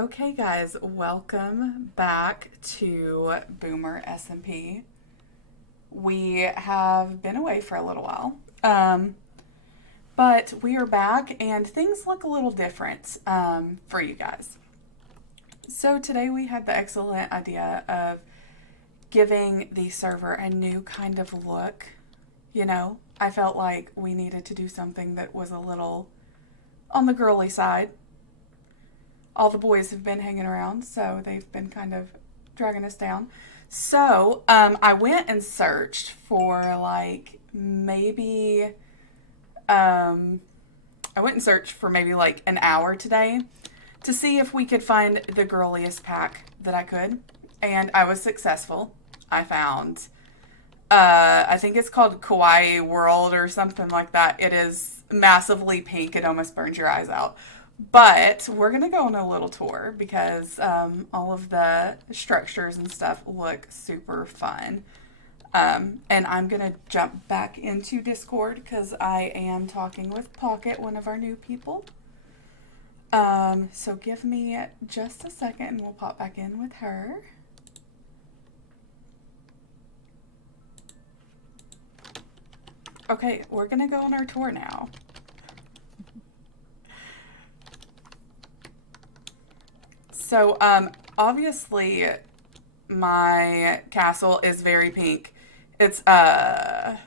Okay, guys, welcome back to BoomerSMP. We have been away for a little while, but we are back and things look a little different for you guys. So today we had the excellent idea of giving the server a new kind of look. You know, I felt like we needed to do something that was a little on the girly side. All the boys have been hanging around, so they've been kind of dragging us down. So I went and searched for I went and searched for maybe like an hour today to see if we could find the girliest pack that I could. And I was successful. I found, I think it's called Kawaii World or something like that. It is massively pink. It almost burns your eyes out. But we're going to go on a little tour because all of the structures and stuff look super fun. And I'm going to jump back into Discord because I am talking with Pocket, one of our new people. So give me just a second and we'll pop back in with her. Okay, we're going to go on our tour now. So, obviously, my castle is very pink. It's a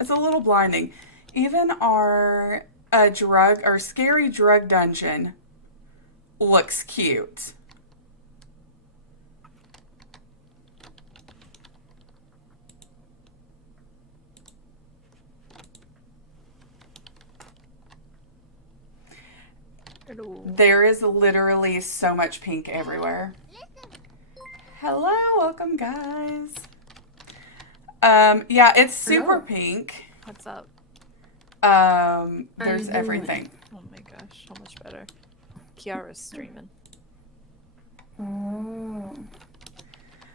little blinding. Even our scary drug dungeon looks cute. There is literally so much pink everywhere. Hello, welcome guys. Yeah, it's super pink. What's up? There's everything. Oh my gosh, so much better. Kiara's streaming. Oh.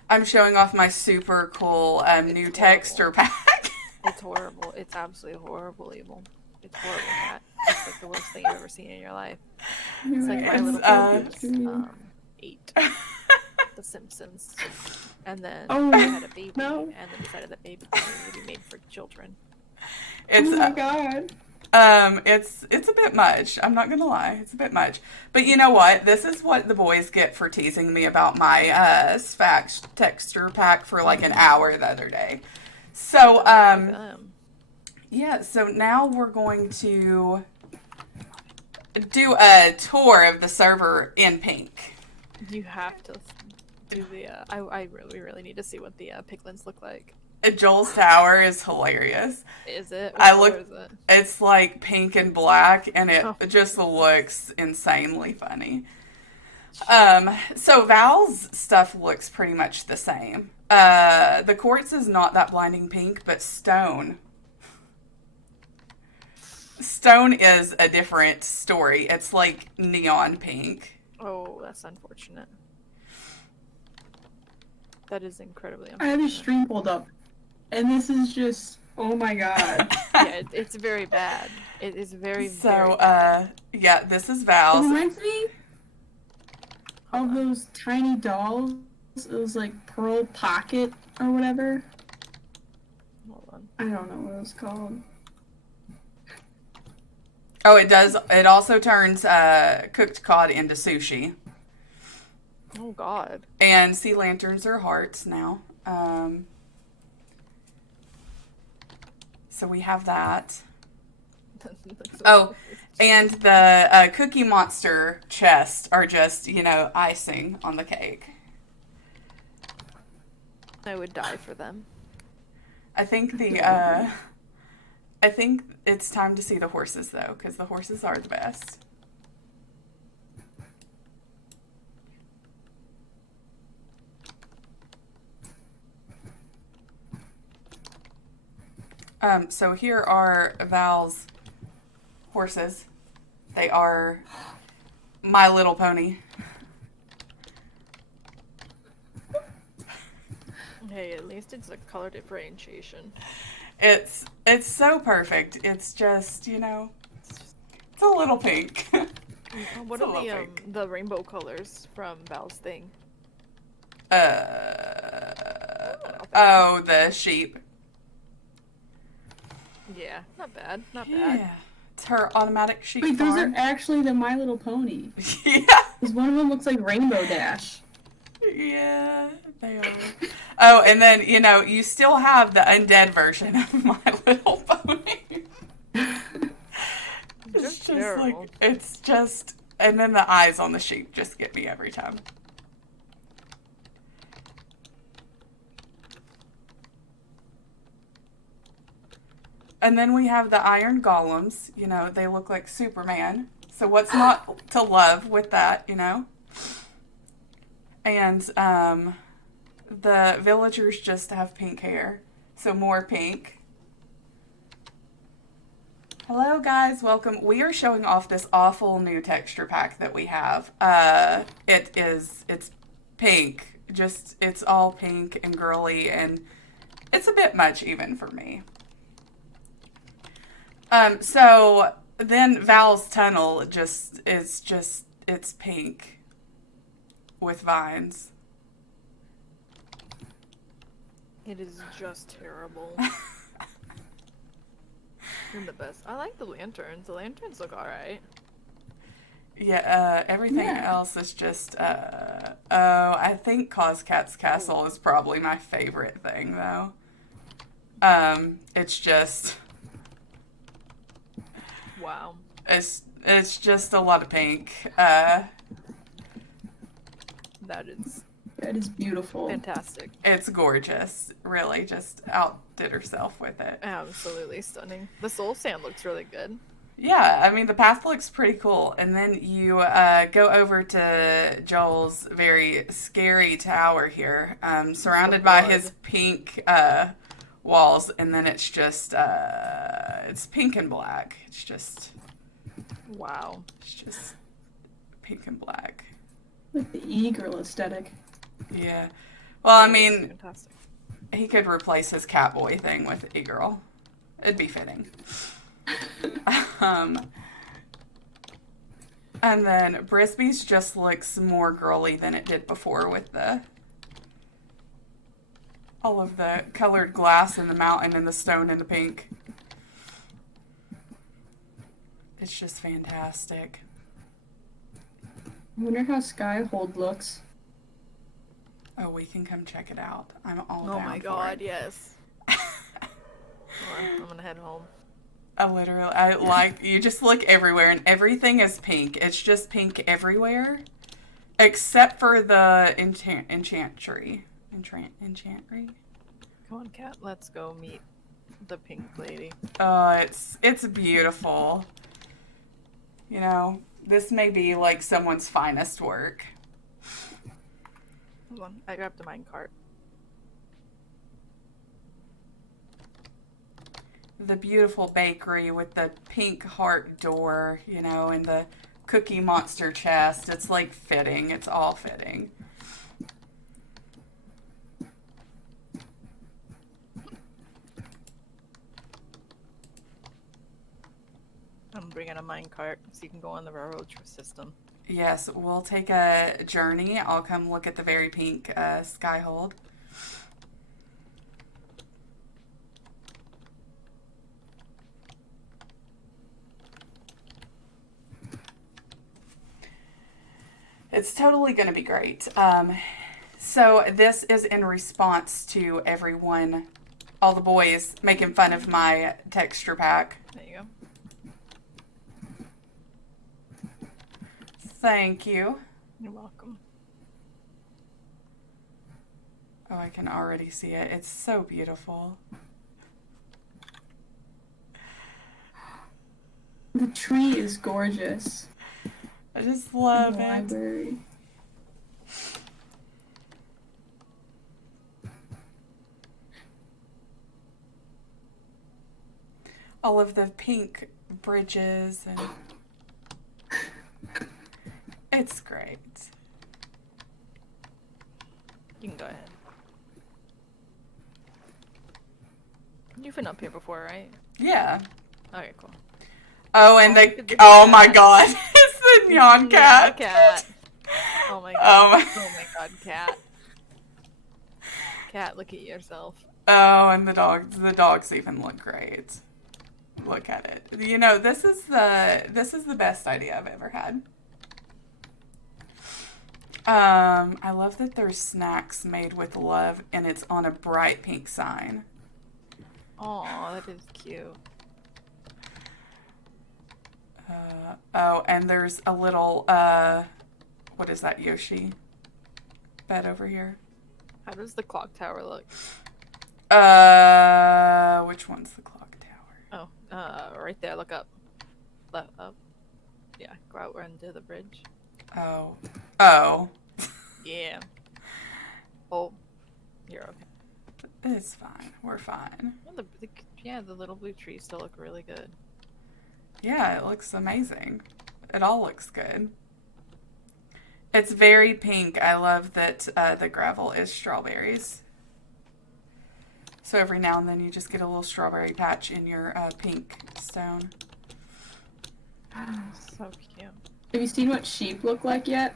I'm showing off my super cool new texture pack. It's horrible. It's absolutely horrible, Evil. It's horrible, Cat. It's like the worst thing you've ever seen in your life. It's like My Little Ponies 8. The Simpsons. And then they had a baby, and then decided that baby would be made for children. It's, oh my god. It's a bit much. I'm not gonna lie, it's a bit much. But you know what? This is what the boys get for teasing me about my Sfax texture pack for like an hour the other day. So yeah. So now we're going to do a tour of the server in pink. You have to do the. I really need to see what the piglins look like. Joel's tower is hilarious. Is it? Is it? It's like pink and black, and it just looks insanely funny. So Val's stuff looks pretty much the same. The quartz is not that blinding pink, but stone is a different story. It's like neon pink. Oh, that's unfortunate. That is incredibly unfortunate. I have a stream pulled up, and this is just, oh my god. Yeah, it's very bad. It is very bad. Yeah, this is Val's. It reminds me of those tiny dolls. It was like Pearl Pocket or whatever. Hold on. I don't know what it was called. Oh, it does. It also turns cooked cod into sushi. Oh, God. And sea lanterns are hearts now. So we have that. Oh, and the Cookie Monster chests are just, icing on the cake. I would die for them. I think I think it's time to see the horses, though, because the horses are the best. So here are Val's horses. They are My Little Pony. Hey, at least it's a color differentiation. It's so perfect. It's just, it's a little pink. What are the rainbow colors from Val's thing? Oh, the sheep. Yeah, not bad, not bad. Yeah. It's her automatic sheep Wait, farm. those are actually the My Little Pony. Yeah. Because one of them looks like Rainbow Dash. Yeah, they are. Oh, and then, you know, you still have the undead version of My Little Pony. It's just like, it's just, and then the eyes on the sheep just get me every time. And then we have the iron golems. You know, they look like Superman. So what's not to love with that, you know? And the villagers just have pink hair. So more pink. Hello guys, welcome. We are showing off this awful new texture pack that we have. It's pink. Just, it's all pink and girly, and it's a bit much even for me. So then Val's tunnel it's pink with vines. It is just terrible. You're the best. I like the lanterns. The lanterns look alright. Yeah, everything else is just, I think Coscat's Castle is probably my favorite thing, though. It's just... Wow. It's just a lot of pink. That is beautiful. Fantastic. It's gorgeous. Really, just outdid herself with it. Absolutely stunning. The soul sand looks really good. Yeah, I mean, the path looks pretty cool. And then you go over to Joel's very scary tower here, surrounded by his pink walls, and then it's just, it's pink and black. It's just... Wow. It's just pink and black. Like the e-girl aesthetic. Yeah. Well, I mean, fantastic. He could replace his Catboy thing with e-girl. It'd be fitting. And then Brisby's just looks more girly than it did before with all of the colored glass and the mountain and the stone and the pink. It's just fantastic. I wonder how Skyhold looks. Oh, we can come check it out. I'm all down Oh my for god, it. yes. I'm gonna head home. I like, you just look everywhere and everything is pink. It's just pink everywhere. Except for the enchantry. Enchantry? Come on, Cat, let's go meet the pink lady. Oh, it's beautiful. You know, this may be like someone's finest work. Hold on, I grabbed the minecart. The beautiful bakery with the pink heart door, you know, and the Cookie Monster chest. It's like fitting. It's all fitting. I'm bringing a minecart so you can go on the railroad system. Yes, we'll take a journey. I'll come look at the very pink Skyhold. It's totally going to be great. So this is in response to everyone, all the boys, making fun of my texture pack. There you go. Thank you. You're welcome. Oh, I can already see it. It's so beautiful. The tree is gorgeous. I just love it. Library. All of the pink bridges and it's great. You can go ahead. You've been up here before, right? Yeah. Okay, cool. Oh, and oh my god. It's the neon cat. Cat. Oh my Oh god. my. Oh my god, cat. Cat, look at yourself. Oh, and the dogs even look great. Look at it. You know, this is the best idea I've ever had. I love that there's snacks made with love and it's on a bright pink sign. Oh, that is cute. Oh, and there's a little what is that, Yoshi bed over here? How does the clock tower look? Which one's the clock tower? Oh, right there, look up. Left up. Yeah, go out into the bridge. Oh. Oh. Yeah. Oh, you're okay. It's fine. We're fine. Well, the little blue trees still look really good. Yeah, it looks amazing. It all looks good. It's very pink. I love that the gravel is strawberries. So every now and then you just get a little strawberry patch in your pink stone. So cute. Have you seen what sheep look like yet?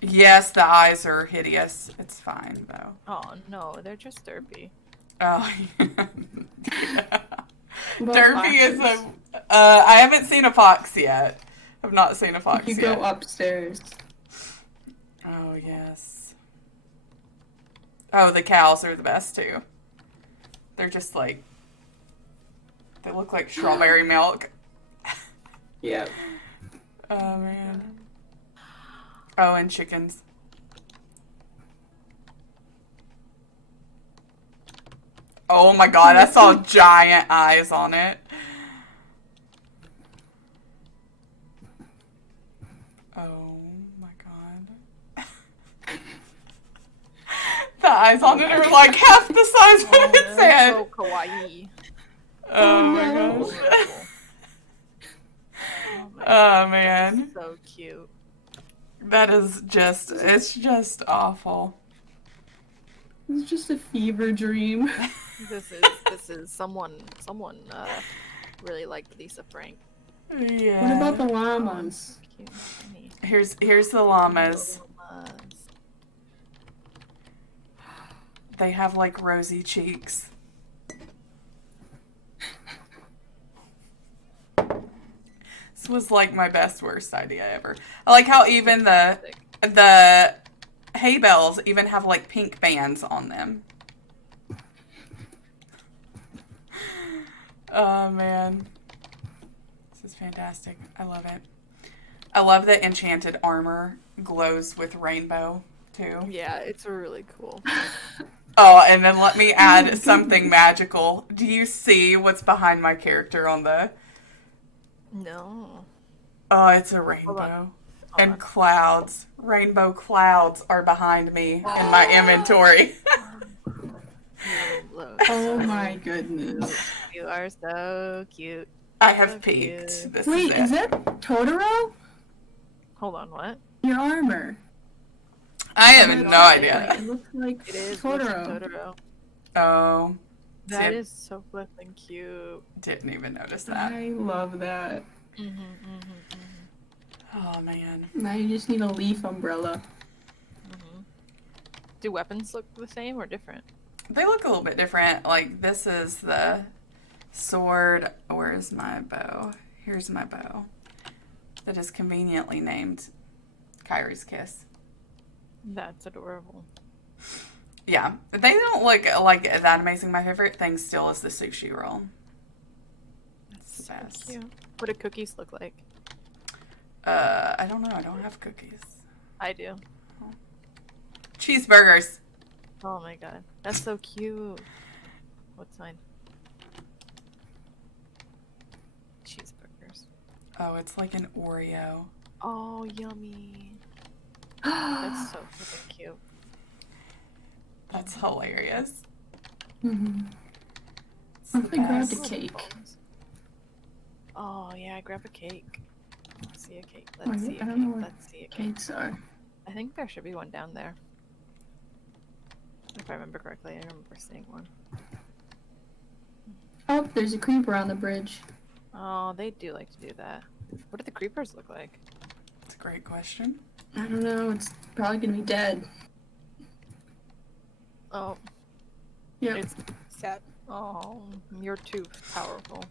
Yes, the eyes are hideous. It's fine, though. Oh no, they're just derpy. Oh, yeah. What Derpy is foxes? I haven't seen a fox yet. I've not seen a fox You yet. go upstairs. Oh, yes. Oh, the cows are the best, too. They're just like... They look like strawberry milk. Yep. Oh, man. Oh, and chickens. Oh my god, I saw giant eyes on it. Oh my god. The eyes on it are like half the size of its They're head. so kawaii. Oh my no. gosh. Oh my Oh man. That's so cute. That is just, it's just awful. It's just a fever dream. This is someone really liked Lisa Frank. Yeah. What about the llamas? Cute and funny. Here's the llamas. Llamas. They have like rosy cheeks. This was like my best worst idea ever. I like how even the hay bales even have like pink bands on them. Oh man. This is fantastic. I love it. I love that enchanted armor glows with rainbow too. Yeah, it's really cool. Oh, and then let me add something magical. Do you see what's behind my character on the... No. Oh, it's a Hold rainbow. on. Hold And on. clouds. Rainbow clouds are behind me in my inventory. You look Oh so my goodness. You are so cute. I have So peeked. cute. This Wait, is is it. that Totoro? Hold on, what? Your armor. I have Oh, no Like, idea. it looks like It is Totoro. Totoro. Oh, That see, is so flippin' cute. didn't even notice that. I love that. Oh, man. Now you just need a leaf umbrella. Do weapons look the same or different? They look a little bit different. Like, this is the sword. Where's my bow? Here's my bow. That is conveniently named Kyrie's Kiss. That's adorable. Yeah, they don't look like that amazing. My favorite thing still is the sushi roll. That's the best. Cute. What do cookies look like? I don't know. I don't have cookies. I do. Cheeseburgers. Oh my god. That's so cute. What's mine? Cheeseburgers. Oh, it's like an Oreo. Oh, yummy. That's so flippin' cute. That's hilarious. Mm-hmm. It's What if the I grabbed a best. cake? Oh yeah, grab a cake. Let's see a cake. Oh, Let's see a I don't cake. know where Let's see a cake. Cakes are. I think there should be one down there. If I remember correctly, I remember seeing one. Oh, there's a creeper on the bridge. Oh, they do like to do that. What do the creepers look like? It's a a great question. I don't know. It's probably gonna be dead. Oh, Yep. it's sad. Oh, you're too powerful.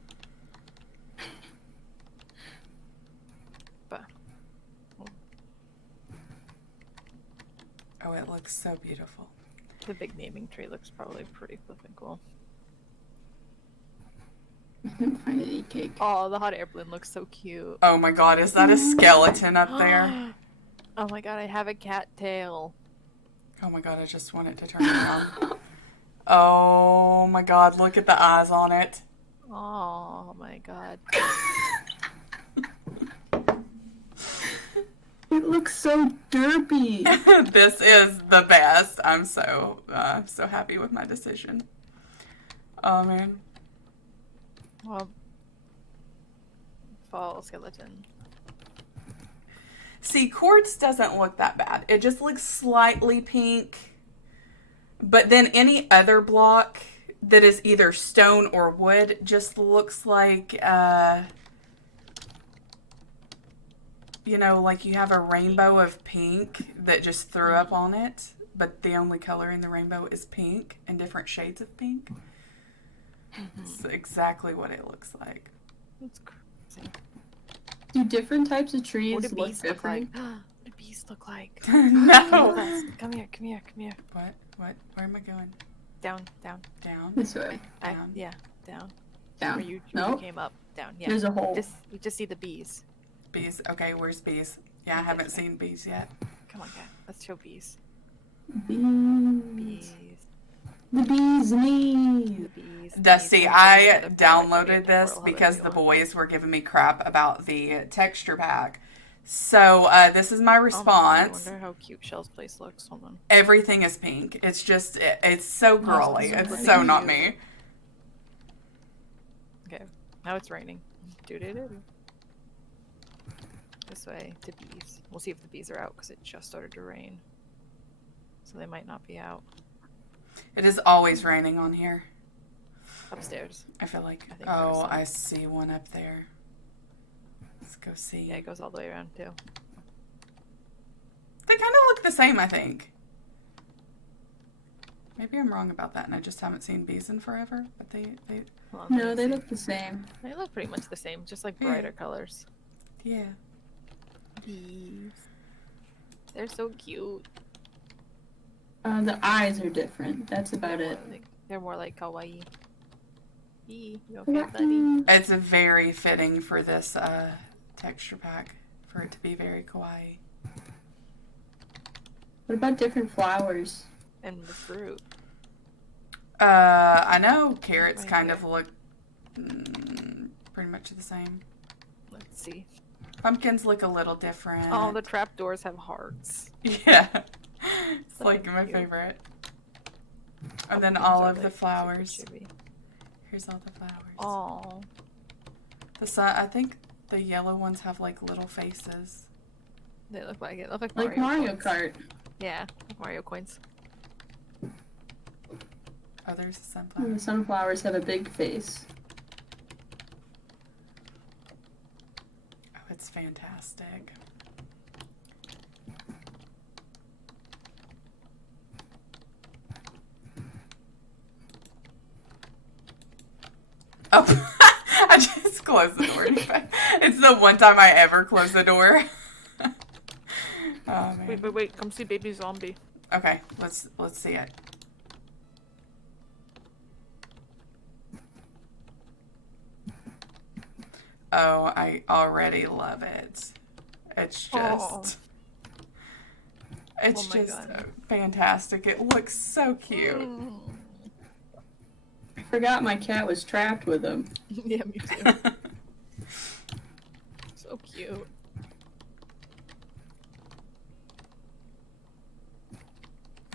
But Oh, it looks so beautiful. the big naming tree looks probably pretty flippin' cool. I couldn't find any cake. Oh, the hot air balloon looks so cute. Oh my god, is that a skeleton up there? Oh my god, I have a cat tail. Oh my god, I just want it to turn around. Oh my god, look at the eyes on it. Oh my god. It looks so derpy. This is the best. I'm so happy with my decision. Oh man. Well, fall skeleton. See, quartz doesn't look that bad. It just looks slightly pink. But then any other block that is either stone or wood just looks like, you know, like you have a rainbow of pink that just threw up on it. But the only color in the rainbow is pink and different shades of pink. It's exactly what it looks like. That's crazy. Do different types of What trees do look bees look different? like? What do bees look like? No. Come here, come here, come here. What? What? Where am I going? Down, down. Down? This way. Down. Yeah, down. Down. Where you Nope. came up. Down, yeah. There's a hole. You just see the bees. Bees. Okay, where's bees? Yeah, I Okay, haven't okay. seen bees yet. Come on, cat. Let's show bees. Bees. Bees. The bees The knees. bees. Dusty, bees, I bees, downloaded bees, this bees, because bees, the bees. boys were giving me crap about the texture pack. So this is my I response. wonder how cute Shell's place looks. Hold on. Everything is pink. It's just, it's so girly. that's It's so so not cute. me. Okay, now it's raining. Do-do-do-do. This way to bees. We'll see if the bees are out because it just started to rain. So they might not be out. It is always raining on here. Upstairs. I feel like. I think there was Oh, some. I see one up there. Let's go see. Yeah, it goes all the way around too. They kind of look the same, I think. Maybe I'm wrong about that, and I just haven't seen bees in forever. But they Hold on, let No, me they see. look the same. They look pretty much the same, just like Yeah. brighter colors. yeah. Bees. They're so cute. The eyes are different. That's about They're it. more like, they're more like kawaii. Bee, you okay, buddy? It's very fitting for this texture pack, for it to be very kawaii. What about different flowers? And the fruit. I know carrots Right kind here. of look pretty much the same. Let's see. Pumpkins look a little different. Oh, the trapdoors have hearts. Yeah. It's like Something my cute. favorite. And then Pumpkins all are, of the like, super flowers. chibi. Here's all the flowers. Oh, The sun, I think the yellow ones have like little faces. they look like it. They look like Like Mario coins. Kart. Yeah, like Mario coins. Oh, there's a And sunflower. the sunflowers have a big face. Oh, it's fantastic. Oh, I just closed the door. It's the one time I ever close the door. Oh man. Wait! Come see baby zombie. Okay, let's see it. Oh, I already love it. It's Aw. just it's Oh my just God. fantastic. It looks so cute. Mm. I forgot my cat was trapped with him. Yeah, me too. So cute.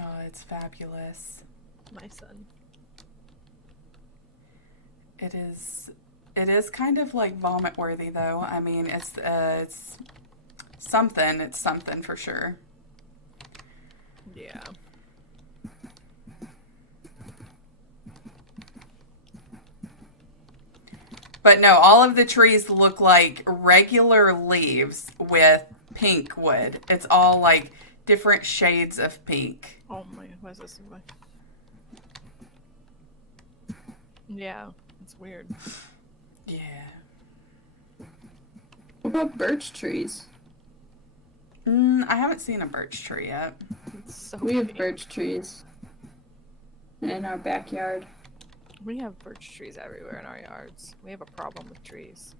Oh, it's fabulous. My son. It is kind of like vomit worthy though. I mean, it's something. It's something for sure. Yeah. But no, all of the trees look like regular leaves with pink wood. It's all like different shades of pink. Oh my, why is this so much? Yeah, it's weird. Yeah. What about birch trees? I haven't seen a birch tree yet. It's so We have pretty. birch trees in our backyard. We have birch trees everywhere in our yards. We have a problem with trees.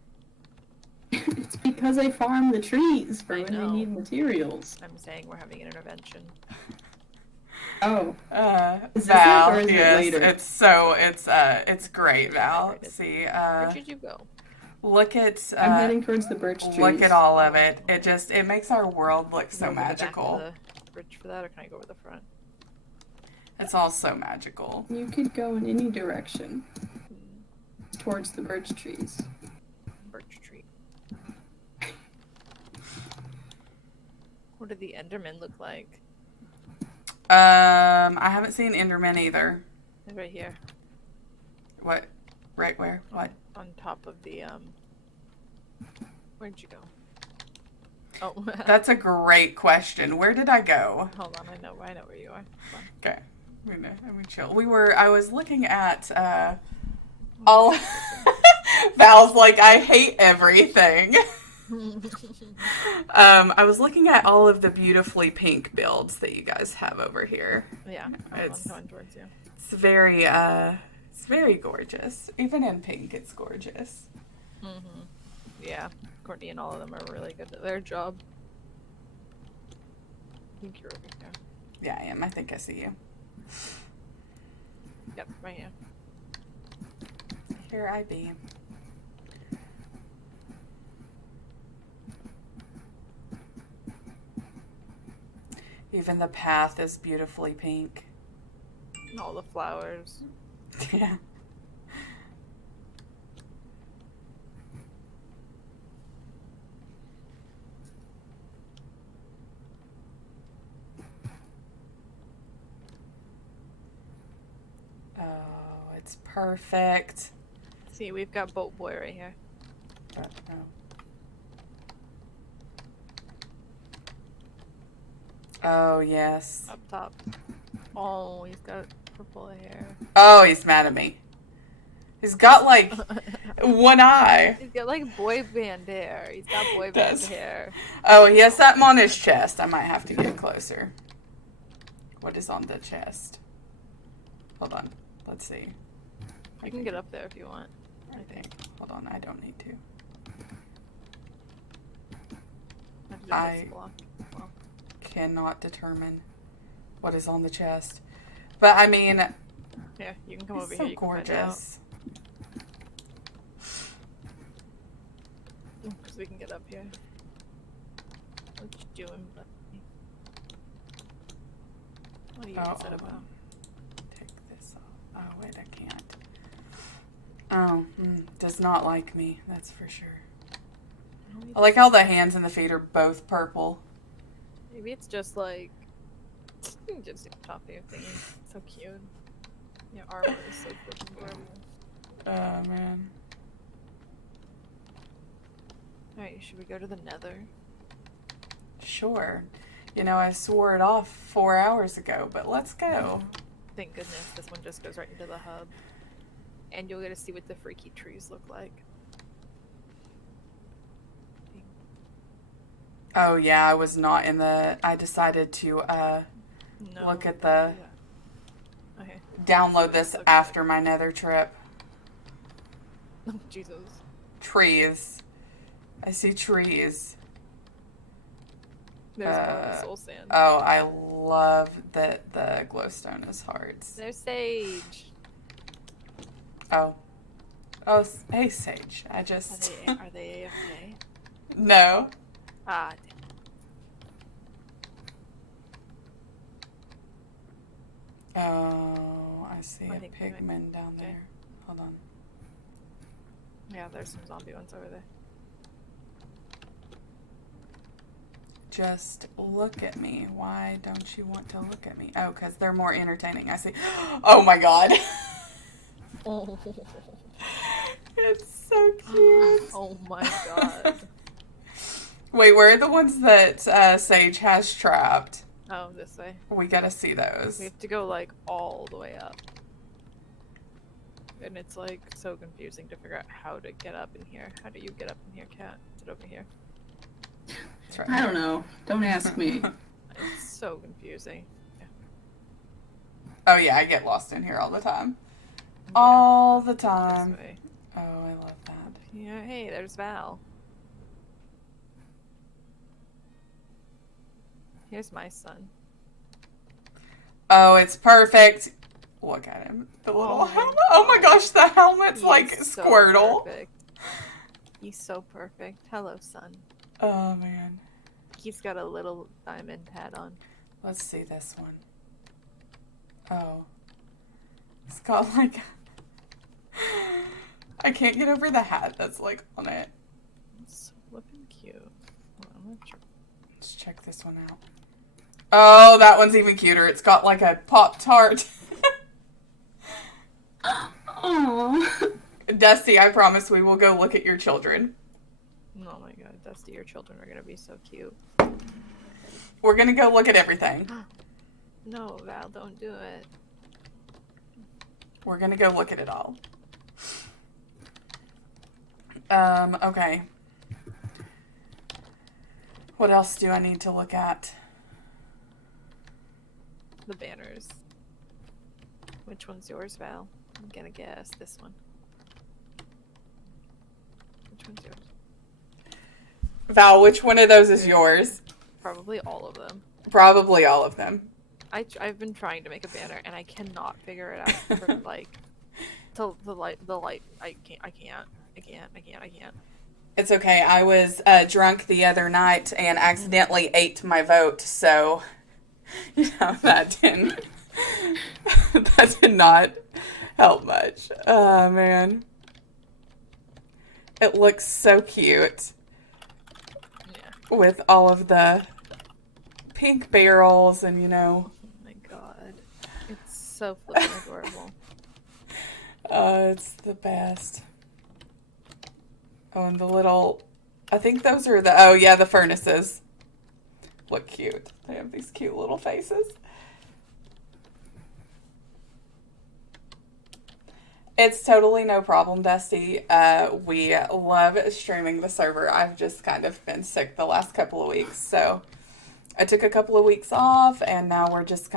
It's because I farm the trees for I when they know. need materials. I'm saying we're having an intervention. Oh, Is this it, Val, or is it yes, later? it's great, Val. Separated. See, Where did you go? look at I'm heading towards the birch trees. look at all of it. It makes our world look Can I so go over the back magical. of the bridge for that, or can I go over the front? It's all so magical. You could go in any direction towards the birch trees. Birch tree. What did the Endermen look like? I haven't seen Enderman either. They're right here. What? Right where? What? On top of the Where'd you go? Oh. That's a great question. Where did I go? Hold on, I know where you are. Hold Okay. I'm gonna chill. I was looking at all Val's like, I hate everything. on. I was looking at all of the beautifully pink builds that you guys have over here. Yeah, I'm coming towards you. It's very gorgeous. Even in pink, it's gorgeous. Mm-hmm. Yeah, Courtney and all of them are really good at their job. I think you're over here. Yeah, I am. I think I see you. Yep, right here. Here I be. Even the path is beautifully pink. And all the flowers. Yeah. Oh, it's perfect. See, we've got Boat Boy right here. Oh. Oh, yes. Up top. Oh, he's got purple hair. Oh, he's mad at me. He's got like one eye. He's got like boy band hair. He's got boy band hair. Oh, he has something on his chest. I might have to get closer. What is on the chest? Hold on. Let's see. You can get up there if you want. I think. Hold on. I don't need to. I cannot determine what is on the chest. But I mean, Yeah, you can come it's over so here. You can find out. gorgeous. Because we can get up here. What you doing, buddy? What are you upset hold about? on. Take this off. Oh, wait, I can't. Oh, does not like me, that's for sure. I like how the hands and the feet are both purple. Maybe it's just like just the top of your thing. So cute. Your armor is so freaking adorable. Oh, man. Alright, should we go to the Nether? Sure. You know, I swore it off 4 hours ago, but let's go. Thank goodness this one just goes right into the hub. And you'll get to see what the freaky trees look like. Oh, yeah, I was not in the... I decided to No. look at the... Yeah. Okay. Download this Okay. after my nether trip. Oh, Jesus. Trees. I see trees. There's more soul sand. Oh, I love that the glowstone is hearts. There's sage. Oh. Oh, hey, Sage. I just... Are they AFK? No. Ah, Oh, I see I a think we might- pigman down okay. there. Hold on. yeah, there's some zombie ones over there. Just look at me. Why don't you want to look at me? Oh, because they're more entertaining. I see. Oh my god. Oh. It's so cute. Oh my god. Wait, where are the ones that Sage has trapped? Oh, this way. We gotta see those. We have to go like all the way up. And it's like so confusing to figure out how to get up in here. How do you get up in here, Cat? Is it over here? That's right. I don't know. Don't ask me. It's so confusing. Yeah. Oh yeah, I get lost in here all the time. Yeah. All the This time. way. Oh, I love that. Yeah, hey, there's Val. Here's my son. Oh, it's perfect. Look at him. The little Oh my helmet. Oh my gosh, the helmet's He's like so Squirtle. perfect. He's so perfect. Hello, son. Oh man. He's got a little diamond hat on. Let's see this one. Oh. It's got like... I can't get over the hat that's like on it. It's flipping cute. Hold on, I'm gonna try. Let's check this one out. Oh, that one's even cuter. It's got like a Pop-Tart. Aww. Dusty, I promise we will go look at your children. Oh my god, Dusty, your children are gonna be so cute. We're gonna go look at everything. No, Val, don't do it. We're gonna go look at it all. Okay. What else do I need to look at? The banners. Which one's yours, Val? I'm gonna guess this one. Which one's yours? Val, which one of those is yours? Probably all of them. Probably all of them. I've been trying to make a banner and I cannot figure it out for like till the light I can't. It's okay. I was drunk the other night and accidentally ate my vote, so you know that did not help much. Oh man. It looks so cute. Yeah. With all of the pink barrels and, you know. Oh my god. It's so flippin' adorable. It's the best. Oh, and the little, I think those are the, oh yeah, the furnaces. Look cute. They have these cute little faces. It's totally no problem, Dusty. We love streaming the server. I've just kind of been sick the last couple of weeks, so I took a couple of weeks off, and now we're just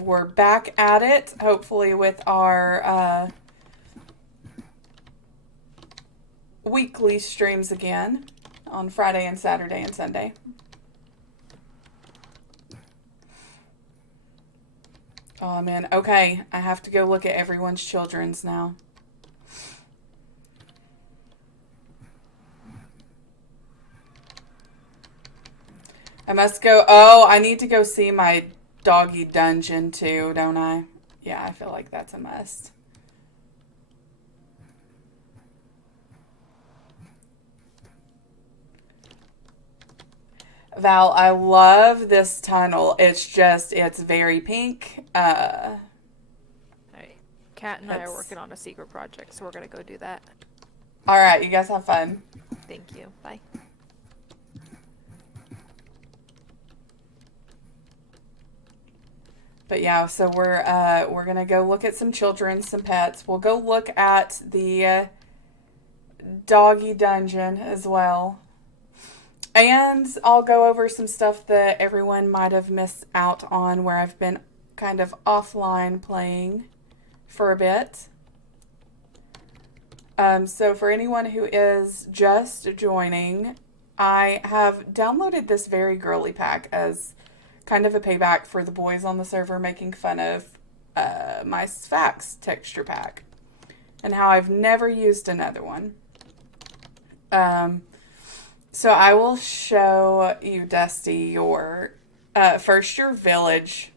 we're back at it, hopefully with our weekly streams again on Friday and Saturday and Sunday. Oh man, okay, I have to go look at everyone's children's now. I must go, oh, I need to go see my doggy dungeon too, don't I? Yeah, I feel like that's a must. Val, I love this tunnel. It's very pink. Alright. Kat and I are That's- working on a secret project, so we're gonna go do that. All right, you guys have fun. Thank you. Bye. But yeah, so we're gonna go look at some children, some pets. We'll go look at the doggy dungeon as well. And I'll go over some stuff that everyone might have missed out on where I've been kind of offline playing for a bit. So for anyone who is just joining, I have downloaded this very girly pack as kind of a payback for the boys on the server making fun of my Sphax texture pack and how I've never used another one. So I will show you, Dusty, your village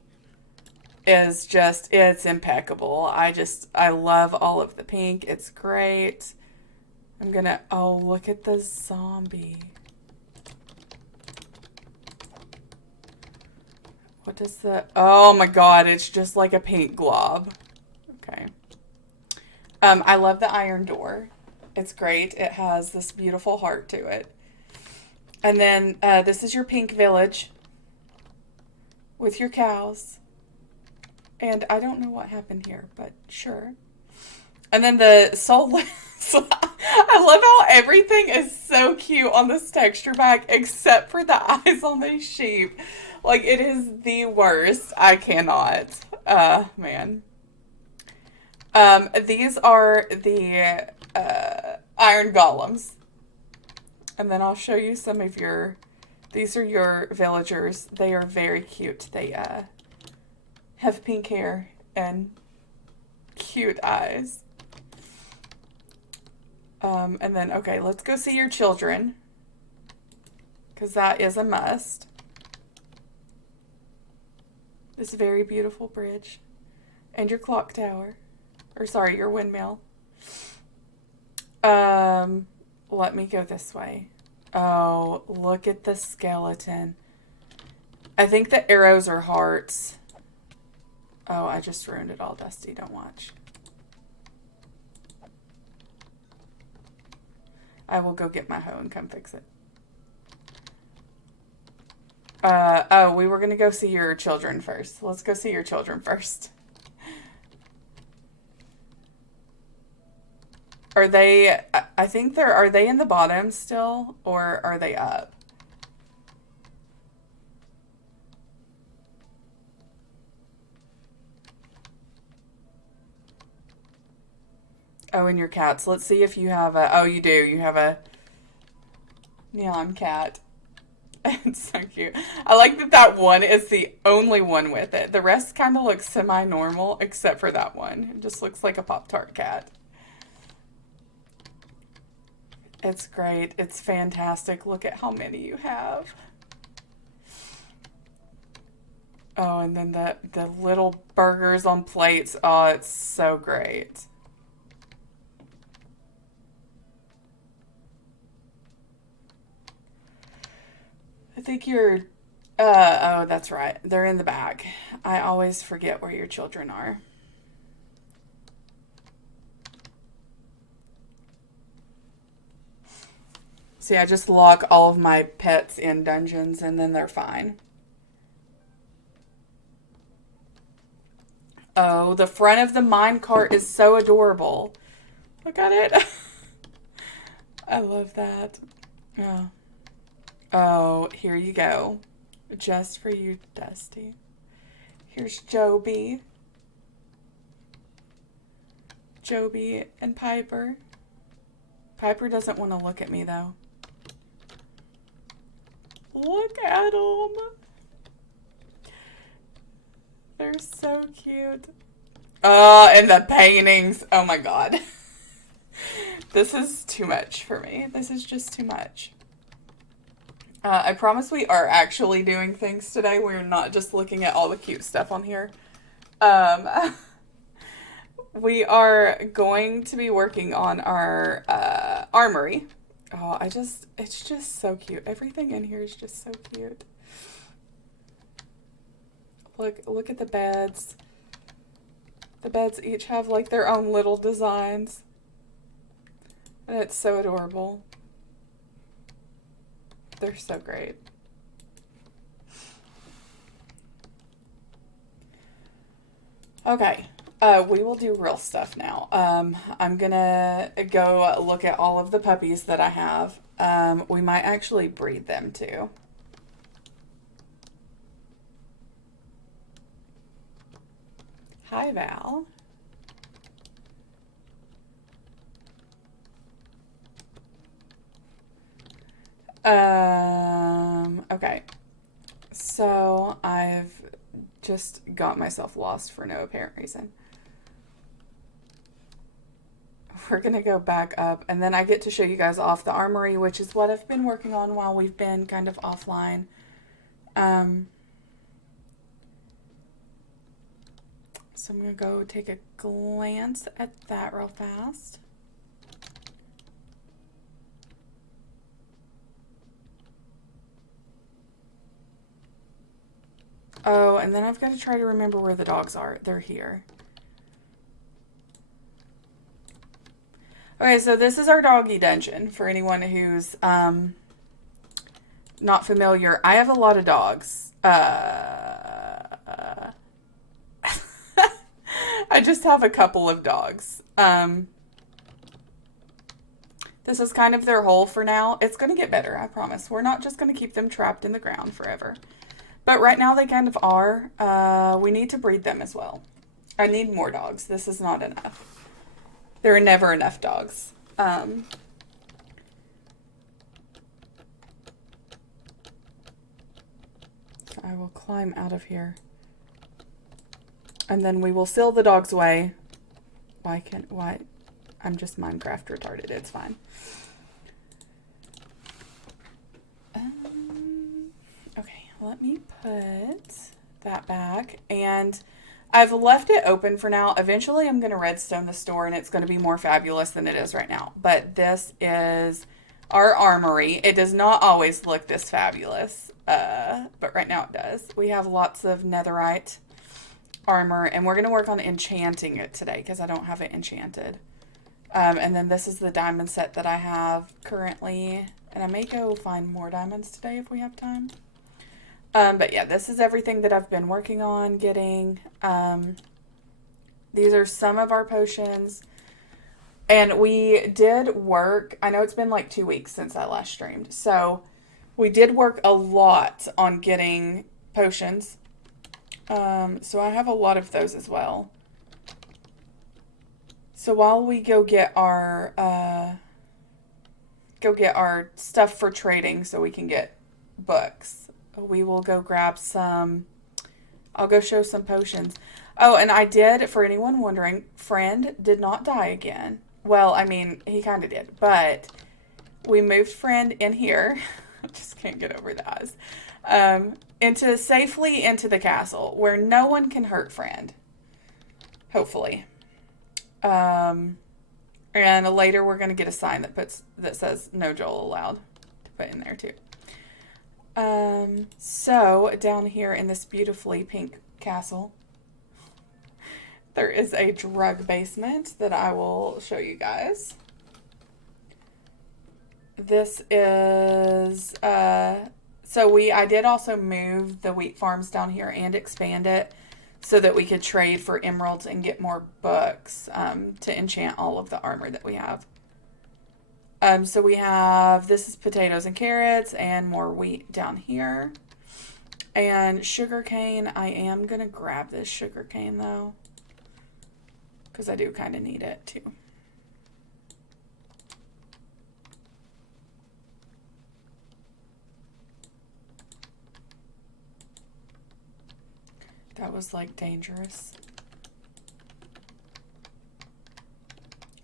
is it's impeccable. I love all of the pink. It's great. Oh, look at the zombie. Oh my god, it's just like a pink glob. Okay. I love the iron door. It's great. It has this beautiful heart to it. And then this is your pink village with your cows. And I don't know what happened here, but sure. And then the soulless. I love how everything is so cute on this texture pack except for the eyes on these sheep. Like, it is the worst. I cannot. Man. These are the iron golems. And then I'll show you some of your... These are your villagers. They are very cute. They have pink hair and cute eyes. And then, okay, let's go see your children. Because that is a must. This very beautiful bridge. And your clock tower. Or sorry, your windmill. Let me go this way. Oh, look at the skeleton. I think the arrows are hearts. Oh, I just ruined it all, Dusty. Don't watch. I will go get my hoe and come fix it. Oh, we were going to go see your children first. Let's go see your children first. Are they, I think are they in the bottom still, or are they up? Oh, and your cats. Let's see if you have a, oh, you do. You have a neon cat. It's so cute. I like that that one is the only one with it. The rest kind of looks semi-normal, except for that one. It just looks like a Pop-Tart cat. It's great. It's fantastic. Look at how many you have. Oh, and then the little burgers on plates. Oh, it's so great. I think you're, oh, that's right. They're in the back. I always forget where your children are. See, I just lock all of my pets in dungeons and then they're fine. Oh, the front of the minecart is so adorable. Look at it. I love that. Oh. Oh, here you go. Just for you, Dusty. Here's Joby. Joby and Piper. Piper doesn't want to look at me, though. Look at them. They're so cute. Oh, and the paintings. Oh, my God. This is too much for me. This is just too much. I promise we are actually doing things today. We're not just looking at all the cute stuff on here. We are going to be working on our armory. Oh, it's just so cute. Everything in here is just so cute. Look at the beds. The beds each have like their own little designs. And it's so adorable. They're so great. Okay, we will do real stuff now. I'm gonna go look at all of the puppies that I have. We might actually breed them too. Hi, Val. Okay. So I've just got myself lost for no apparent reason. We're gonna go back up and then I get to show you guys off the armory, which is what I've been working on while we've been kind of offline. So I'm gonna go take a glance at that real fast. Oh, and then I've got to try to remember where the dogs are. They're here. Okay, so this is our doggy dungeon for anyone who's not familiar, I have a lot of dogs. I just have a couple of dogs. This is kind of their hole for now. It's going to get better, I promise. We're not just going to keep them trapped in the ground forever. But right now they kind of are. We need to breed them as well. I need more dogs. This is not enough. There are never enough dogs. I will climb out of here. And then we will seal the dogs away. Why? I'm just Minecraft retarded. It's fine. Okay, let me put that back. And I've left it open for now. Eventually, I'm going to redstone the store, and it's going to be more fabulous than it is right now. But this is our armory. It does not always look this fabulous, but right now it does. We have lots of netherite armor, and we're going to work on enchanting it today because I don't have it enchanted. And then this is the diamond set that I have currently, and I may go find more diamonds today if we have time. But yeah, this is everything that I've been working on getting. These are some of our potions. And we did work, I know it's been like 2 weeks since I last streamed. So we did work a lot on getting potions. So I have a lot of those as well. So while we go get our stuff for trading so we can get books, we will go grab some, I'll go show some potions. Oh, and I did, for anyone wondering, Friend did not die again. Well, I mean, he kind of did, but we moved Friend in here. I just can't get over that. Safely into the castle where no one can hurt Friend. Hopefully. And later we're going to get a sign that says no Joel allowed to put in there too. So down here in this beautifully pink castle, there is a drug basement that I will show you guys. This is, I did also move the wheat farms down here and expand it so that we could trade for emeralds and get more books, to enchant all of the armor that we have. So we have, this is potatoes and carrots and more wheat down here. And sugarcane, I am going to grab this sugarcane though, because I do kind of need it too. That was like dangerous.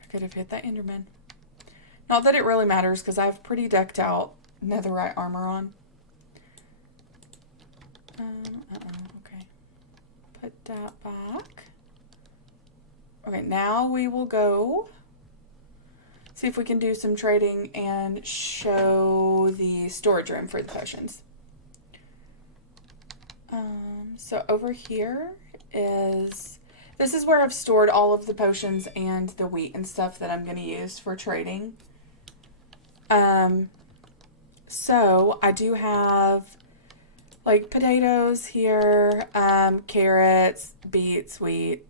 I could have hit that Enderman. Not that it really matters because I have pretty decked out netherite armor on. Okay. Put that back. Okay, now we will go see if we can do some trading and show the storage room for the potions. So over here this is where I've stored all of the potions and the wheat and stuff that I'm going to use for trading. So I do have like potatoes here, carrots, beets, wheat,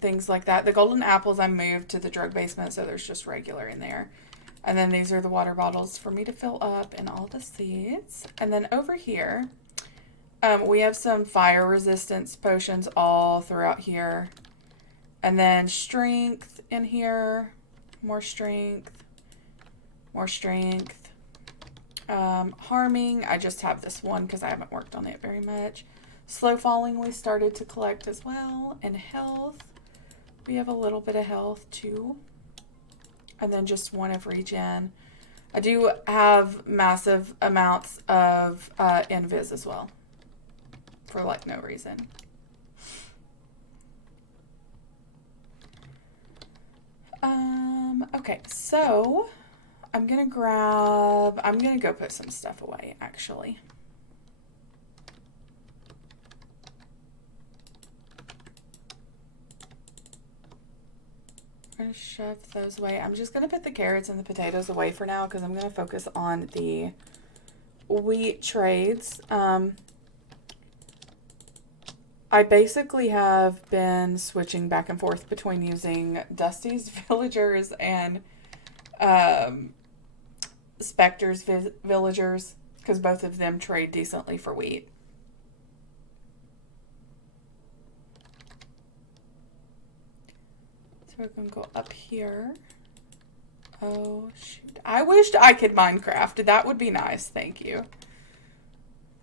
things like that. The golden apples I moved to the drug basement, so there's just regular in there. And then these are the water bottles for me to fill up and all the seeds. And then over here, we have some fire resistance potions all throughout here. And then strength in here, more strength, more strength. Harming, I just have this one because I haven't worked on it very much. Slow falling we started to collect as well. And health, we have a little bit of health too. And then just one of regen. I do have massive amounts of invis as well. For like no reason. Okay, so I'm gonna go put some stuff away actually. I'm gonna shove those away. I'm just gonna put the carrots and the potatoes away for now because I'm gonna focus on the wheat trades. I basically have been switching back and forth between using Dusty's villagers and Spectre's villagers, because both of them trade decently for wheat. So we're going to go up here. Oh, shoot. I wished I could Minecraft. That would be nice. Thank you.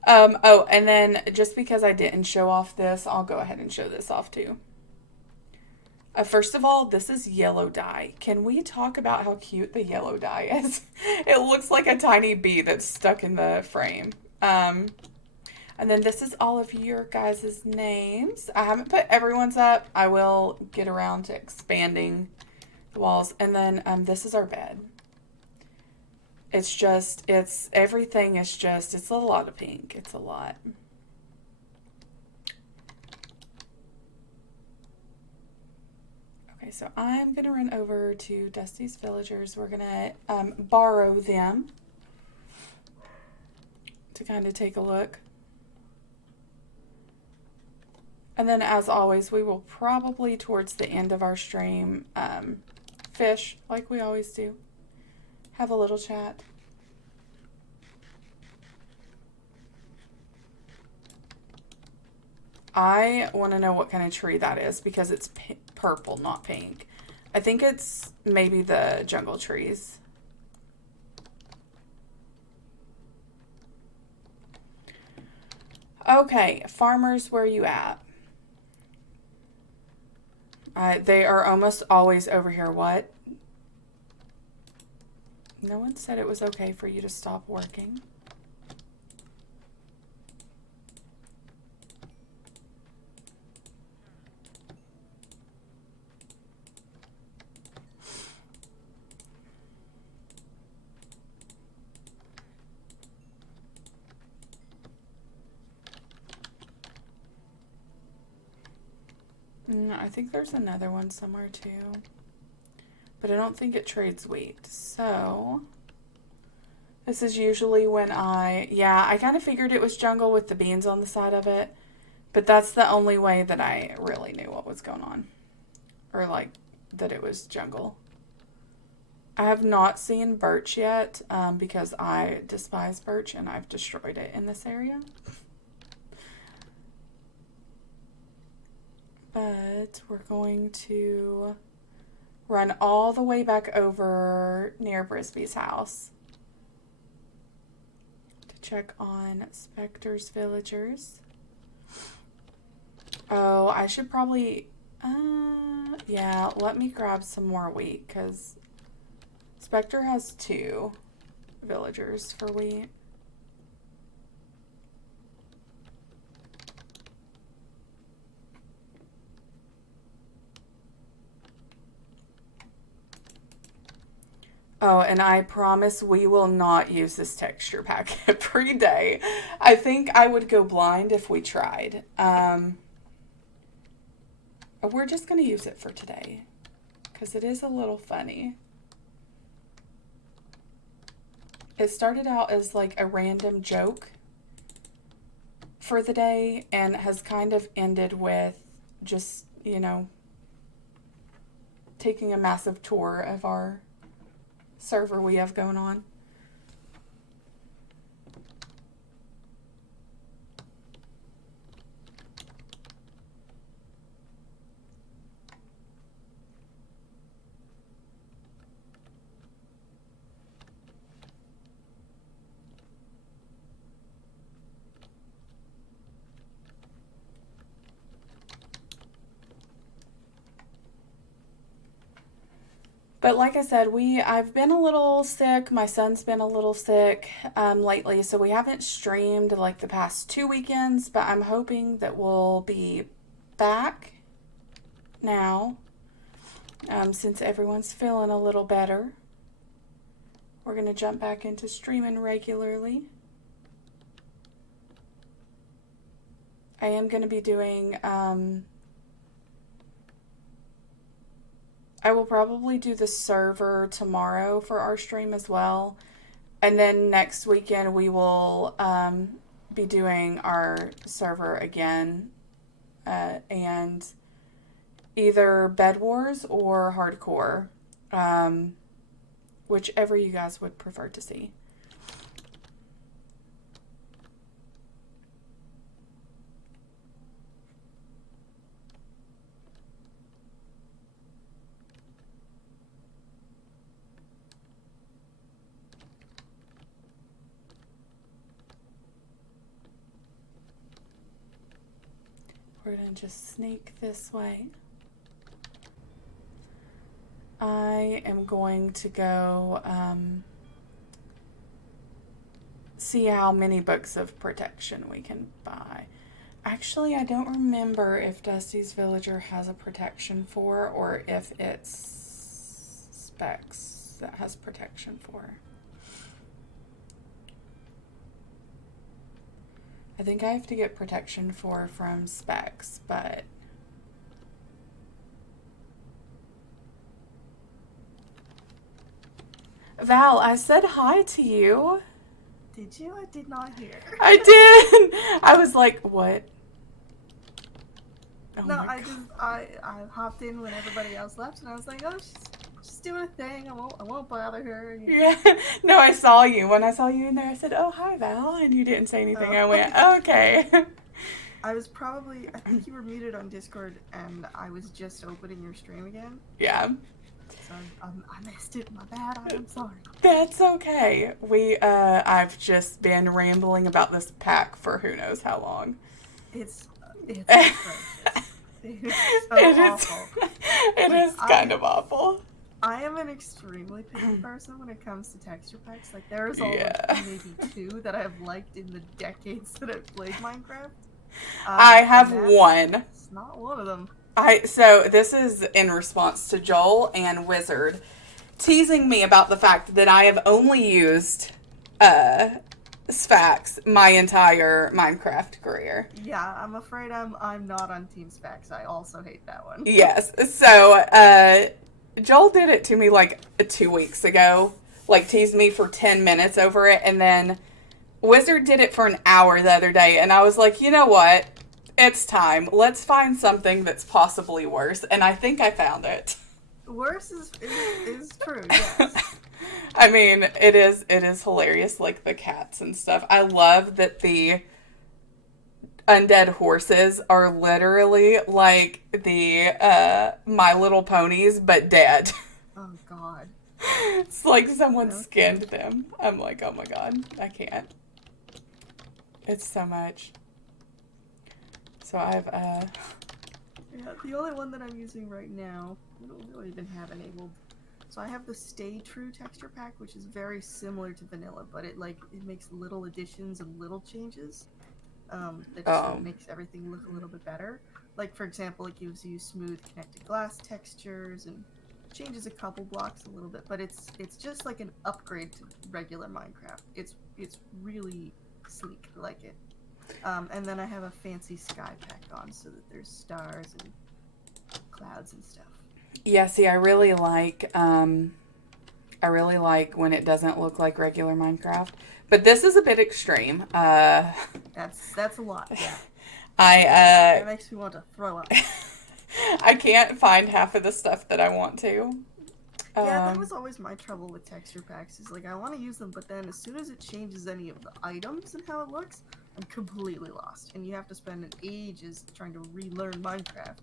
Oh, and then just because I didn't show off this, I'll go ahead and show this off too. First of all, this is yellow dye. Can we talk about how cute the yellow dye is? It looks like a tiny bee that's stuck in the frame. And then this is all of your guys' names. I haven't put everyone's up. I will get around to expanding the walls. And then this is our bed. It's just, everything is just, it's a lot of pink. It's a lot. Okay, so I'm going to run over to Dusty's villagers. We're going to borrow them to kind of take a look. And then, as always, we will probably, towards the end of our stream, fish, like we always do. Have a little chat. I want to know what kind of tree that is because it's purple, not pink. I think it's maybe the jungle trees. Okay, farmers, where are you at? They are almost always over here. What? No one said it was okay for you to stop working. I think there's another one somewhere too. But I don't think it trades wheat. So this is usually when I kind of figured it was jungle with the beans on the side of it. But that's the only way that I really knew what was going on. Or like that it was jungle. I have not seen birch yet because I despise birch and I've destroyed it in this area. But we're going to run all the way back over near Brisby's house to check on Spectre's villagers. Oh, I should probably, yeah, let me grab some more wheat because Spectre has 2 villagers for wheat. Oh, and I promise we will not use this texture pack every day. I think I would go blind if we tried. We're just going to use it for today because it is a little funny. It started out as like a random joke for the day and has kind of ended with just, you know, taking a massive tour of our server we have going on. But like I said, I've been a little sick. My son's been a little sick lately, so we haven't streamed like the past 2 weekends, but I'm hoping that we'll be back now since everyone's feeling a little better. We're going to jump back into streaming regularly. I am going to be doing... I will probably do the server tomorrow for our stream as well. And then next weekend we will be doing our server again, and either Bed Wars or Hardcore, whichever you guys would prefer to see. We're going to just sneak this way. I am going to go see how many books of protection we can buy. Actually, I don't remember if Dusty's Villager has a protection 4 or if it's Specs that has protection 4. I think I have to get protection 4 from Specs, but... Val, I said hi to you. Did you? I did not hear. I did. I was like, what? Oh no, I hopped in when everybody else left, and I was like, oh, she's doing a thing. I won't bother her. Yeah. No, I saw you. When I saw you in there, I said, oh, hi, Val. And you didn't say anything. I went, okay. I think you were muted on Discord, and I was just opening your stream again. Yeah. So I missed it. My bad. I'm sorry. That's okay. I've just been rambling about this pack for who knows how long. It's atrocious. It's so awful. It is kind of awful. I am an extremely picky person when it comes to texture packs. Like, there's only maybe 2 that I've liked in the decades that I've played Minecraft. I have one. It's not one of them. So this is in response to Joel and Wizard teasing me about the fact that I have only used Sphax my entire Minecraft career. Yeah, I'm afraid I'm not on Team Sphax. I also hate that one. Yes. So Joel did it to me like 2 weeks ago. Like, teased me for 10 minutes over it, and then Wizard did it for an hour the other day, and I was like, you know what? It's time. Let's find something that's possibly worse, and I think I found it. Worse is true, yes. I mean, it is hilarious, like the cats and stuff. I love that the undead horses are literally like the My Little Ponies, but dead. Oh, God. It's like someone skinned them. I'm like, oh my God, I can't. It's so much. So I've, Yeah, the only one that I'm using right now, I don't even have enabled. So I have the Stay True texture pack, which is very similar to vanilla, but it makes little additions and little changes. That just makes everything look a little bit better. Like, for example, it gives you smooth connected glass textures and changes a couple blocks a little bit, but it's just like an upgrade to regular Minecraft. It's really sleek. I like it. And then I have a fancy sky pack on so that there's stars and clouds and stuff. yeah, see, I really like when it doesn't look like regular Minecraft, but this is a bit extreme. That's a lot, yeah. It makes me want to throw up. I can't find half of the stuff that I want to. Yeah, that was always my trouble with texture packs, is like, I want to use them, but then as soon as it changes any of the items and how it looks, I'm completely lost. And you have to spend ages trying to relearn Minecraft.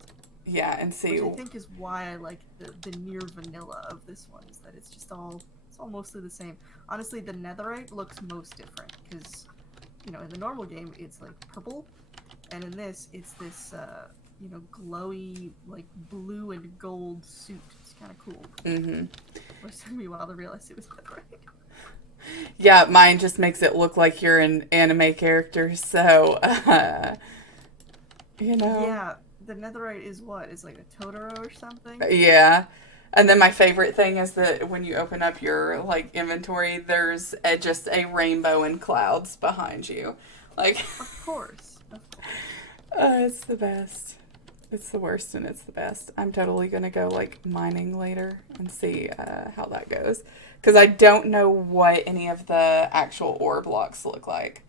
Yeah, and see. Which I think is why I like the near vanilla of this one, is that it's all mostly the same. Honestly, the netherite looks most different, because, you know, in the normal game, it's like purple, and in this, it's this, you know, glowy, like, blue and gold suit. It's kind of cool. Mm-hmm. It took me a while to realize it was netherite. Yeah, mine just makes it look like you're an anime character, so, you know. Yeah, the netherite is what? Is like a Totoro or something? Yeah. And then my favorite thing is that when you open up your, like, inventory, there's just a rainbow and clouds behind you. Like. Of course. It's the best. It's the worst and it's the best. I'm totally going to go, like, mining later and see how that goes. Because I don't know what any of the actual ore blocks look like.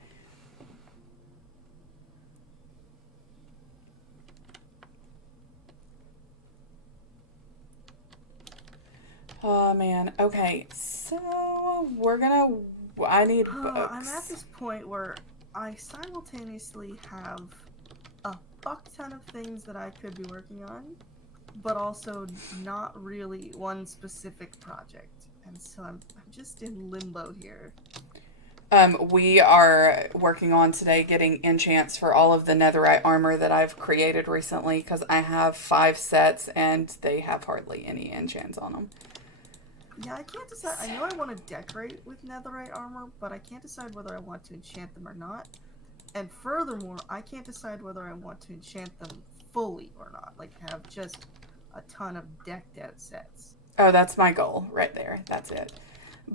Oh, man. Okay, so we're going to... I need books. I'm at this point where I simultaneously have a fuck ton of things that I could be working on, but also not really one specific project. And so I'm just in limbo here. We are working on today getting enchants for all of the netherite armor that I've created recently because I have 5 sets and they have hardly any enchants on them. Yeah, I can't decide. I know I want to decorate with netherite armor, but I can't decide whether I want to enchant them or not. And furthermore, I can't decide whether I want to enchant them fully or not. Like, have just a ton of decked out sets. Oh, that's my goal right there. That's it.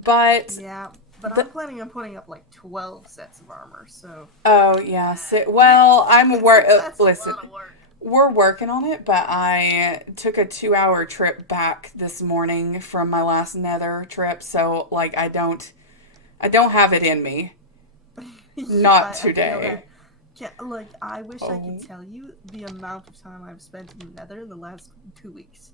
But... Yeah, but I'm planning on putting up like 12 sets of armor, so... Oh, yeah. So, well, I'm That's listen, a lot of work. we're working on it, but I took a 2-hour trip back this morning from my last nether trip, so, like, I don't have it in me. Not today. Like, I wish I Oh. could tell you the amount of time I've spent in the nether in the last 2 weeks.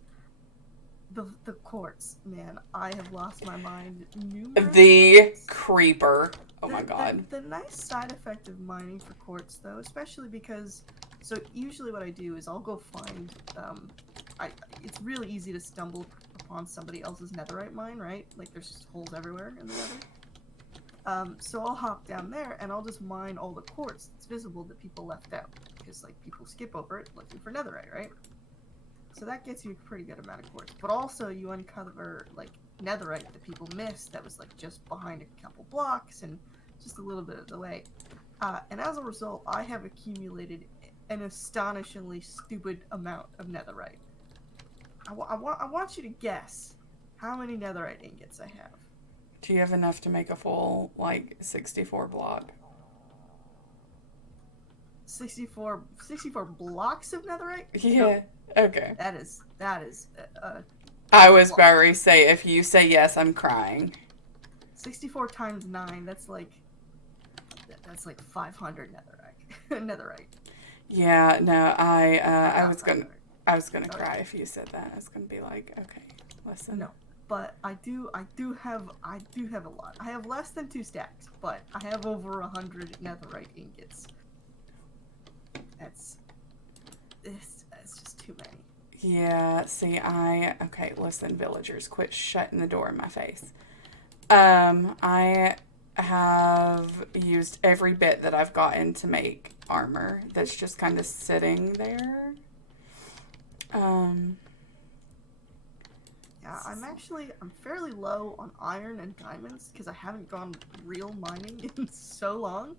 The quartz, man, I have lost my mind numerous The times. creeper. Oh my god. The nice side effect of mining for quartz, though, especially because, so usually what I do is I'll go find, it's really easy to stumble upon somebody else's netherite mine, right? Like, there's just holes everywhere in the nether. So I'll hop down there and I'll just mine all the quartz that's visible that people left out, because, like, people skip over it looking for netherite, right? So that gets you a pretty good amount of quartz. But also you uncover, like, netherite that people missed that was, like, just behind a couple blocks and just a little bit of the way. And as a result, I have accumulated an astonishingly stupid amount of netherite. I want you to guess how many netherite ingots I have. Do you have enough to make a full, like, 64 block? 64 blocks of netherite? Yeah. No, Okay. that is I was about to say, if you say yes, I'm crying. 64 times 9, that's like 500 netherite. Yeah, no, I was Not gonna cry if you said that. I was gonna be like, okay, listen. No, but I do have a lot. I have less than 2 stacks, but I have over 100 netherite ingots. That's just too many. Yeah, see, okay, listen, villagers, quit shutting the door in my face. I have used every bit that I've gotten to make armor that's just kind of sitting there. Yeah, I'm fairly low on iron and diamonds because I haven't gone real mining in so long.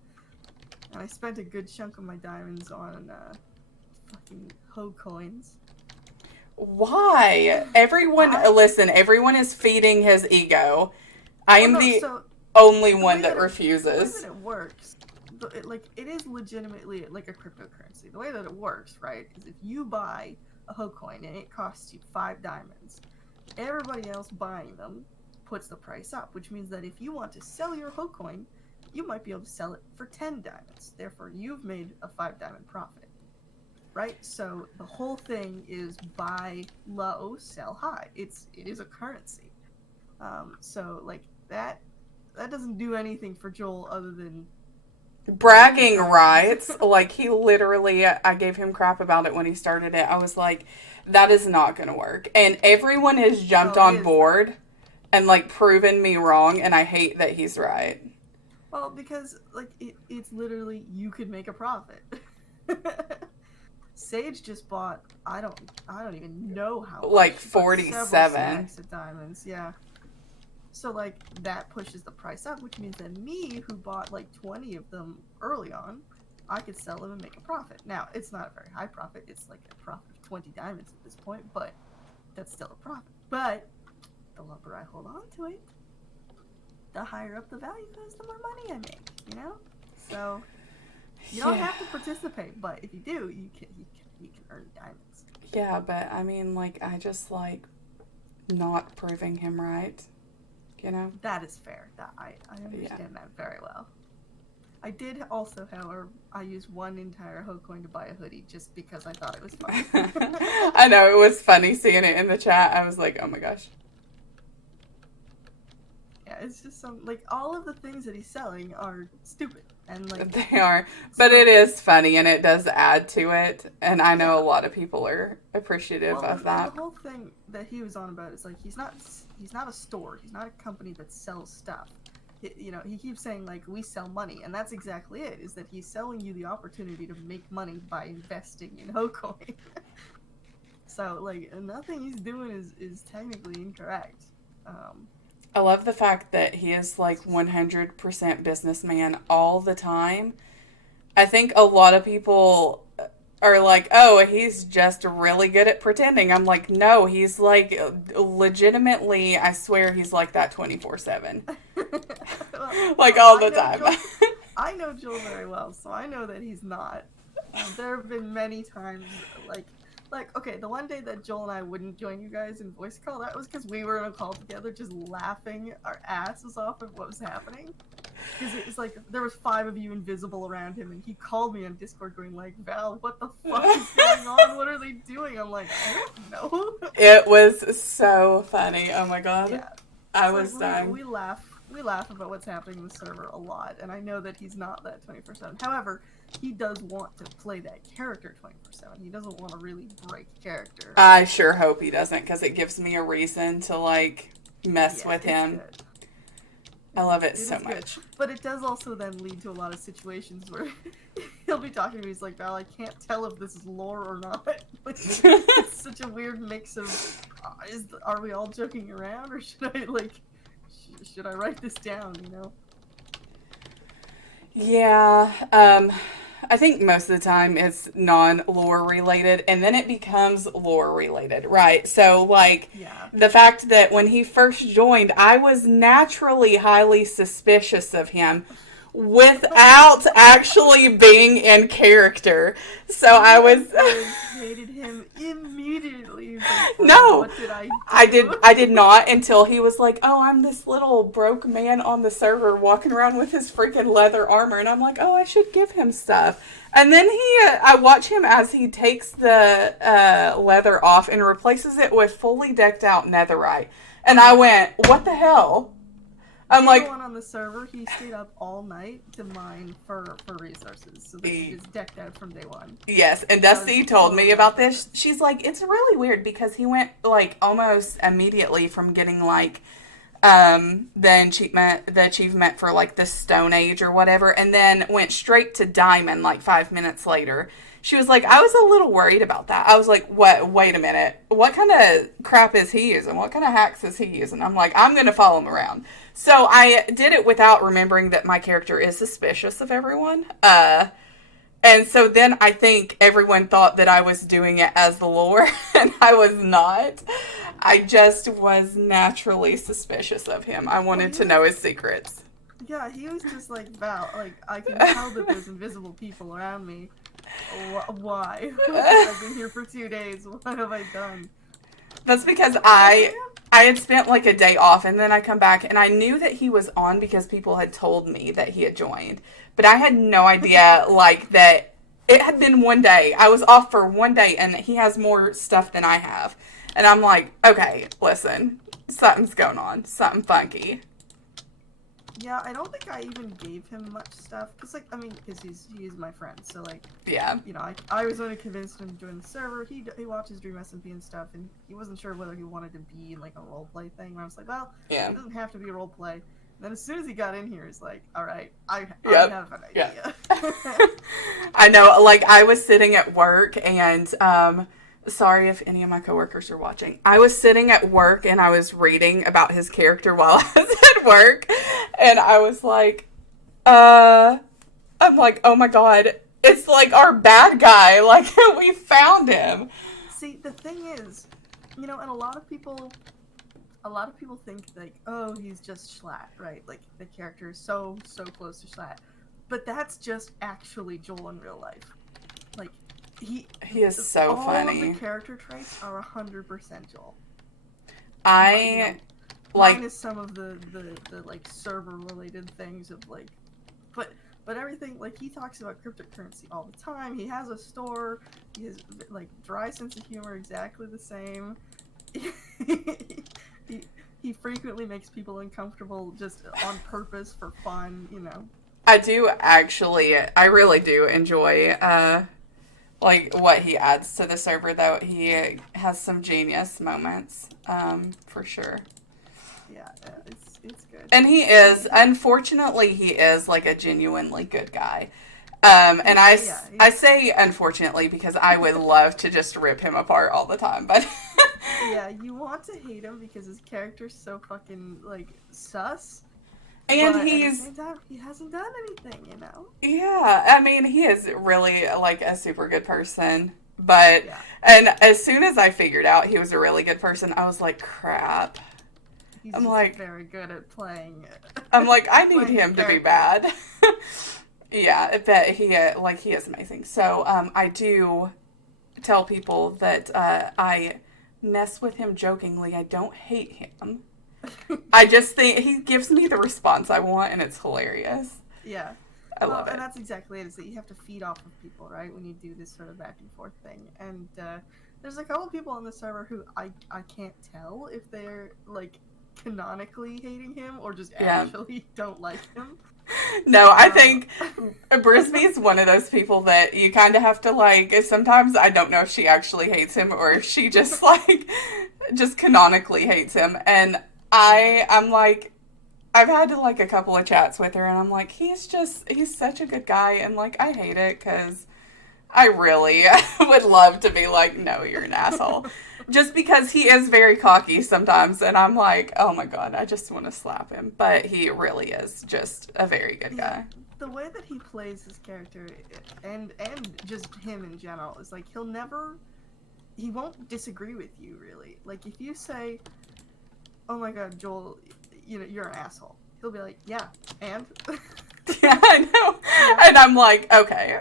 And I spent a good chunk of my diamonds on fucking hoe coins. Why? Listen, everyone is feeding his ego. I am the only one that refuses. The way that it works, it is legitimately like a cryptocurrency. The way that it works, right, is if you buy a hoe coin and it costs you 5 diamonds, everybody else buying them puts the price up, which means that if you want to sell your hoe coin, you might be able to sell it for 10 diamonds. Therefore, you've made a 5 diamond profit. Right? So the whole thing is buy low, sell high. It is a currency. So like that doesn't do anything for Joel other than bragging rights. Like, he literally, I gave him crap about it when he started it. I was like, that is not going to work. And everyone has jumped on board and, like, proven me wrong, and I hate that he's right. Well, because, like, it's literally, you could make a profit. Sage just bought, I don't even know how much. Like, She bought 47. several stacks of diamonds, yeah. So, like, that pushes the price up, which means that me, who bought, like, 20 of them early on, I could sell them and make a profit. Now, it's not a very high profit. It's, like, a profit of 20 diamonds at this point, but that's still a profit. But the longer I hold on to it, the higher up the value goes, the more money I make, you know? So, you don't have to participate, but if you do, he can earn diamonds. Yeah, but I mean, like, I just like not proving him right, you know? That is fair. That I understand that very well. I did also, however, I used one entire hoe coin to buy a hoodie just because I thought it was funny. I know, it was funny seeing it in the chat. I was like, oh my gosh. Yeah, it's just like, all of the things that he's selling are stupid. And, like... They are. But it is funny, and it does add to it. And I know a lot of people are appreciative of that. The whole thing that he was on about is, like, he's not a store. He's not a company that sells stuff. He keeps saying, like, we sell money, and that's exactly it, is that he's selling you the opportunity to make money by investing in Hocoin. So, like, nothing he's doing is technically incorrect. I love the fact that he is, like, 100% businessman all the time. I think a lot of people are like, oh, he's just really good at pretending. I'm like, no, he's, like, legitimately, I swear he's like that 24/7. Like, all the time. I know Joel very well, so I know that he's not. There have been many times, okay, the one day that Joel and I wouldn't join you guys in voice call, that was because we were in a call together just laughing our asses off at what was happening. Because it was like, there was 5 of you invisible around him, and he called me on Discord going like, Val, what the fuck is going on? What are they doing? I'm like, I don't know. It was so funny. Oh my god. Yeah. I was dying. We laugh about what's happening in the server a lot, and I know that he's not that 24/7. However, he does want to play that character 24/7. He doesn't want to really break character. I sure hope he doesn't, because it gives me a reason to, like, mess with him. Good. I love it so much. Good. But it does also then lead to a lot of situations where he'll be talking to me, he's like, Val, I can't tell if this is lore or not. Like, it's such a weird mix of, are we all joking around, or should I, like, should I write this down, you know? Yeah, I think most of the time it's non-lore related, and then it becomes lore related, right? So, like, the fact that when he first joined, I was naturally highly suspicious of him without actually being in character. So I hated him immediately. Like, no, what did I do? I did not, until he was like, oh, I'm this little broke man on the server walking around with his freaking leather armor, and I'm like, oh, I should give him stuff. And then I watch him as he takes the leather off and replaces it with fully decked out netherite, and I went, what the hell? I'm like, everyone on the server, he stayed up all night to mine for resources, so that he just decked out from day one. Yes, and Dusty told me about this. She's like, it's really weird, because he went, like, almost immediately from getting, like, the achievement for, like, the Stone Age or whatever, and then went straight to Diamond, like, 5 minutes later. She was like, I was a little worried about that. I was like, what? Wait a minute. What kind of crap is he using? What kind of hacks is he using? I'm like, I'm going to follow him around. So I did it without remembering that my character is suspicious of everyone. And so then I think everyone thought that I was doing it as the lore, and I was not. I just was naturally suspicious of him. I wanted to know his secrets. Yeah, he was just like, Val, like, I can tell that there's invisible people around me. Why? I've been here for 2 days. What have I done? That's because I had spent like a day off, and then I come back, and I knew that he was on because people had told me that he had joined. But I had no idea, like, that it had been 1 day. I was off for 1 day, and he has more stuff than I have. And I'm like, okay, listen, something's going on. Something funky. Yeah, I don't think I even gave him much stuff, because, like, I mean, because he's my friend, so, like, yeah, you know, I was only convinced him to join the server. He watches BoomerSMP and stuff, and he wasn't sure whether he wanted to be in, like, a roleplay thing, and I was like, well, it doesn't have to be a roleplay. And then as soon as he got in here, he's like, alright, I have an idea. Yeah. I know, like, I was sitting at work, and, sorry if any of my coworkers are watching. I was sitting at work and I was reading about his character while I was at work, and I was like, I'm like, oh my god, it's like our bad guy, like, we found him. See, the thing is, you know, and a lot of people think, like, oh, he's just Schlatt, right? Like, the character is so close to Schlatt. But that's just actually Joel in real life. Like, He is so funny. All of the character traits are 100% Joel. I like minus some of the like server related things of like, but everything, like, he talks about cryptocurrency all the time. He has a store. He has like dry sense of humor, exactly the same. he frequently makes people uncomfortable just on purpose for fun, you know. I do actually, I really do enjoy like what he adds to the server, though. He has some genius moments, for sure. Yeah, it's good. And he is, unfortunately, he is like a genuinely good guy. And I say unfortunately because I would love to just rip him apart all the time, but yeah, you want to hate him because his character's so fucking like sus. And but he's, at the same time, he hasn't done anything, you know? Yeah, I mean, he is really like a super good person. But, and as soon as I figured out he was a really good person, I was like, crap. He's I'm just like, very good at playing. I'm like, I need him to be bad. Yeah, but he is amazing. So, I do tell people that I mess with him jokingly. I don't hate him. I just think he gives me the response I want, and it's hilarious. Yeah. I love it. And that's exactly it, is that you have to feed off of people, right, when you do this sort of back and forth thing. And there's a couple people on the server who I can't tell if they're, like, canonically hating him or just actually don't like him. No, I think Brisby is one of those people that you kind of have to, like, sometimes I don't know if she actually hates him or if she just, like, just canonically hates him. And I'm like, I've had, like, a couple of chats with her, and I'm like, he's such a good guy, and, like, I hate it, because I really would love to be like, no, you're an asshole. Just because he is very cocky sometimes, and I'm like, oh my god, I just want to slap him. But he really is just a very good guy. The way that he plays his character, and just him in general, is like, he won't disagree with you, really. Like, if you say, oh my god, Joel, you know, you're an asshole, he'll be like, yeah, and? Yeah, I know. Yeah. And I'm like, okay.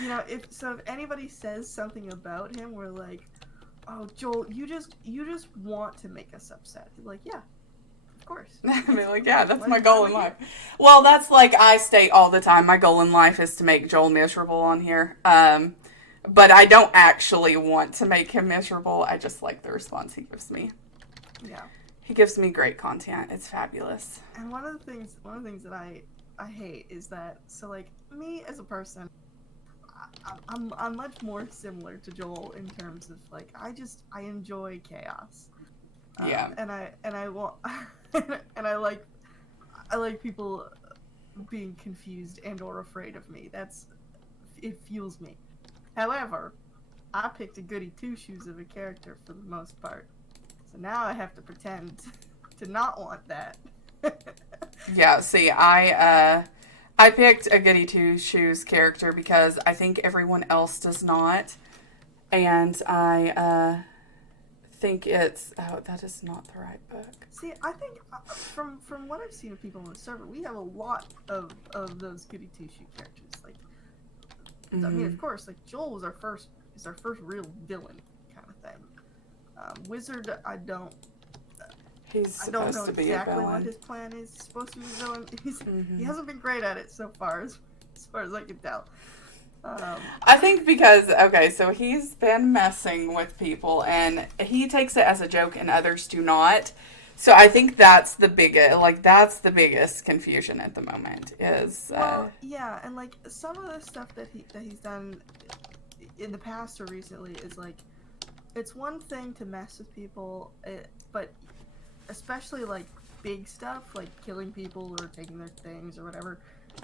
You know, if anybody says something about him, we're like, oh, Joel, you just want to make us upset. He's like, yeah, of course. I mean, like, yeah, that's my goal in life. Well, that's like I state all the time. My goal in life is to make Joel miserable on here. But I don't actually want to make him miserable. I just like the response he gives me. Yeah. He gives me great content. It's fabulous. And one of the things that I hate is that, so, like, me as a person, I'm much more similar to Joel in terms of, like, I enjoy chaos. Yeah. And I want and I like people being confused and or afraid of me. It fuels me. However, I picked a goody two shoes of a character for the most part. So now I have to pretend to not want that. Yeah, see, I picked a goody two-shoes character because I think everyone else does not. And I think it's... Oh, that is not the right book. See, I think from what I've seen of people on the server, we have a lot of those goody two-shoe characters. Like, I mean, of course, like, Joel was our first real villain kind of thing. Wizard, I don't know exactly what his plan is. He's supposed to be a villain. He hasn't been great at it so far, as far as I can tell. I think because, okay, so he's been messing with people, and he takes it as a joke, and others do not. So I think that's the biggest confusion at the moment is. Well, yeah, and like some of the stuff that he's done in the past or recently is like, it's one thing to mess with people, but especially like big stuff like killing people or taking their things or whatever,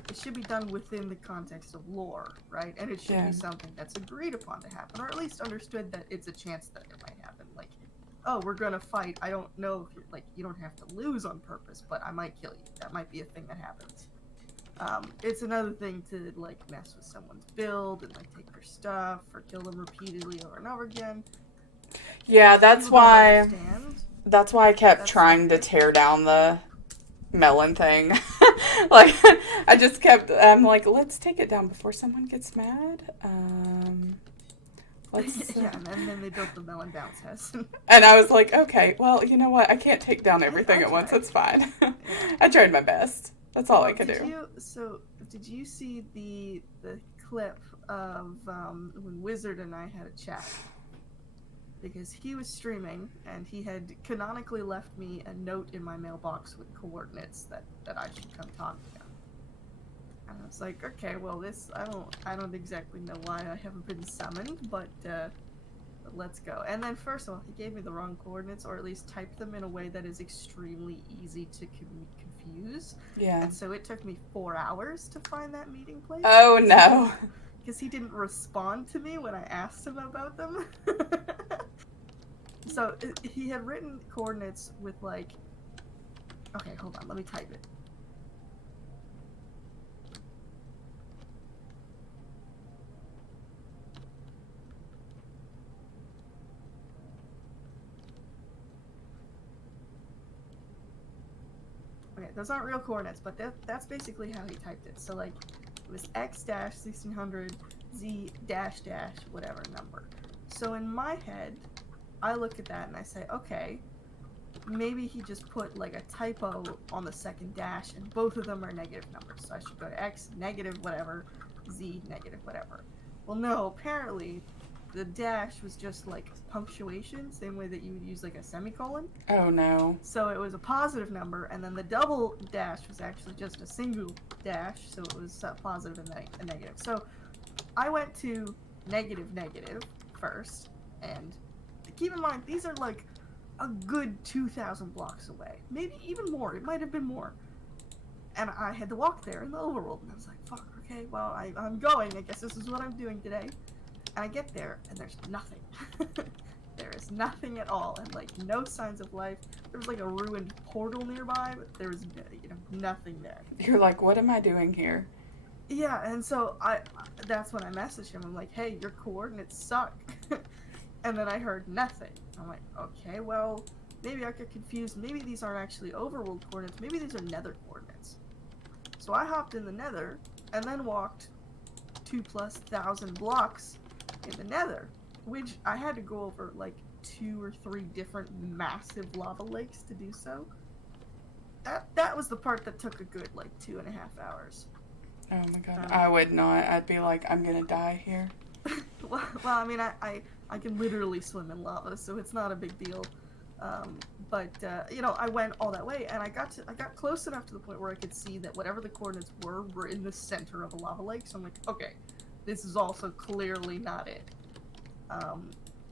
it should be done within the context of lore, right? And it should be something that's agreed upon to happen, or at least understood that it's a chance that it might happen. Like, oh, we're gonna fight. I don't know if you're, like, you don't have to lose on purpose, but I might kill you. That might be a thing that happens. It's another thing to like mess with someone's build and like take their stuff or kill them repeatedly over and over again. Yeah, that's why I kept trying to tear down the melon thing. Like, I'm like, let's take it down before someone gets mad. Let's. Yeah, and then they built the melon bounce house. And I was like, okay, well, you know what? I can't take down everything at once. tried. It's fine. Yeah. I tried my best. That's all I could do. Did you see the clip of when Wizard and I had a chat? Because he was streaming and he had canonically left me a note in my mailbox with coordinates that I should come talk to him. And I was like, okay, well, this I don't exactly know why I haven't been summoned, but let's go. And then first of all, he gave me the wrong coordinates, or at least typed them in a way that is extremely easy to confuse. Yeah. And so it took me 4 hours to find that meeting place. Oh no. Because he didn't respond to me when I asked him about them. So he had written coordinates with like, okay, hold on, let me type it. Okay, those aren't real coordinates, but that's basically how he typed it. So like, it was x-1600 z-dash whatever number. So in my head, I look at that and I say, okay, maybe he just put like a typo on the second dash, and both of them are negative numbers. So I should go to x negative whatever, z negative whatever. Well, no, apparently the dash was just like punctuation, same way that you would use like a semicolon. Oh no. So it was a positive number, and then the double dash was actually just a single dash, so it was positive and a negative. So I went to negative first, and keep in mind, these are like a good 2,000 blocks away. Maybe even more. It might have been more. And I had to walk there in the overworld, and I was like, fuck, okay, well, I'm going. I guess this is what I'm doing today. And I get there, and there's nothing. There is nothing at all, and like no signs of life. There was like a ruined portal nearby, but there was nothing there. You're like, what am I doing here? Yeah, and so that's when I messaged him. I'm like, hey, your coordinates suck. And then I heard nothing. I'm like, okay, well, maybe I got confused. Maybe these aren't actually overworld coordinates. Maybe these are nether coordinates. So I hopped in the nether, and then walked 2,000+ blocks in the nether, which I had to go over like 2 or 3 different massive lava lakes to do so. That was the part that took a good like 2.5 hours. Oh my god. I would not. I'd be like, I'm gonna die here. well, I mean, I can literally swim in lava, so it's not a big deal. But I went all that way, and I got close enough to the point where I could see that whatever the coordinates were in the center of a lava lake. So I'm like, okay, this is also clearly not it.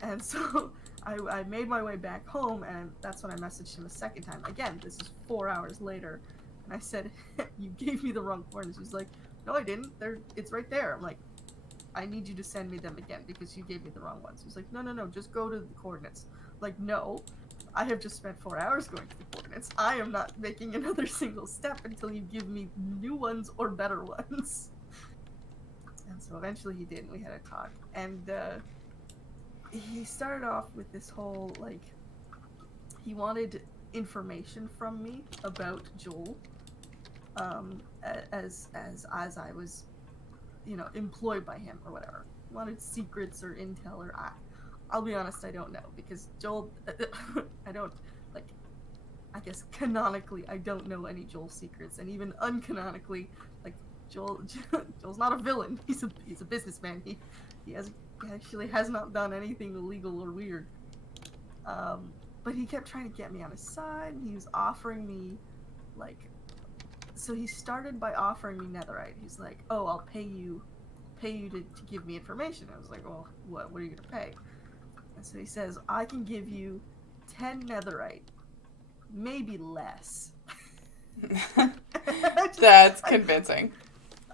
And so I made my way back home, and that's when I messaged him a second time. Again, this is 4 hours later, and I said, you gave me the wrong coordinates. He's like, no, I didn't. It's right there. I'm like, I need you to send me them again because you gave me the wrong ones. He's like, no, just go to the coordinates. I'm like, no, I have just spent 4 hours going to the coordinates. I am not making another single step until you give me new ones or better ones. And so eventually he did, and we had a talk. And he started off with this whole, like, he wanted information from me about Joel, as I was, employed by him or whatever. He wanted secrets or intel, or I'll be honest, I don't know, because Joel, I guess canonically, I don't know any Joel secrets, and even uncanonically, like, Joel's not a villain. He's a businessman. He actually has not done anything illegal or weird. But he kept trying to get me on his side, and he was offering me, like, so he started by offering me netherite. He's like, oh, I'll pay you to give me information. I was like, well, what are you gonna pay? And so he says, I can give you 10 netherite, maybe less. That's convincing.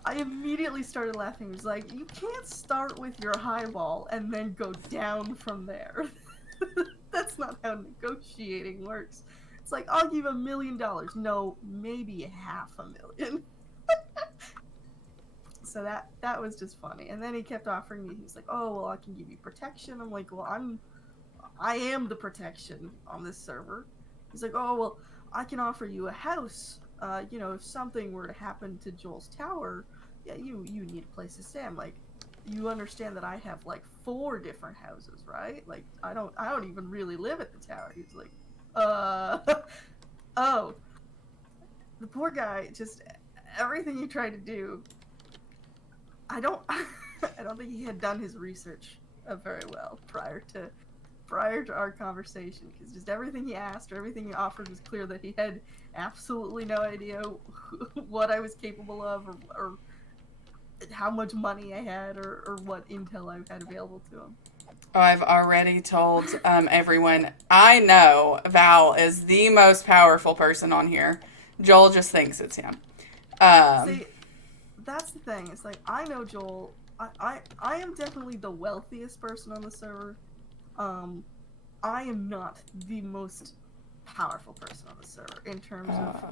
I immediately started laughing. He was like, you can't start with your highball and then go down from there. That's not how negotiating works. It's like, I'll give $1 million. No, maybe $500,000. So that was just funny. And then he kept offering me, he's like, oh, well, I can give you protection. I'm like, well, I am the protection on this server. He's like, oh, well, I can offer you a house. If something were to happen to Joel's tower, yeah, you need a place to stay. I'm like, you understand that I have like 4 different houses, right? Like I don't even really live at the tower. He's like, oh, the poor guy, just everything he tried to do. I don't I don't think he had done his research very well prior to our conversation, because just everything he asked or everything he offered was clear that he had absolutely no idea what I was capable of, or how much money I had, or what intel I had available to him. I've already told everyone, I know Val is the most powerful person on here. Joel just thinks it's him. See, that's the thing. It's like, I know Joel. I am definitely the wealthiest person on the server. I am not the most powerful person on the server in terms of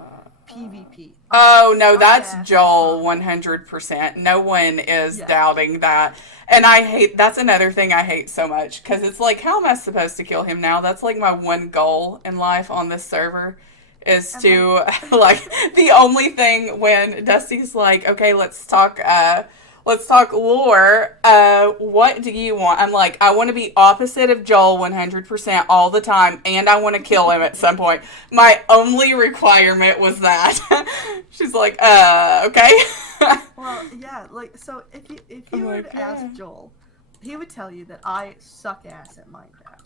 PvP. Oh, no, that's Joel 100%. No one is doubting that. And that's another thing I hate so much, because it's like, how am I supposed to kill him now? That's like my one goal in life on this server, is to, like, the only thing when Dusty's like, okay, let's talk lore. What do you want? I'm like, I want to be opposite of Joel 100% all the time, and I want to kill him at some point. My only requirement was that. She's like, okay. Well, yeah, like, so if you were to ask Joel, he would tell you that I suck ass at Minecraft.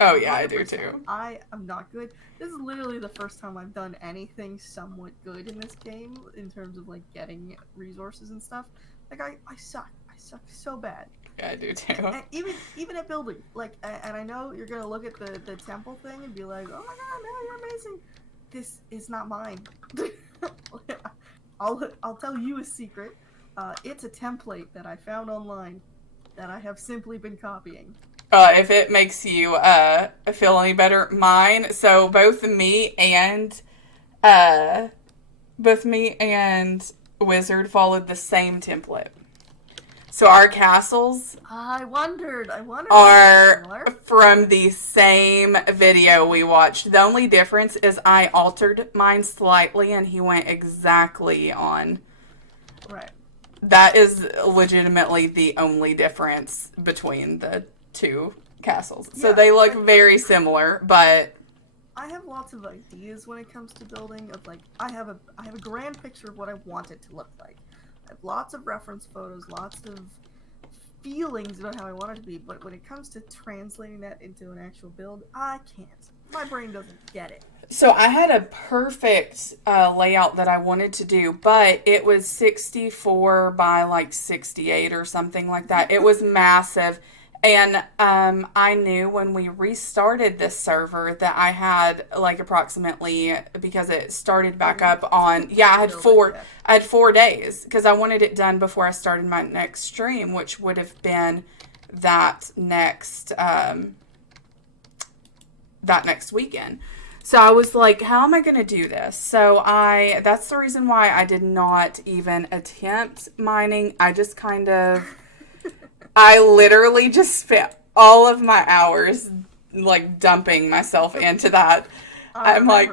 Oh yeah, I do too. I am not good. This is literally the first time I've done anything somewhat good in this game in terms of like getting resources and stuff. Like I suck. I suck so bad. Yeah, I do too. And even at building, like, and I know you're gonna look at the temple thing and be like, oh my god, no, you're amazing. This is not mine. I'll tell you a secret. It's a template that I found online that I have simply been copying. If it makes you feel any better, mine. So both me and Wizard followed the same template. So our castles I wondered are from the same video we watched. The only difference is I altered mine slightly and he went exactly on. Right. That is legitimately the only difference between the 2 castles. So they look very similar, but I have lots of ideas when it comes to building. Of like, I have a grand picture of what I want it to look like. I have lots of reference photos, lots of feelings about how I want it to be. But when it comes to translating that into an actual build, I can't. My brain doesn't get it. So I had a perfect layout that I wanted to do, but it was 64 by like 68 or something like that. It was massive. And I knew when we restarted this server that I had like approximately, because it started back up on, I had 4 days, because I wanted it done before I started my next stream, which would have been that next weekend. So I was like, how am I going to do this? So that's the reason why I did not even attempt mining. I just I literally just spent all of my hours like dumping myself into that. I'm like,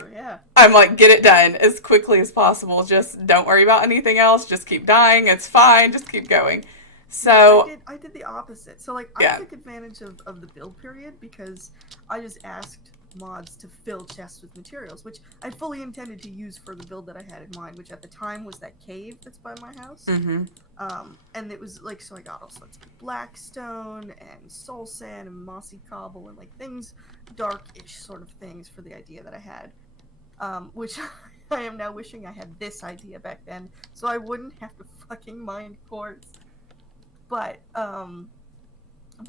get it done as quickly as possible. Just don't worry about anything else. Just keep dying. It's fine. Just keep going. So I did the opposite. So like I took advantage of the build period, because I just asked mods to fill chests with materials, which I fully intended to use for the build that I had in mind, which at the time was that cave that's by my house. Mm-hmm. And it was like, so I got all sorts of blackstone and soul sand and mossy cobble and like things, dark-ish sort of things for the idea that I had, which I am now wishing I had this idea back then, so I wouldn't have to fucking mine quartz. But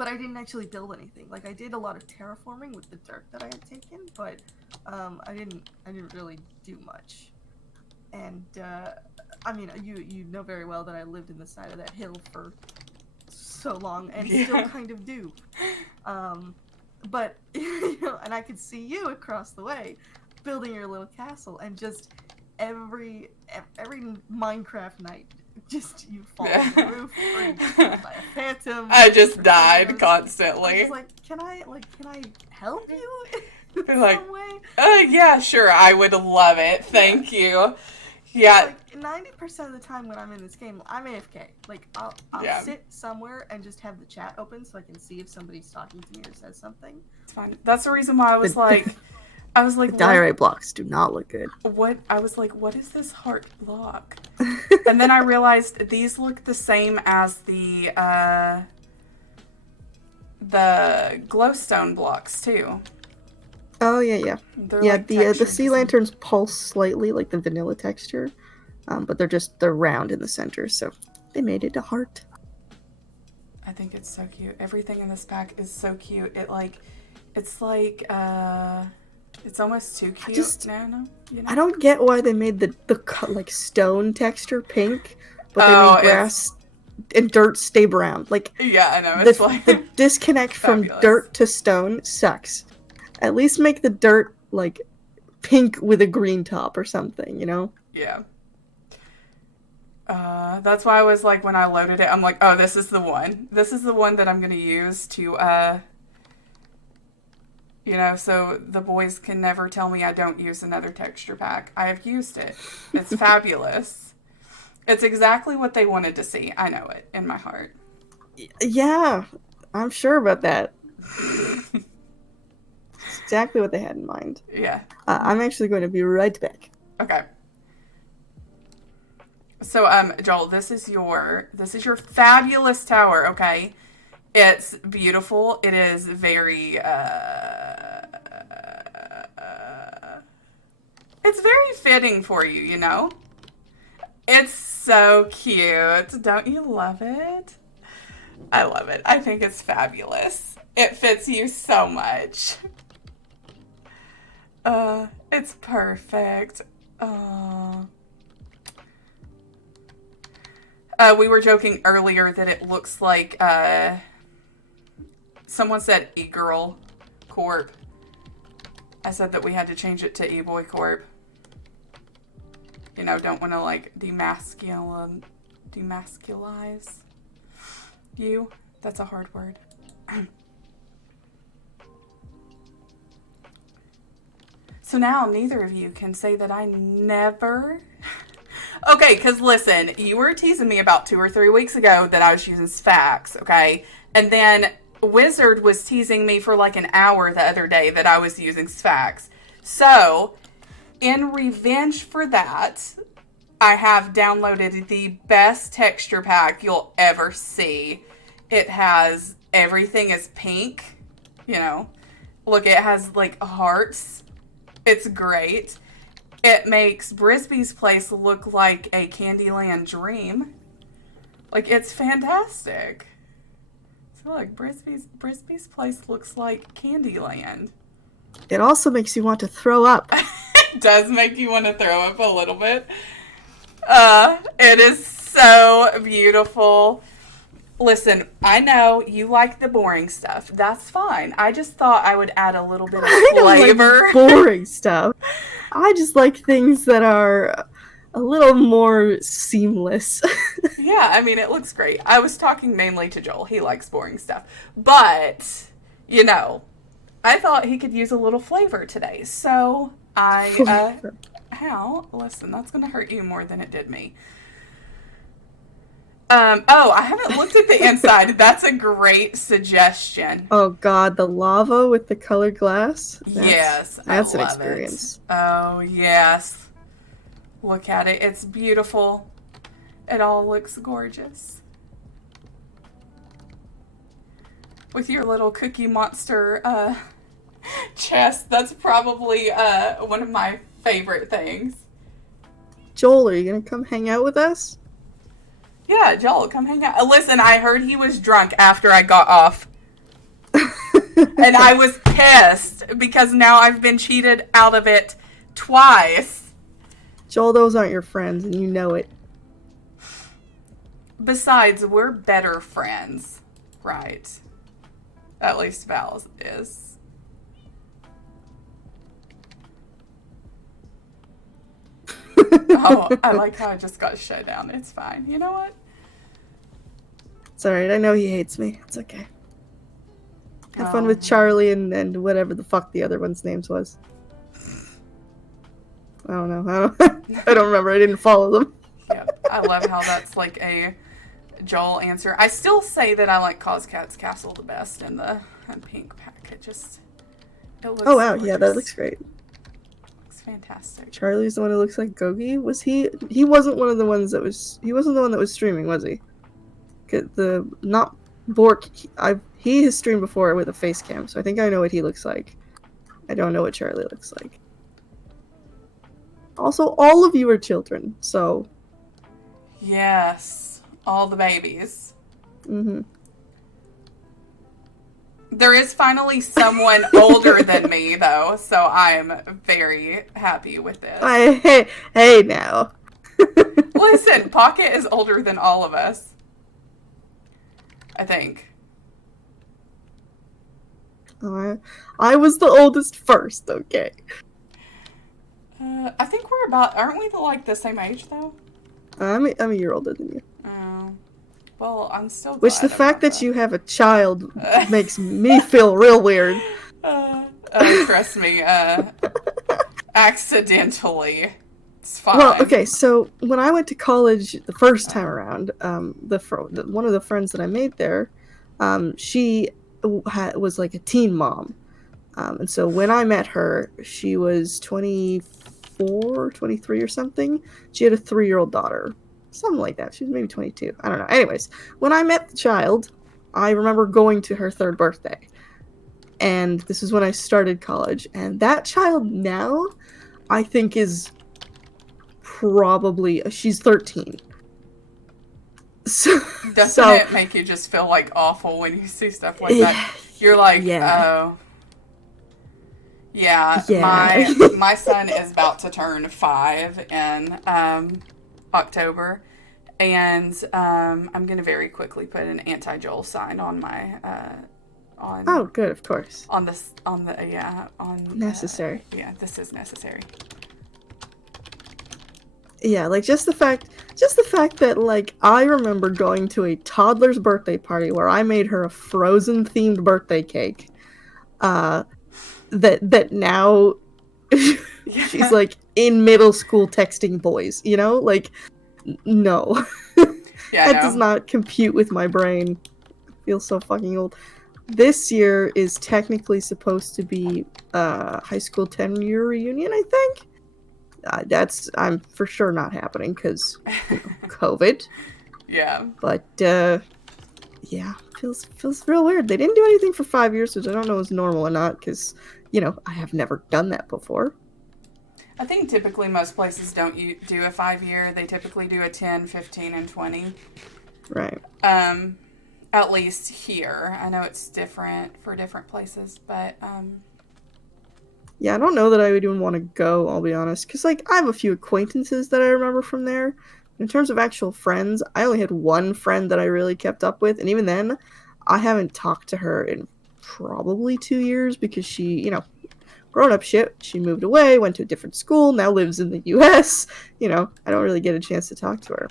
I didn't actually build anything. Like, I did a lot of terraforming with the dirt that I had taken, but I didn't really do much. And I mean, you know very well that I lived in the side of that hill for so long, and still kind of do. But you know, and I could see you across the way, building your little castle, and just every Minecraft night, just you fall on the roof, or you get killed by a phantom. I just died constantly. I was like, can I help you in like, some way? Yeah, sure, I would love it. Thank you. Yeah. Like 90% of the time when I'm in this game, I'm AFK. Like I'll Yeah. sit somewhere and just have the chat open so I can see if somebody's talking to me or says something. It's fine. That's the reason why I was like, The diorite blocks do not look good. what? I was like, what is this heart block? And then I realized these look the same as the glowstone blocks too. Oh yeah. They're Yeah, like the textured sea the same. lanterns pulse slightly like the vanilla texture, but they're round in the center, so they made it a heart. I think it's so cute. Everything in this pack is so cute. It's almost too cute. No, you know? I don't get why they made the like stone texture pink, but Oh, they made grass and dirt stay brown. Like, Yeah, I know. It's like the disconnect from fabulous. dirt to stone sucks. At least make the dirt like pink with a green top or something, you know? Yeah. That's why I was like, when I loaded it, I'm like, oh, this is the one. This is the one that I'm going to use to, so the boys can never tell me I don't use another texture pack. I have used it. It's fabulous. It's exactly what they wanted to see. I know it in my heart. Yeah, I'm sure about that. It's exactly what they had in mind. Yeah. I'm actually going to be right back. Okay. So, Joel, this is your fabulous tower, okay? It's beautiful. It is very, it's very fitting for you, you know? It's so cute. Don't you love it? I love it. I think it's fabulous. It fits you so much. It's perfect. We were joking earlier that it looks like, someone said E-Girl Corp. I said that we had to change it to E-Boy Corp. You know, don't want to, like, demasculize you. That's a hard word. So now neither of you can say that I never... Okay, because listen, you were teasing me about 2 or 3 weeks ago that I was using Sphax, okay? And then Wizard was teasing me for like an hour the other day that I was using Sphax. So, in revenge for that, I have downloaded the best texture pack you'll ever see. It has, everything is pink, you know. Look, it has like hearts. It's great. It makes Brisby's place look like a Candyland dream. Like, it's fantastic. So, look, Brisby's place looks like Candyland. It also makes you want to throw up. It does make you want to throw up a little bit. It is so beautiful. Listen, I know you like the boring stuff. That's fine. I just thought I would add a little bit of flavor. I don't like boring stuff. I just like things that are a little more seamless. Yeah, I mean, it looks great. I was talking mainly to Joel. He likes boring stuff. But, you know, I thought he could use a little flavor today. So I, listen, that's going to hurt you more than it did me. I haven't looked at the inside. That's a great suggestion. Oh god, the lava with the colored glass? Yes, that's I an love experience. It. Oh, yes. Look at it. It's beautiful. It all looks gorgeous. With your little Cookie Monster chest, that's probably one of my favorite things. Joel, are you gonna come hang out with us? Yeah, Joel, come hang out. Listen, I heard he was drunk after I got off. And I was pissed because now I've been cheated out of it twice. Joel, those aren't your friends and you know it. Besides, we're better friends, right? At least Val is. Oh, I like how I just got shut down. It's fine. You know what? It's alright, I know he hates me. It's okay. Have fun with Charlie and whatever the fuck the other one's names was. I don't know. I don't remember. I didn't follow them. Yeah, I love how that's like a Joel answer. I still say that I like Coscat's Castle the best in the pink pack. It looks Oh wow, yeah, that gorgeous. looks great. Looks fantastic. Charlie's the one who looks like Gogi. Was he? He wasn't one of the ones that was. He wasn't the one that was streaming, was he? Not Bork. He has streamed before with a face cam, so I think I know what he looks like. I don't know what Charlie looks like. Also, all of you are children, so. Yes, all the babies. Mm-hmm. There is finally someone older than me, though, so I'm very happy with this. Hey now. Listen, Pocket is older than all of us. I think. I was the oldest first, okay. I think we're aren't we like the same age, though? I'm a year older than you. Oh. Well, I'm still glad. Which the fact that you have a child makes me feel real weird. Trust me, accidentally. It's fine. Well, okay, so when I went to college the first time around, one of the friends that I made there, she was like a teen mom. And so when I met her, she was 24, 23 or something. She had a 3-year-old daughter. Something like that. She was maybe 22. I don't know. Anyways, when I met the child, I remember going to her 3rd birthday. And this is when I started college. And that child now, I think is probably... She's 13. So, Doesn't it make you just feel like awful when you see stuff like that? You're like, oh... Yeah, my son is about to turn 5 in October, and I'm gonna very quickly put an anti-Joel sign on my on. Oh, good, of course. On necessary. This is necessary. Yeah, like just the fact that like I remember going to a toddler's birthday party where I made her a Frozen themed birthday cake. That now she's like in middle school texting boys, you know? Like, no. Yeah, that does not compute with my brain. I feel so fucking old. This year is technically supposed to be high school 10-year reunion, I think. I'm for sure not happening because COVID. Yeah. But yeah, feels real weird. They didn't do anything for 5 years, which I don't know is normal or not, because I have never done that before. I think typically most places don't do a 5-year. They typically do a 10, 15, and 20. Right. At least here. I know it's different for different places, but yeah, I don't know that I would even want to go, I'll be honest, because like I have a few acquaintances that I remember from there. In terms of actual friends, I only had one friend that I really kept up with, and even then, I haven't talked to her in probably 2 years because she, grown up shit, she moved away, went to a different school, now lives in the US. I don't really get a chance to talk to her.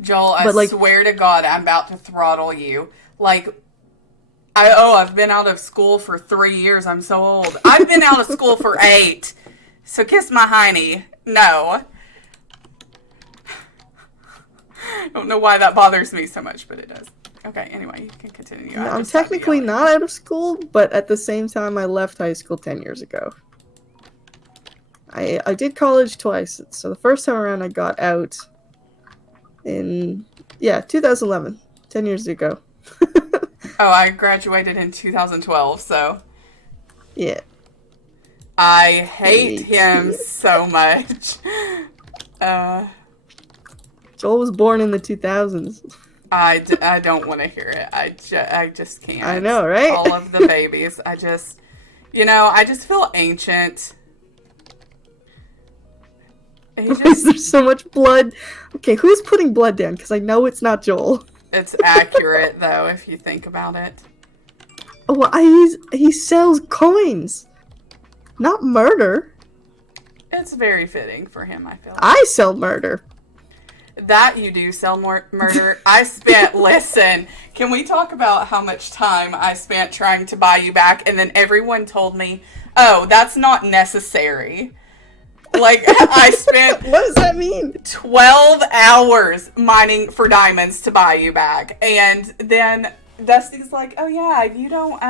Joel, I swear to God, I'm about to throttle you. Like, I've been out of school for 3 years. I'm so old. I've been out of school for 8. So kiss my hiney. No. I don't know why that bothers me so much, but it does. Okay, anyway, you can continue. No, I'm technically not out of school, but at the same time, I left high school 10 years ago. I did college twice. So the first time around, I got out in, 2011. 10 years ago. Oh, I graduated in 2012, so. Yeah. I hate him so much. Joel was born in the 2000s. I don't want to hear it. I just can't. I know, right? All of the babies. I just feel ancient. There's so much blood. Okay, who's putting blood down? Because I know it's not Joel. It's accurate, though, if you think about it. Oh, he sells coins. Not murder. It's very fitting for him, I feel like. I sell murder. That you do sell more murder. Listen, can we talk about how much time I spent trying to buy you back, and then everyone told me, oh, that's not necessary. Like, I spent What does that mean? 12 hours mining for diamonds to buy you back. And then Dusty's like, oh yeah, you don't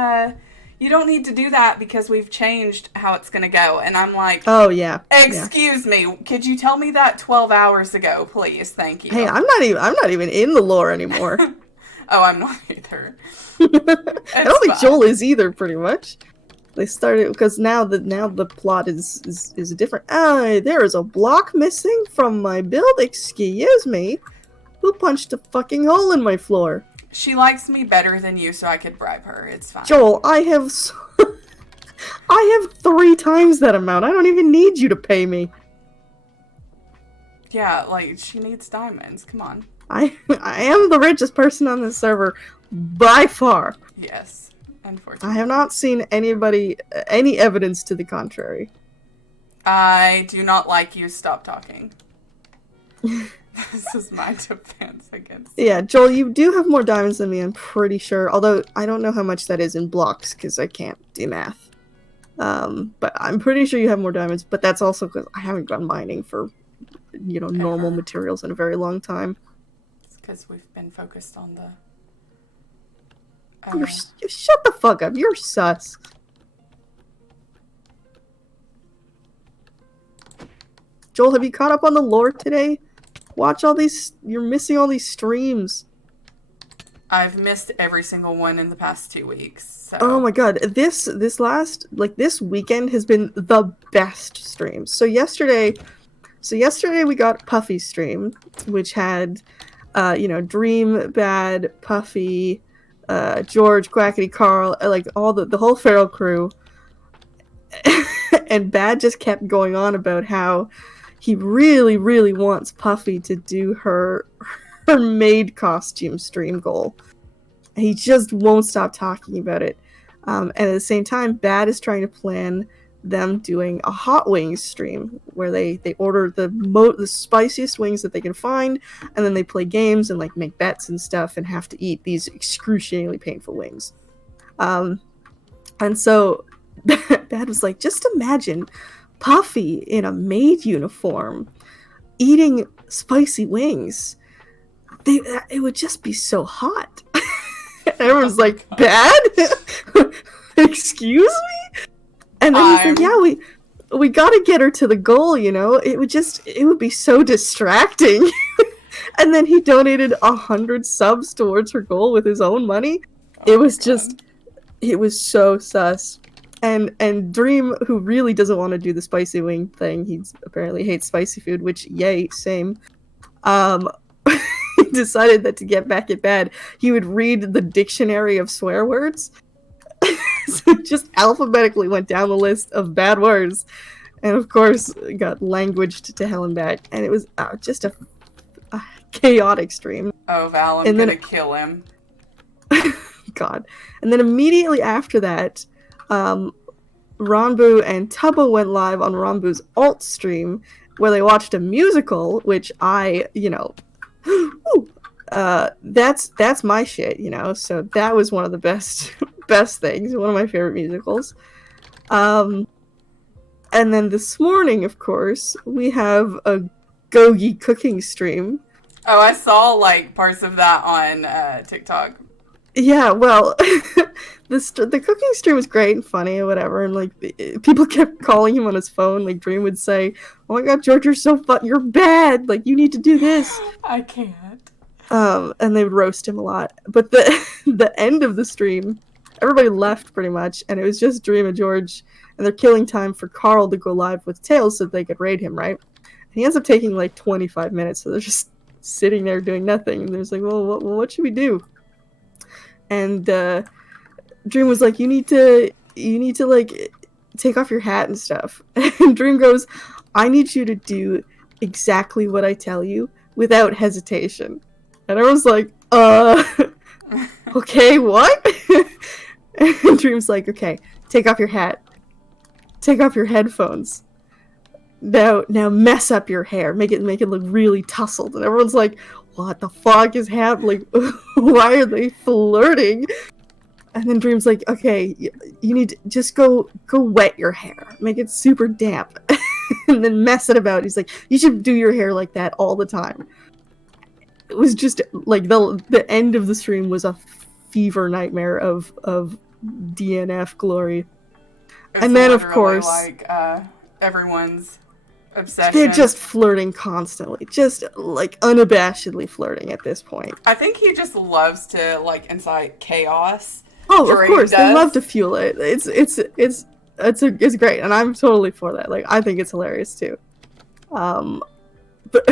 need to do that because we've changed how it's gonna go. And I'm like, Oh yeah. excuse me, could you tell me that 12 hours ago, please? Thank you. Hey, I'm not even in the lore anymore. Oh, I'm not either. I don't think fine. Joel is either, pretty much. They started because now the plot is different. There is a block missing from my build. Excuse me. Who punched a fucking hole in my floor? She likes me better than you, so I could bribe her. It's fine. Joel, I have 3 times that amount. I don't even need you to pay me. Yeah, like, she needs diamonds. Come on. I am the richest person on this server by far. Yes, unfortunately. I have not seen any evidence to the contrary. I do not like you. Stop talking. This is my defense against you. Yeah, Joel, you do have more diamonds than me, I'm pretty sure. Although, I don't know how much that is in blocks, because I can't do math. But I'm pretty sure you have more diamonds, but that's also because I haven't gone mining for, normal materials in a very long time. It's because we've been focused on the... You shut the fuck up, you're sus. Joel, have you caught up on the lore today? Watch all these, you're missing all these streams. I've missed every single one in the past 2 weeks. So. Oh my god, this weekend has been the best streams. So yesterday we got Puffy's stream, which had, Dream, Bad, Puffy, George, Quackity, Carl, like all the whole feral crew. And Bad just kept going on about how he really, really wants Puffy to do her maid costume stream goal. He just won't stop talking about it. And at the same time, Bad is trying to plan them doing a hot wings stream where they order the spiciest wings that they can find, and then they play games and like make bets and stuff and have to eat these excruciatingly painful wings. And so Bad was like, just imagine Puffy in a maid uniform eating spicy wings. It would just be so hot. Everyone's like, Bad? Excuse me? And then he's like, yeah, we gotta get her to the goal, it would be so distracting. And then he donated 100 subs towards her goal with his own money. It was so sus. And Dream, who really doesn't want to do the spicy wing thing, he apparently hates spicy food, which, yay, same, decided that to get back at Bad, he would read the dictionary of swear words. So just alphabetically went down the list of bad words, and of course got languaged to hell and back, and it was just a chaotic stream. Oh, Val, I'm gonna kill him. God. And then immediately after that, Ronbu and Tubbo went live on Ronbu's alt stream, where they watched a musical, which that's my shit, so that was one of the best things, one of my favorite musicals. And then this morning, of course, we have a Gogi cooking stream. Oh, I saw like parts of that on TikTok. Yeah, well, the cooking stream was great and funny or whatever, and like people kept calling him on his phone. Like Dream would say, "Oh my god, George, you're bad. Like you need to do this." I can't. And they would roast him a lot. But the end of the stream, everybody left pretty much, and it was just Dream and George, and they're killing time for Carl to go live with Tails so that they could raid him, right? And he ends up taking like 25 minutes, so they're just sitting there doing nothing, and there's like, well, what should we do? And Dream was like, you need to like take off your hat and stuff. And Dream goes, I need you to do exactly what I tell you without hesitation. And I was like, okay, what? And Dream's like, okay, take off your hat. Take off your headphones. Now mess up your hair. Make it look really tousled. And everyone's like, what the fuck is happening? Like, why are they flirting? And then Dream's like, okay, you need to just go wet your hair. Make it super damp. and then mess it about. He's like, you should do your hair like that all the time. It was just like the end of the stream was a fever nightmare of DNF glory. It's And then, of literally course, like everyone's obsession. they're just flirting constantly, just like unabashedly flirting at this point. I think he just loves to like incite chaos. Oh, of course, they does. love to fuel it. It's great, and I'm totally for that. Like, I think it's hilarious too. But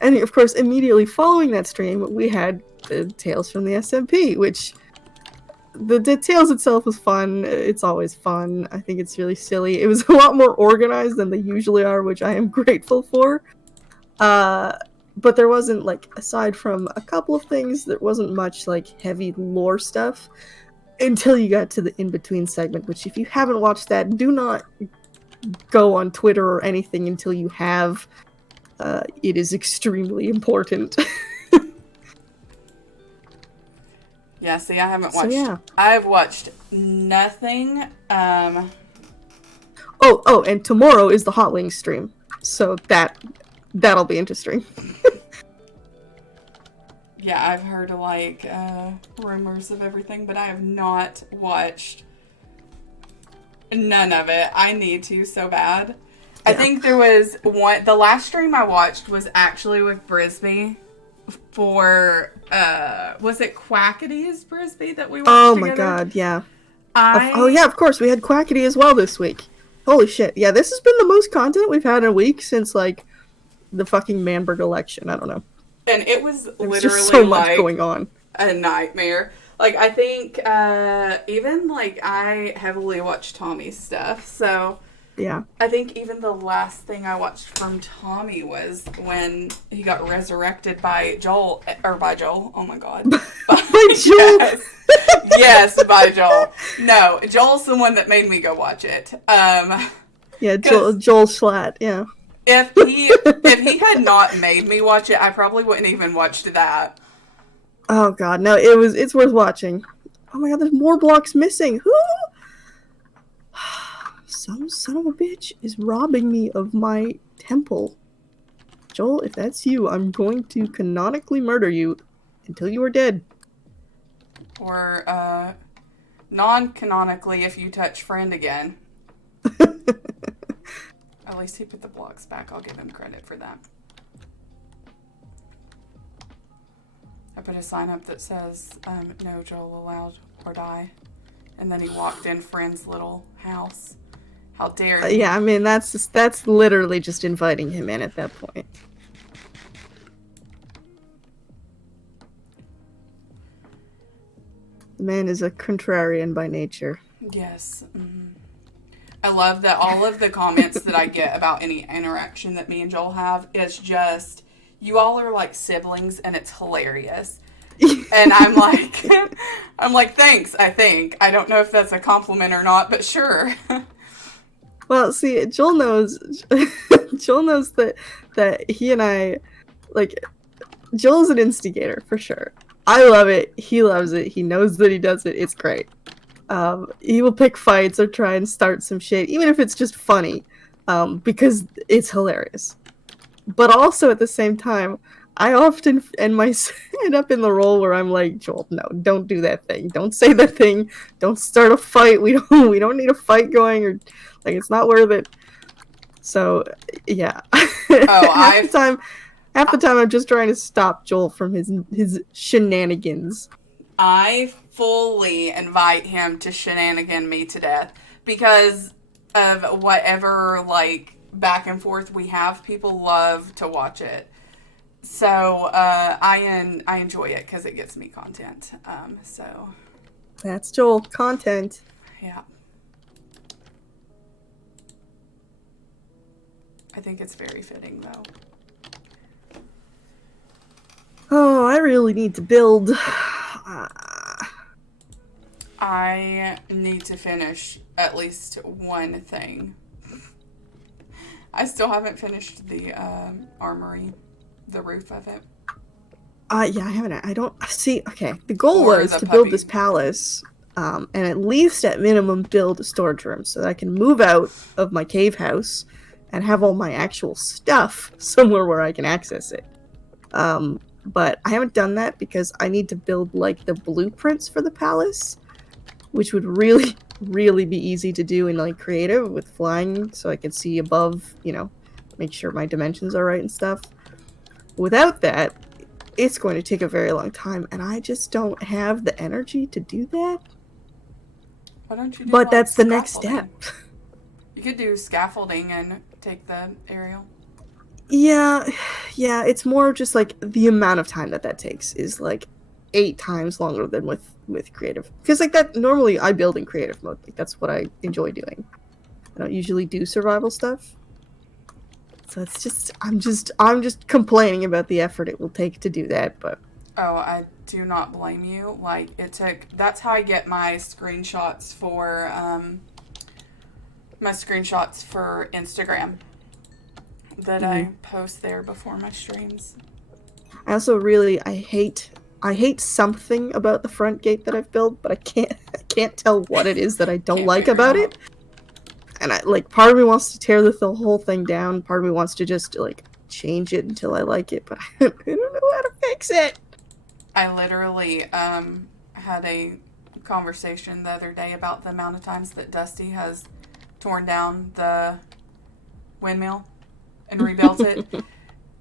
and of course, immediately following that stream, we had the Tales from the SMP, which the Tales itself was fun. It's always fun. I think it's really silly. It was a lot more organized than they usually are, which I am grateful for. But there wasn't, like, aside from a couple of things, there wasn't much, like, heavy lore stuff until you got to the in-between segment, which if you haven't watched that, do not go on Twitter or anything until you have. It is extremely important. Yeah, see, I haven't watched. So, yeah. I've watched nothing. Oh, and tomorrow is the Hot Wings stream, so that'll be interesting. Yeah, I've heard like rumors of everything, but I have not watched none of it. I need to so bad. Yeah. I think there was one. The last stream I watched was actually with Brisby for was it Quackity's Brisby that we watched together? My god, yeah. Oh yeah, of course, we had Quackity as well this week. Holy shit. Yeah, this has been the most content we've had in a week since, like, the fucking Manberg election. I don't know. And it was literally just so much like going on. A nightmare. Like, I think even, like, I heavily watched Tommy's stuff, so yeah. I think even the last thing I watched from Tommy was when he got resurrected by Joel, oh my god. By Joel? Yes. Yes, by Joel. No, Joel's the one that made me go watch it. Yeah, Joel Schlatt, yeah. If he had not made me watch it, I probably wouldn't even watched that. Oh god, no, it's worth watching. Oh my god, there's more blocks missing. Who? Some son of a bitch is robbing me of my temple. Joel, if that's you, I'm going to canonically murder you until you are dead. Or, non-canonically if you touch friend again. At least he put the blocks back. I'll give him credit for that. I put a sign up that says, no Joel allowed or die. And then he walked in friend's little house. How dare you? Yeah, I mean, that's literally just inviting him in at that point. The man is a contrarian by nature. Yes. Mm-hmm. I love that all of the comments that I get about any interaction that me and Joel have is just, you all are like siblings and it's hilarious. And I'm like, thanks, I think. I don't know if that's a compliment or not, but sure. Well, see, Joel knows that he and I, like, Joel's an instigator, for sure. I love it. He loves it. He knows that he does it. It's great. He will pick fights or try and start some shit, even if it's just funny, because it's hilarious. But also at the same time, I often end up in the role where I'm like, Joel, no, don't do that thing. Don't say that thing. Don't start a fight. We don't need a fight going, or like, it's not worth it. So yeah. Oh, half the time I'm just trying to stop Joel from his shenanigans. I fully invite him to shenanigan me to death because of whatever, like, back and forth we have. People love to watch it. So, I enjoy it because it gives me content. So. That's Joel. Content. Yeah. I think it's very fitting, though. Oh, I really need to build. I need to finish at least one thing. I still haven't finished the armory, the roof of it. Yeah, I haven't. I don't see. Okay, the goal Or was the to puppy. build this palace, and at least at minimum build a storage room so that I can move out of my cave house and have all my actual stuff somewhere where I can access it. But I haven't done that because I need to build like the blueprints for the palace, which would really, really be easy to do in like creative with flying, so I can see above, you know, make sure my dimensions are right and stuff. Without that, it's going to take a very long time, and I just don't have the energy to do that. Why don't you do But like, that's the next scaffolding? step. You could do scaffolding and take the aerial. Yeah, it's more just like the amount of time that takes is like 8 times longer than with creative. Because like that, normally I build in creative mode. Like that's what I enjoy doing. I don't usually do survival stuff. So it's just I'm just complaining about the effort it will take to do that, but Oh, I do not blame you. Like, it took... That's how I get my screenshots for Instagram that I post there before my streams. I also really I hate something about the front gate that I've built, but I can't tell what it is that I don't Can't like figure about out. it. And I like part of me wants to tear the whole thing down, part of me wants to just like change it until I like it, but I don't know how to fix it. I literally had a conversation the other day about the amount of times that Dusty has torn down the windmill and rebuilt it.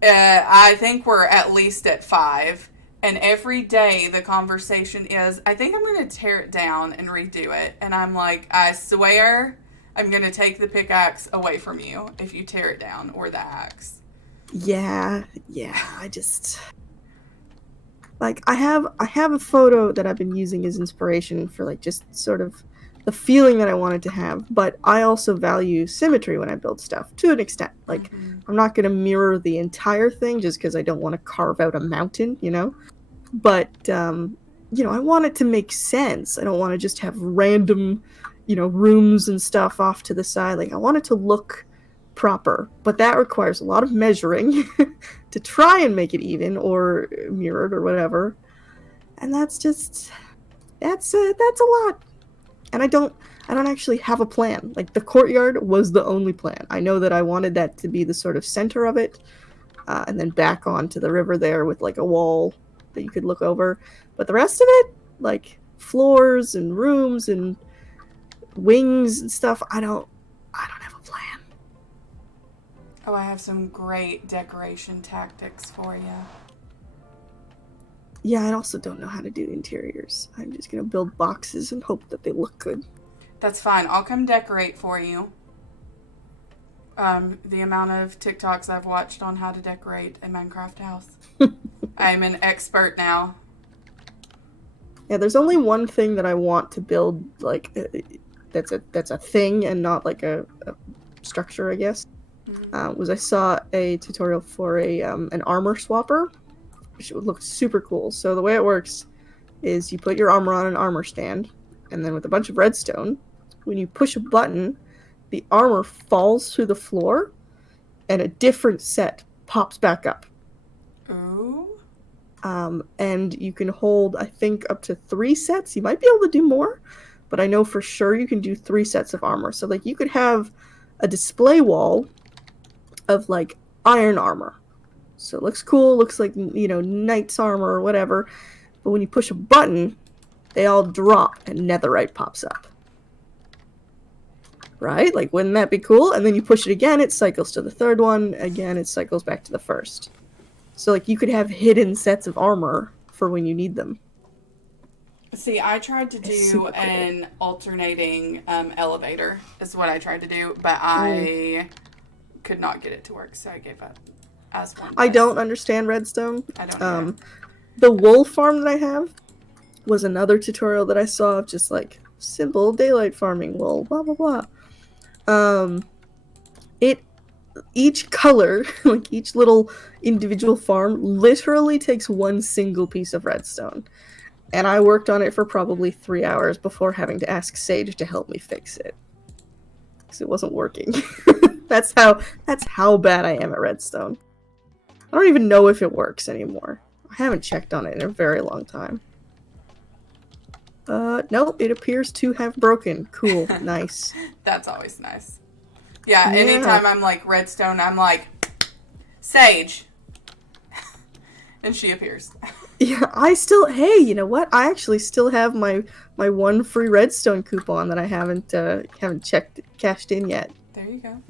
I think we're at least at 5. And every day the conversation is, I think I'm going to tear it down and redo it. And I'm like, I swear I'm going to take the pickaxe away from you if you tear it down, or the axe. Yeah, I just like I have a photo that I've been using as inspiration for like just sort of the feeling that I wanted to have, but I also value symmetry when I build stuff to an extent. Like I'm not going to mirror the entire thing just because I don't want to carve out a mountain, you know? But you know, I want it to make sense. I don't want to just have random, you know, rooms and stuff off to the side. Like I want it to look proper, but that requires a lot of measuring to try and make it even or mirrored or whatever. And that's a lot. And I don't actually have a plan. Like the courtyard was the only plan. I know that I wanted that to be the sort of center of it, and then back onto the river there with like a wall that you could look over. But the rest of it, like floors and rooms and wings and stuff, I don't have a plan. Oh, I have some great decoration tactics for you. Yeah, I also don't know how to do interiors. I'm just gonna build boxes and hope that they look good. That's fine. I'll come decorate for you. The amount of TikToks I've watched on how to decorate a Minecraft house. I'm an expert now. Yeah, there's only one thing that I want to build, like, that's a thing and not like a structure, I guess. Was I saw a tutorial for an armor swapper, which would look super cool. So the way it works is you put your armor on an armor stand, and then with a bunch of redstone, when you push a button, the armor falls through the floor, and a different set pops back up. Ooh. And you can hold, I think, up to 3 sets. You might be able to do more, but I know for sure you can do 3 sets of armor. So, like, you could have a display wall of, like, iron armor. So it looks cool, looks like, you know, knight's armor or whatever. But when you push a button, they all drop and netherite pops up. Right? Like, wouldn't that be cool? And then you push it again, it cycles to the third one. Again, it cycles back to the first. So, like, you could have hidden sets of armor for when you need them. See, I tried to do an alternating elevator, is what I tried to do, but I could not get it to work, so I gave up. As one does. I don't understand redstone. I don't either. The wool farm that I have was another tutorial that I saw of just, like, simple daylight farming wool, blah, blah, blah. Each color, like each little individual farm, literally takes one single piece of redstone. And I worked on it for probably 3 hours before having to ask Sage to help me fix it. Because it wasn't working. That's how bad I am at redstone. I don't even know if it works anymore. I haven't checked on it in a very long time. No, it appears to have broken. Cool. Nice. That's always nice. Yeah, Yeah. anytime I'm like redstone, I'm like, Sage. And she appears. Yeah, hey, you know what? I actually still have my one free redstone coupon that I haven't cashed in yet. There you go.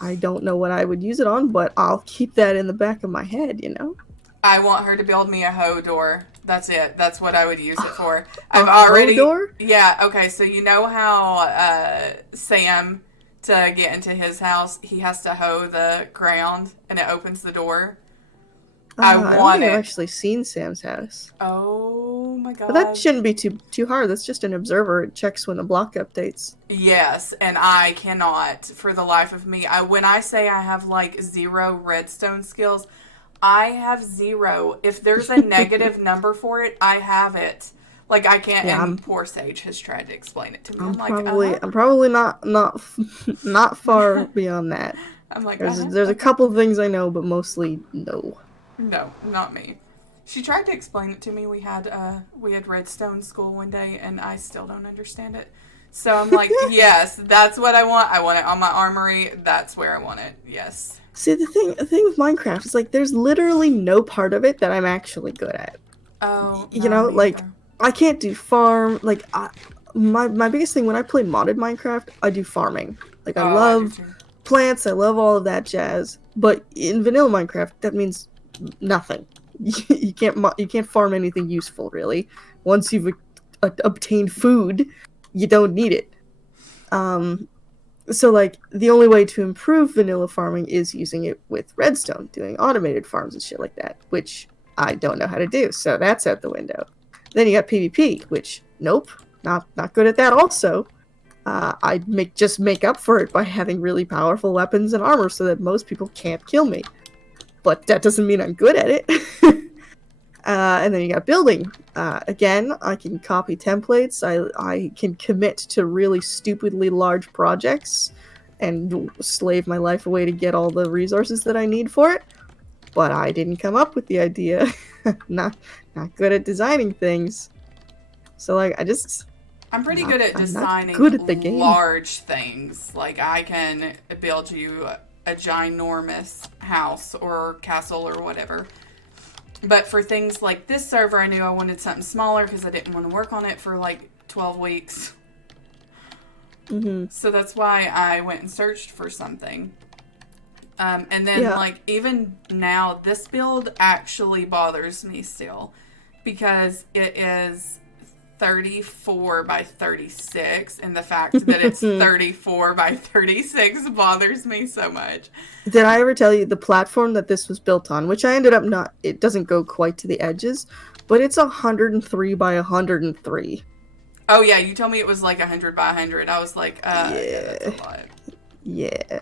I don't know what I would use it on, but I'll keep that in the back of my head, you know? I want her to build me a hoe door. That's it. That's what I would use it for. A I've already. hoe door? Yeah. Okay. So you know how Sam, to get into his house, he has to hoe the ground and it opens the door. I don't want think I've it. actually seen Sam's house. Oh my god. But that shouldn't be too hard. That's just an observer. It checks when the block updates. Yes, and I cannot for the life of me. When I say I have like 0 redstone skills, I have 0. If there's a negative number for it, I have it. Like I can't. Yeah, and poor Sage has tried to explain it to me. I'm like, probably not far beyond that. I'm like, There's a okay. couple of things I know, but mostly no. No, not me. She tried to explain it to me. We had redstone school one day, and I still don't understand it. So I'm like, yes, that's what I want. I want it on my armory. That's where I want it. Yes. See, the thing with Minecraft is like there's literally no part of it that I'm actually good at. Oh. You know, like I can't do farm. Like my biggest thing when I play modded Minecraft, I do farming. Like I love plants. I love all of that jazz. But in vanilla Minecraft, that means nothing. You can't farm anything useful really. Once you've obtained food, you don't need it. So like the only way to improve vanilla farming is using it with redstone, doing automated farms and shit like that, which I don't know how to do. So that's out the window. Then you got PvP, which nope, not good at that. Also, I make up for it by having really powerful weapons and armor so that most people can't kill me. But that doesn't mean I'm good at it. And then you got building. Again, I can copy templates. I can commit to really stupidly large projects and slave my life away to get all the resources that I need for it. But I didn't come up with the idea. not good at designing things. So like I'm pretty good at designing large things. Like I can build you a ginormous house or castle or whatever. But for things like this server, I knew I wanted something smaller because I didn't want to work on it for like 12 weeks. Mm-hmm. So that's why I went and searched for something. And then like even now, this build actually bothers me still because it is 34 by 36, and the fact that it's 34 by 36 bothers me so much. Did I ever tell you the platform that this was built on, which I ended up it doesn't go quite to the edges, but it's 103 by 103. Oh yeah, you told me it was like 100 by 100. I was like, yeah, that's a lot. Yeah.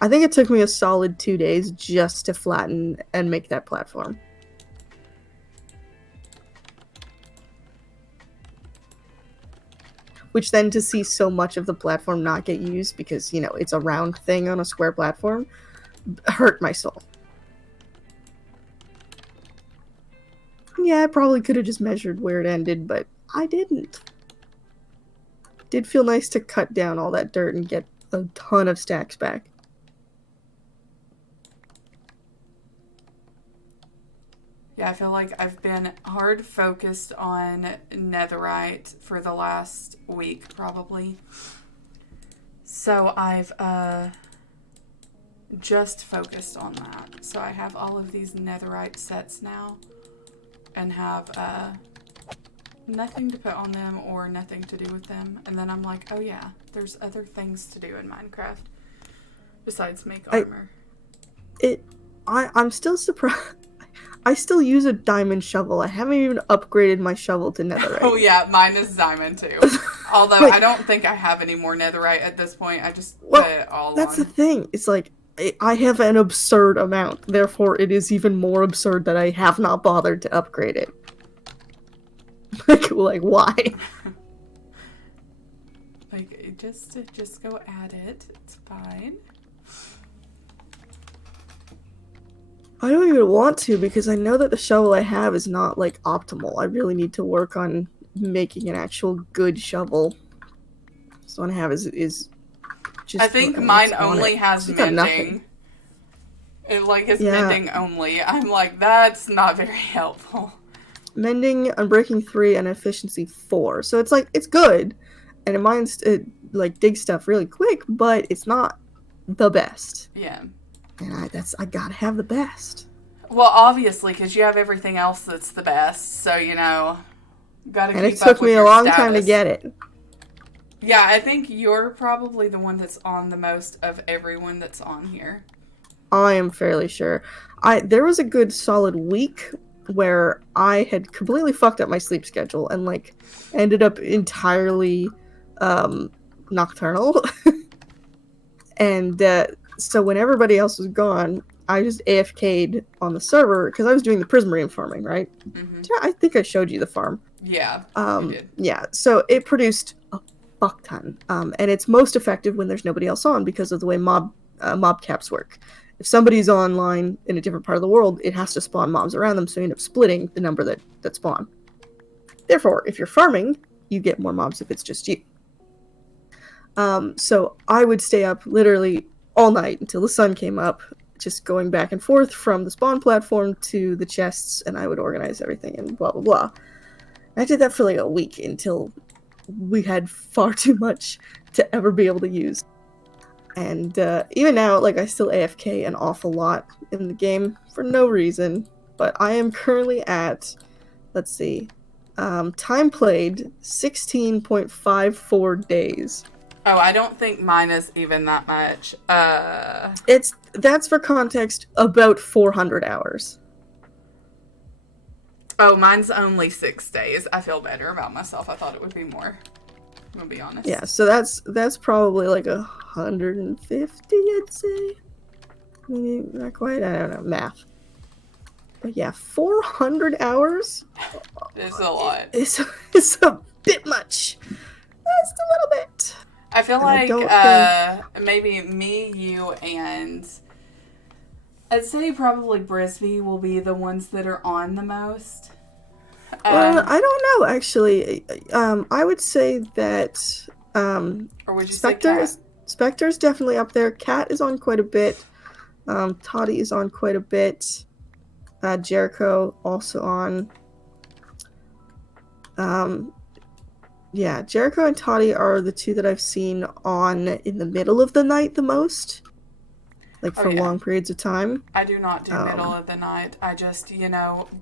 I think it took me a solid 2 days just to flatten and make that platform. Which then to see so much of the platform not get used because, you know, it's a round thing on a square platform, hurt my soul. Yeah, I probably could have just measured where it ended, but I didn't. It did feel nice to cut down all that dirt and get a ton of stacks back. Yeah, I feel like I've been hard focused on netherite for the last week, probably. So I've just focused on that. So I have all of these netherite sets now and have nothing to put on them or nothing to do with them. And then I'm like, oh yeah, there's other things to do in Minecraft besides make armor. I'm still surprised. I still use a diamond shovel. I haven't even upgraded my shovel to netherite. Oh yeah, mine is diamond too. Although I don't think I have any more netherite at this point. I just put it all on. That's the thing. It's like, I have an absurd amount. Therefore, it is even more absurd that I have not bothered to upgrade it. like why? Like, just go add it. It's fine. I don't even want to because I know that the shovel I have is not like optimal. I really need to work on making an actual good shovel. So what I have is I think mine what's on only it. has It's got nothing. mending. It like is Yeah. mending only. I'm like, that's not very helpful. Mending, Unbreaking 3, and Efficiency 4. So it's like, it's good, and it like digs stuff really quick, but it's not the best. Yeah. And I gotta have the best. Well, obviously, because you have everything else that's the best, so gotta And keep it took up with me a your long status. time to get it. Yeah, I think you're probably the one that's on the most of everyone that's on here. I am fairly sure. There was a good solid week where I had completely fucked up my sleep schedule and like ended up entirely nocturnal. And so when everybody else was gone, I just AFK'd on the server because I was doing the prismarine farming, right? Mm-hmm. I think I showed you the farm. Yeah, you did. Yeah, so it produced a fuck ton. And it's most effective when there's nobody else on because of the way mob caps work. If somebody's online in a different part of the world, it has to spawn mobs around them, so you end up splitting the number that spawn. Therefore, if you're farming, you get more mobs if it's just you. So I would stay up literally all night until the sun came up, just going back and forth from the spawn platform to the chests, and I would organize everything and blah blah blah. I did that for like a week until we had far too much to ever be able to use. And even now, like, I still AFK an awful lot in the game for no reason. But I am currently at, let's see, time played 16.54 days. Oh, I don't think mine is even that much. That's for context, about 400 hours. Oh, mine's only 6 days. I feel better about myself. I thought it would be more. I'm gonna be honest. Yeah, so that's probably like 150, I'd say. Maybe not quite. I don't know, math. But yeah, 400 hours. It's a lot. It's a bit much. Just a little bit. I feel And like maybe me, you, and I'd say probably Brisby will be the ones that are on the most. Well, I don't know, actually. I would say that Or would you say Kat? Spectre's definitely up there. Kat is on quite a bit. Toddy is on quite a bit. Jericho also on. Yeah, Jericho and Toddy are the two that I've seen on in the middle of the night the most. Like for long periods of time. I do not do middle of the night. I just,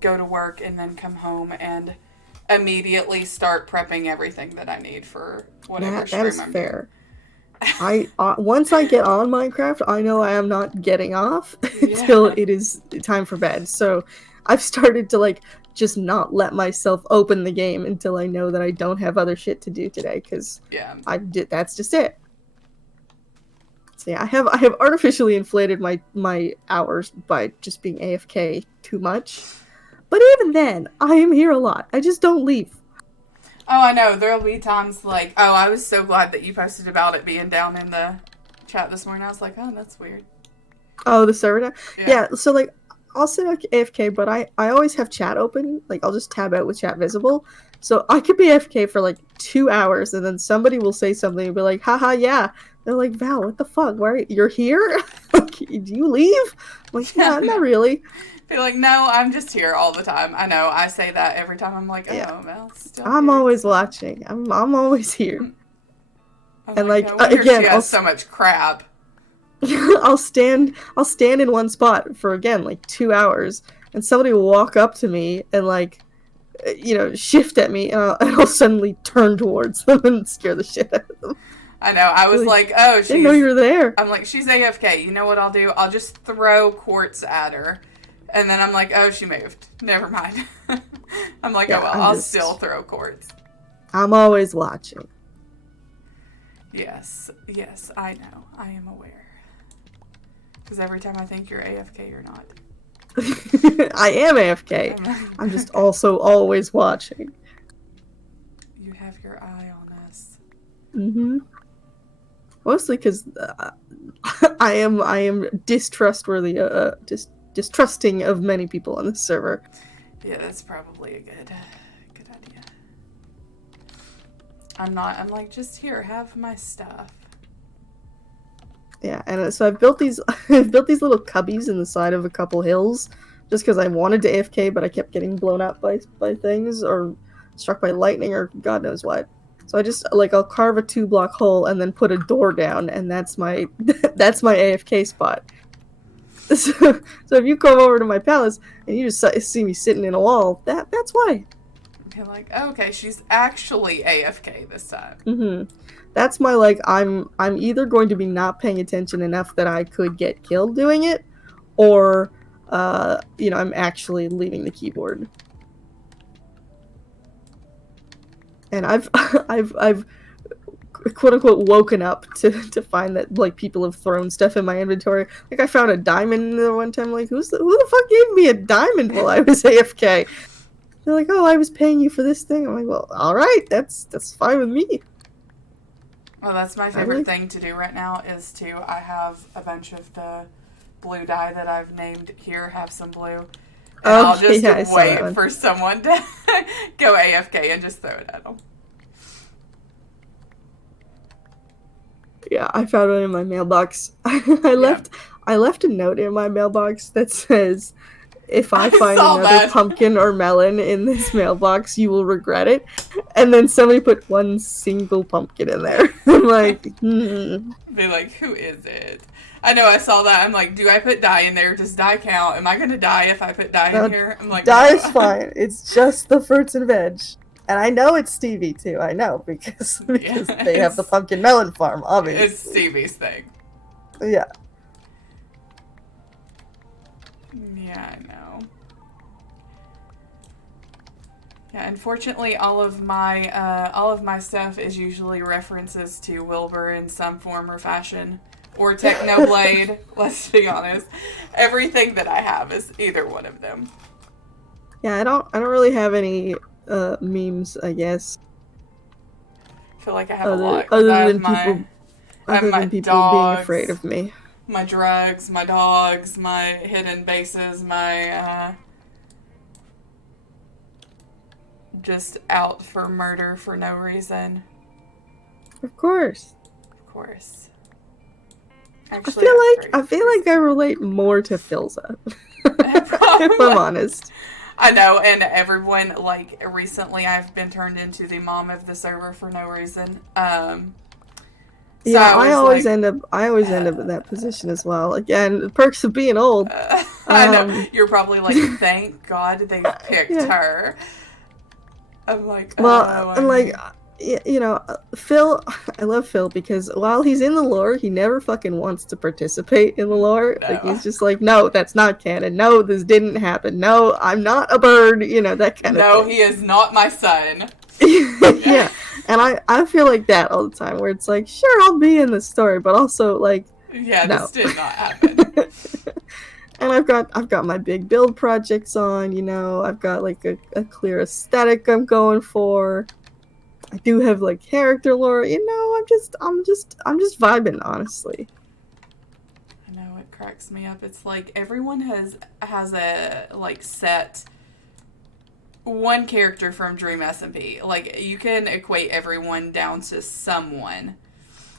go to work and then come home and immediately start prepping everything that I need for whatever stream that is I'm fair. Once I get on Minecraft, I know I am not getting off until it is time for bed. So I've started to just not let myself open the game until I know that I don't have other shit to do today, because that's just it. So yeah, I have artificially inflated my hours by just being AFK too much. But even then, I am here a lot. I just don't leave. Oh, I know. There'll be times I was so glad that you posted about it being down in the chat this morning. I was like, oh, that's weird. Oh, the server down? Yeah, so I'll sit AFK, but I always have chat open. I'll just tab out with chat visible. So I could be AFK for 2 hours, and then somebody will say something and be like, haha, yeah. They're like, Val, what the fuck? You're here? Do you leave? I'm like, yeah, not really. Be like, no, I'm just here all the time. I know, I say that every time. I'm like, oh, Val's still I'm here. always watching. I'm always here. I'm and no wonder again, she has so much crap. I'll stand in one spot for 2 hours, and somebody will walk up to me and shift at me, and I'll suddenly turn towards them and scare the shit out of them. I know. I was like, oh, she didn't know you were there. I'm like, she's AFK. You know what I'll do? I'll just throw quartz at her. And then I'm like, oh, she moved. Never mind. I'm like, I'll still throw quartz. I'm always watching. Yes, I know. I am aware. Because every time I think you're AFK, you're not. I am AFK. I'm just also always watching. You have your eye on us. Mm-hmm. Mostly because I am distrustworthy, distrusting of many people on this server. Yeah, that's probably a good idea. I'm like, just here, have my stuff. Yeah, and so I've built these I've built these little cubbies in the side of a couple hills just because I wanted to AFK, but I kept getting blown up by things or struck by lightning or God knows what. So I just like I'll carve a 2-block hole and then put a door down, and that's my that's my AFK spot. So if you come over to my palace and you just see me sitting in a wall, that's why. You're like, oh, okay, she's actually AFK this time. Mm-hmm. That's my like I'm either going to be not paying attention enough that I could get killed doing it, or I'm actually leaving the keyboard. And I've I've quote unquote woken up to find that like people have thrown stuff in my inventory. Like I found a diamond the one time. Like who the fuck gave me a diamond while I was AFK? They're like, oh, I was paying you for this thing. I'm like, well, all right, that's fine with me. Well, that's my favorite thing to do right now is I have a bunch of the blue dye that I've named here, have some blue. And I'll just wait for someone to go AFK and just throw it at them. Yeah, I found one in my mailbox. I left a note in my mailbox that says, if I find another pumpkin or melon in this mailbox, you will regret it. And then somebody put one single pumpkin in there. I'm like, Be like, who is it? I know, I saw that. I'm like, do I put dye in there? Does dye count? Am I going to die if I put dye in here? I'm like, dye is fine. It's just the fruits and veg. And I know it's Stevie, too. I know, because they have the pumpkin melon farm, obviously. It's Stevie's thing. Yeah. Yeah, I know. Yeah, unfortunately, all of my stuff is usually references to Wilbur in some form or fashion, or Technoblade. Let's be honest, everything that I have is either one of them. Yeah, I don't really have any memes, I guess. I feel like I have a lot. Other than people being afraid of me. My drugs, my dogs, my hidden bases, my just out for murder for no reason. Of course. Of course. Actually, I feel like I relate more to Philza. If I'm honest. I know, and everyone, like, recently I've been turned into the mom of the server for no reason. Yeah, I always end up in that position as well. Again, the perks of being old. I know. You're probably like, thank God they picked her. I'm like, Phil, I love Phil because while he's in the lore, he never fucking wants to participate in the lore. No. Like, he's just like, no, that's not canon. No, this didn't happen. No, I'm not a bird. That kind of thing. No, he is not my son. Yeah. And I feel like that all the time, where it's like, sure, I'll be in the story, but also like, yeah, no. This did not happen. And I've got my big build projects on. I've got like a clear aesthetic I'm going for. I do have like character lore. I'm just vibing, honestly. I know, it cracks me up. It's like everyone has a like set one character from BoomerSMP. Like, you can equate everyone down to someone.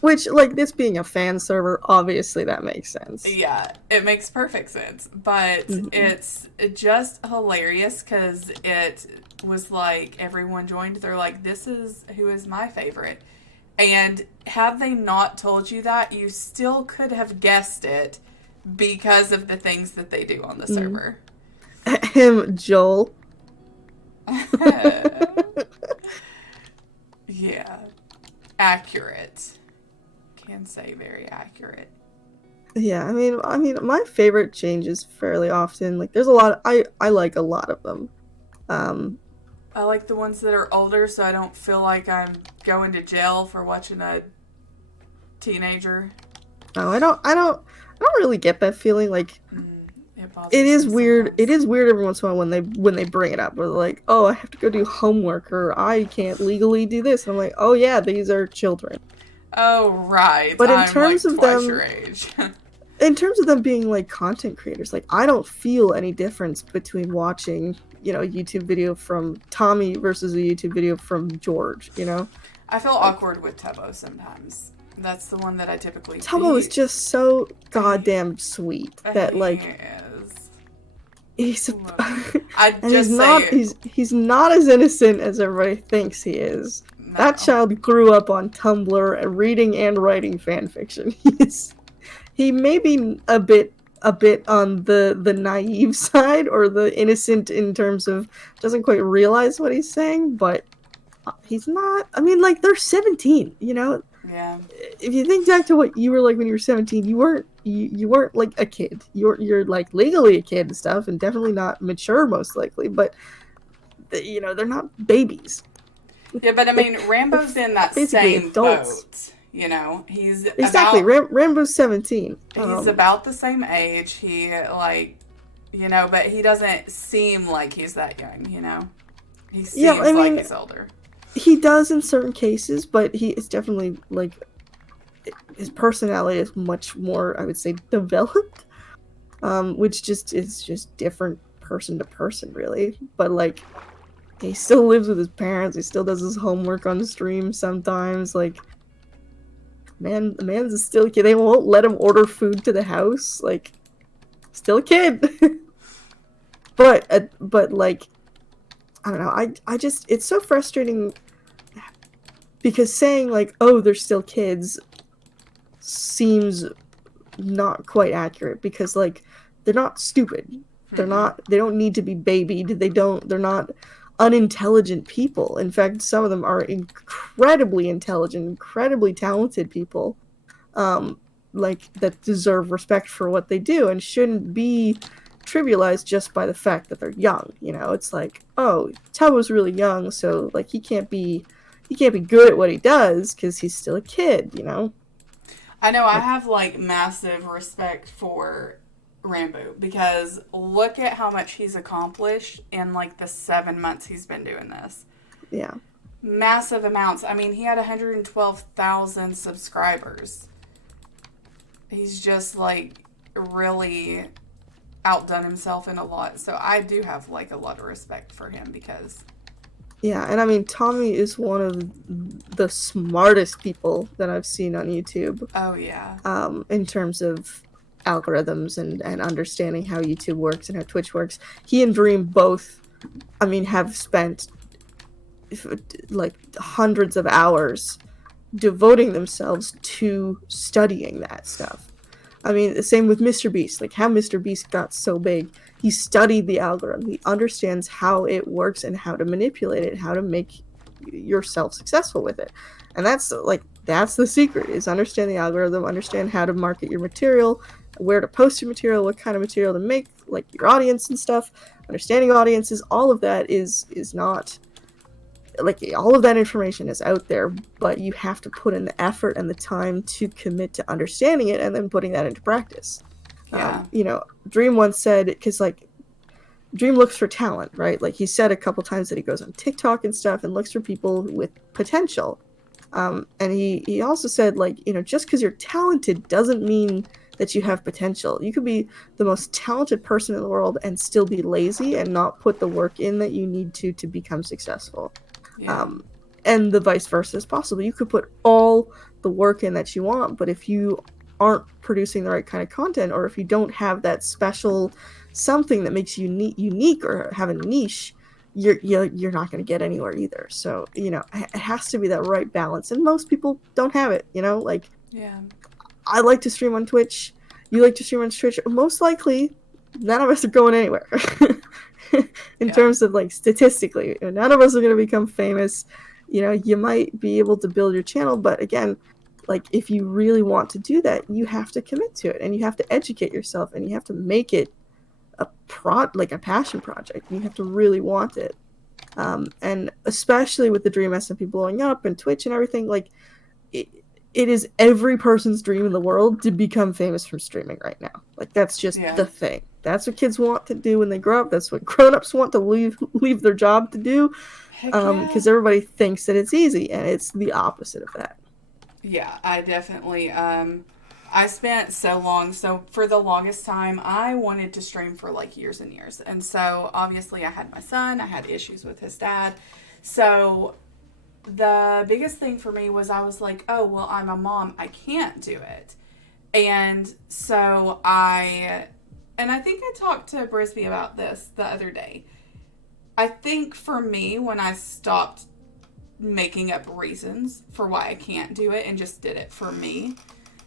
Which, like, this being a fan server, obviously that makes sense. Yeah, it makes perfect sense. But it's just hilarious because it was like everyone joined. They're like, this is who is my favorite. And had they not told you that, you still could have guessed it because of the things that they do on the server. Him, Joel. Yeah. Accurate. Can say very accurate. Yeah, I mean my favorite changes fairly often. Like, there's a lot I like a lot of them. I like the ones that are older so I don't feel like I'm going to jail for watching a teenager. No, I don't really get that feeling. Like, it is weird. Sometimes. It is weird every once in a while when they bring it up. Where they're like, oh, I have to go do homework, or I can't legally do this. And I'm like, oh yeah, these are children. Oh right. But in terms of them, your age. In terms of them being like content creators, like, I don't feel any difference between watching, a YouTube video from Tommy versus a YouTube video from George. I feel awkward with Tubbo sometimes. That's the one that I typically Tubbo is just so goddamn sweet that He like is. he's I'd and just he's say not he's not as innocent as everybody thinks he is. no. That child grew up on Tumblr and reading and writing fan fiction. He may be a bit on the naive side or the innocent in terms of doesn't quite realize what he's saying, but he's not. I mean, like, they're 17, you know? Yeah. If you think back to what you were like when you were 17, you weren't like a kid. You're like legally a kid and stuff, and definitely not mature most likely, but you know, they're not babies. Yeah, but I mean, Rambo's in that basically same adults. boat. You know, he's Exactly. about Rambo's 17. he's about the same age. He like, you know, but he doesn't seem like he's that young. You know, he seems like he's older. He does in certain cases, but he is definitely like his personality is much more, I would say, developed. Which just is just different person to person, really. But like, he still lives with his parents. He still does his homework on the stream sometimes. Like, the man's a still a kid. They won't let him order food to the house. Like, still a kid. but like, I don't know. I just, it's so frustrating because saying like, oh, they're still kids seems not quite accurate because like they're not stupid. They don't need to be babied. They're not unintelligent people. In fact, some of them are incredibly intelligent, incredibly talented people, like that deserve respect for what they do and shouldn't be trivialized just by the fact that they're young. You know, it's like, oh, Tubbo's really young, so like he can't be good at what he does because he's still a kid. You know. I know. I have like massive respect for Rambo because look at how much he's accomplished in like the 7 months he's been doing this. Yeah. Massive amounts. I mean, he had 112,000 subscribers. He's just like really outdone himself in a lot. So I do have like a lot of respect for him because yeah, and I mean, Tommy is one of the smartest people that I've seen on YouTube. Oh yeah. In terms of algorithms and understanding how YouTube works and how Twitch works. He and Dream both, I mean, have spent like hundreds of hours devoting themselves to studying that stuff. I mean, the same with Mr. Beast, like how Mr. Beast got so big. He studied the algorithm. He understands how it works and how to manipulate it, how to make yourself successful with it. And that's the secret, is understand the algorithm, understand how to market your material, where to post your material, what kind of material to make, like your audience and stuff, understanding audiences. All of that is not, like, all of that information is out there, but you have to put in the effort and the time to commit to understanding it and then putting that into practice. Yeah. You know, Dream once said, because like Dream looks for talent, right? Like he said a couple times that he goes on TikTok and stuff and looks for people with potential. And he also said, like, you know, just because you're talented doesn't mean that you have potential. You could be the most talented person in the world and still be lazy and not put the work in that you need to become successful. Yeah. And the vice versa is possible. You could put all the work in that you want, but if you aren't producing the right kind of content, or if you don't have that special something that makes you unique or have a niche, you're not going to get anywhere either. So, you know, it has to be that right balance, and most people don't have it. You know, like, yeah, I like to stream on Twitch. You like to stream on Twitch. Most likely, none of us are going anywhere. In terms of, like, statistically, none of us are going to become famous. You know, you might be able to build your channel, but again, like, if you really want to do that, you have to commit to it, and you have to educate yourself, and you have to make it a passion project. You have to really want it. And especially with the Dream SMP blowing up and Twitch and everything, like, it is every person's dream in the world to become famous from streaming right now. Like, that's just the thing. That's what kids want to do when they grow up. That's what grown-ups want to leave their job to do. Because everybody thinks that it's easy, and it's the opposite of that. Yeah, I definitely, I spent so for the longest time, I wanted to stream for like years and years. And so obviously I had my son, I had issues with his dad. So the biggest thing for me was I was like, oh, well, I'm a mom. I can't do it. And so I think I talked to Brisby about this the other day. I think for me, when I stopped making up reasons for why I can't do it and just did it for me,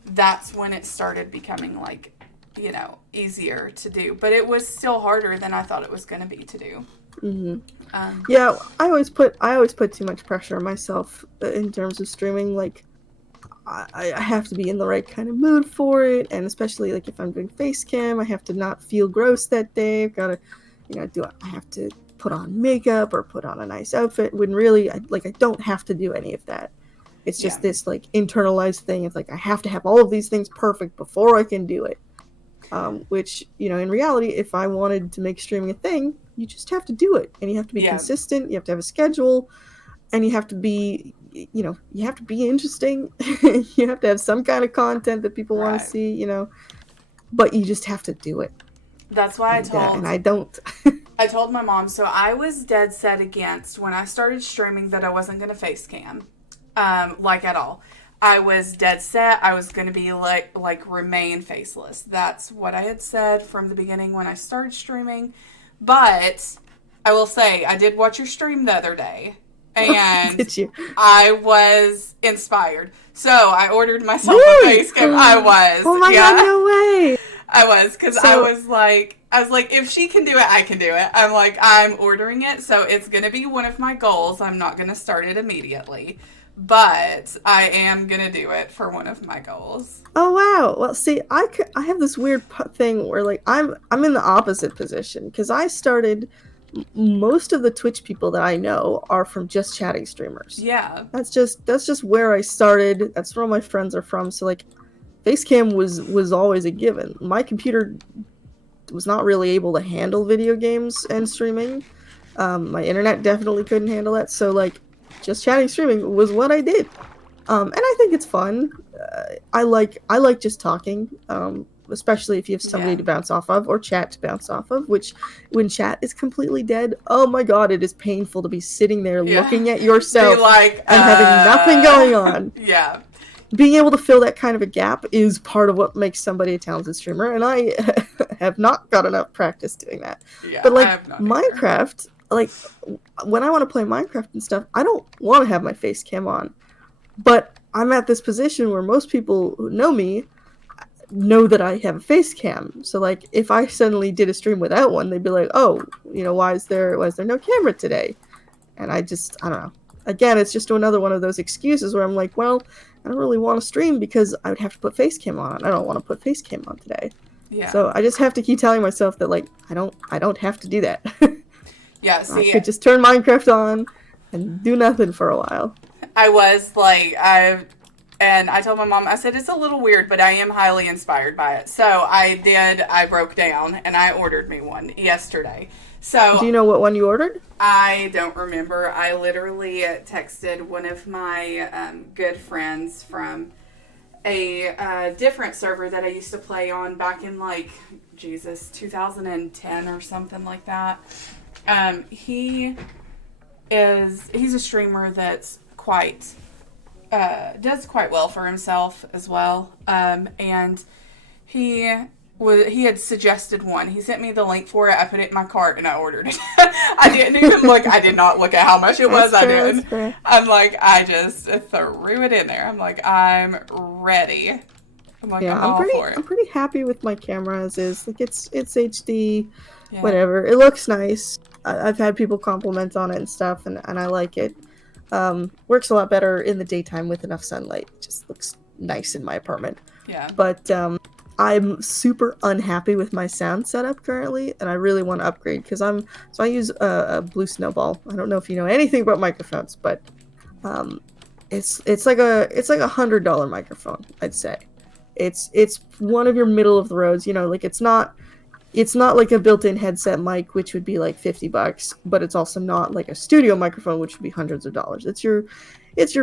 that's when it started becoming like, you know, easier to do. But it was still harder than I thought it was going to be to do. Mm-hmm. Yeah, I always put too much pressure on myself in terms of streaming. Like, I have to be in the right kind of mood for it, and especially like if I'm doing face cam, I have to not feel gross that day. I've got to, you know, I have to put on makeup or put on a nice outfit, when really I don't have to do any of that. It's just this like internalized thing. It's like I have to have all of these things perfect before I can do it. Which, you know, in reality, if I wanted to make streaming a thing, you just have to do it, and you have to be consistent. You have to have a schedule, and you have to be, you know, you have to be interesting. You have to have some kind of content that people want to see, you know, but you just have to do it. That's why and I don't. I told my mom, so I was dead set against when I started streaming that I wasn't going to face cam, like at all. I was dead set. I was going to be like remain faceless. That's what I had said from the beginning when I started streaming. But I will say, I did watch your stream the other day, and Did you? I was inspired. So I ordered myself a face cam. I was. Oh my god, no way. I was, because I was like, if she can do it, I can do it. I'm like, I'm ordering it, so it's going to be one of my goals. I'm not going to start it immediately, but I am going to do it for one of my goals. Oh wow. Well, see, I have this weird thing where like I'm in the opposite position, because I started, most of the Twitch people that I know are from just chatting streamers. Yeah. That's just where I started. That's where all my friends are from. So like Facecam was always a given. My computer was not really able to handle video games and streaming. My internet definitely couldn't handle that. So like just chatting streaming was what I did. And I think it's fun. I like just talking, especially if you have somebody to bounce off of, or chat to bounce off of, which when chat is completely dead, oh my god, it is painful to be sitting there looking at yourself and having nothing going on. Yeah. Being able to fill that kind of a gap is part of what makes somebody a talented streamer, and I have not got enough practice doing that. Yeah, but like Minecraft, like when I want to play Minecraft and stuff, I don't want to have my face cam on. But I'm at this position where most people who know me know that I have a face cam. So like if I suddenly did a stream without one, they'd be like, "Oh, you know, why is there no camera today?" And I don't know. Again, it's just another one of those excuses where I'm like, well, I don't really want to stream because I would have to put face cam on. I don't want to put face cam on today. Yeah. So I just have to keep telling myself that like I don't have to do that. Yeah, see, I could just turn Minecraft on and do nothing for a while. I was like, I told my mom, I said, it's a little weird, but I am highly inspired by it. So I broke down and I ordered me one yesterday. So do you know what one you ordered? I don't remember. I literally texted one of my good friends from a different server that I used to play on back in 2010 or something like that. He's a streamer that's does quite well for himself as well. And he had suggested one. He sent me the link for it. I put it in my cart and I ordered it. I didn't even look. I did not look at how much it was. I didn't. I'm like, I just threw it in there. I'm like, I'm ready. I'm like, I'm all for it. I'm pretty happy with my camera as is. Like it's HD, whatever. It looks nice. I've had people compliment on it and stuff, and I like it. Works a lot better in the daytime with enough sunlight. It just looks nice in my apartment. Yeah. But I'm super unhappy with my sound setup currently, and I really want to upgrade because I use a Blue Snowball. I don't know if you know anything about microphones, but it's like a $100 microphone, I'd say. It's one of your middle of the roads, you know, like it's not like a built-in headset mic, which would be like $50, but it's also not like a studio microphone, which would be hundreds of dollars. It's your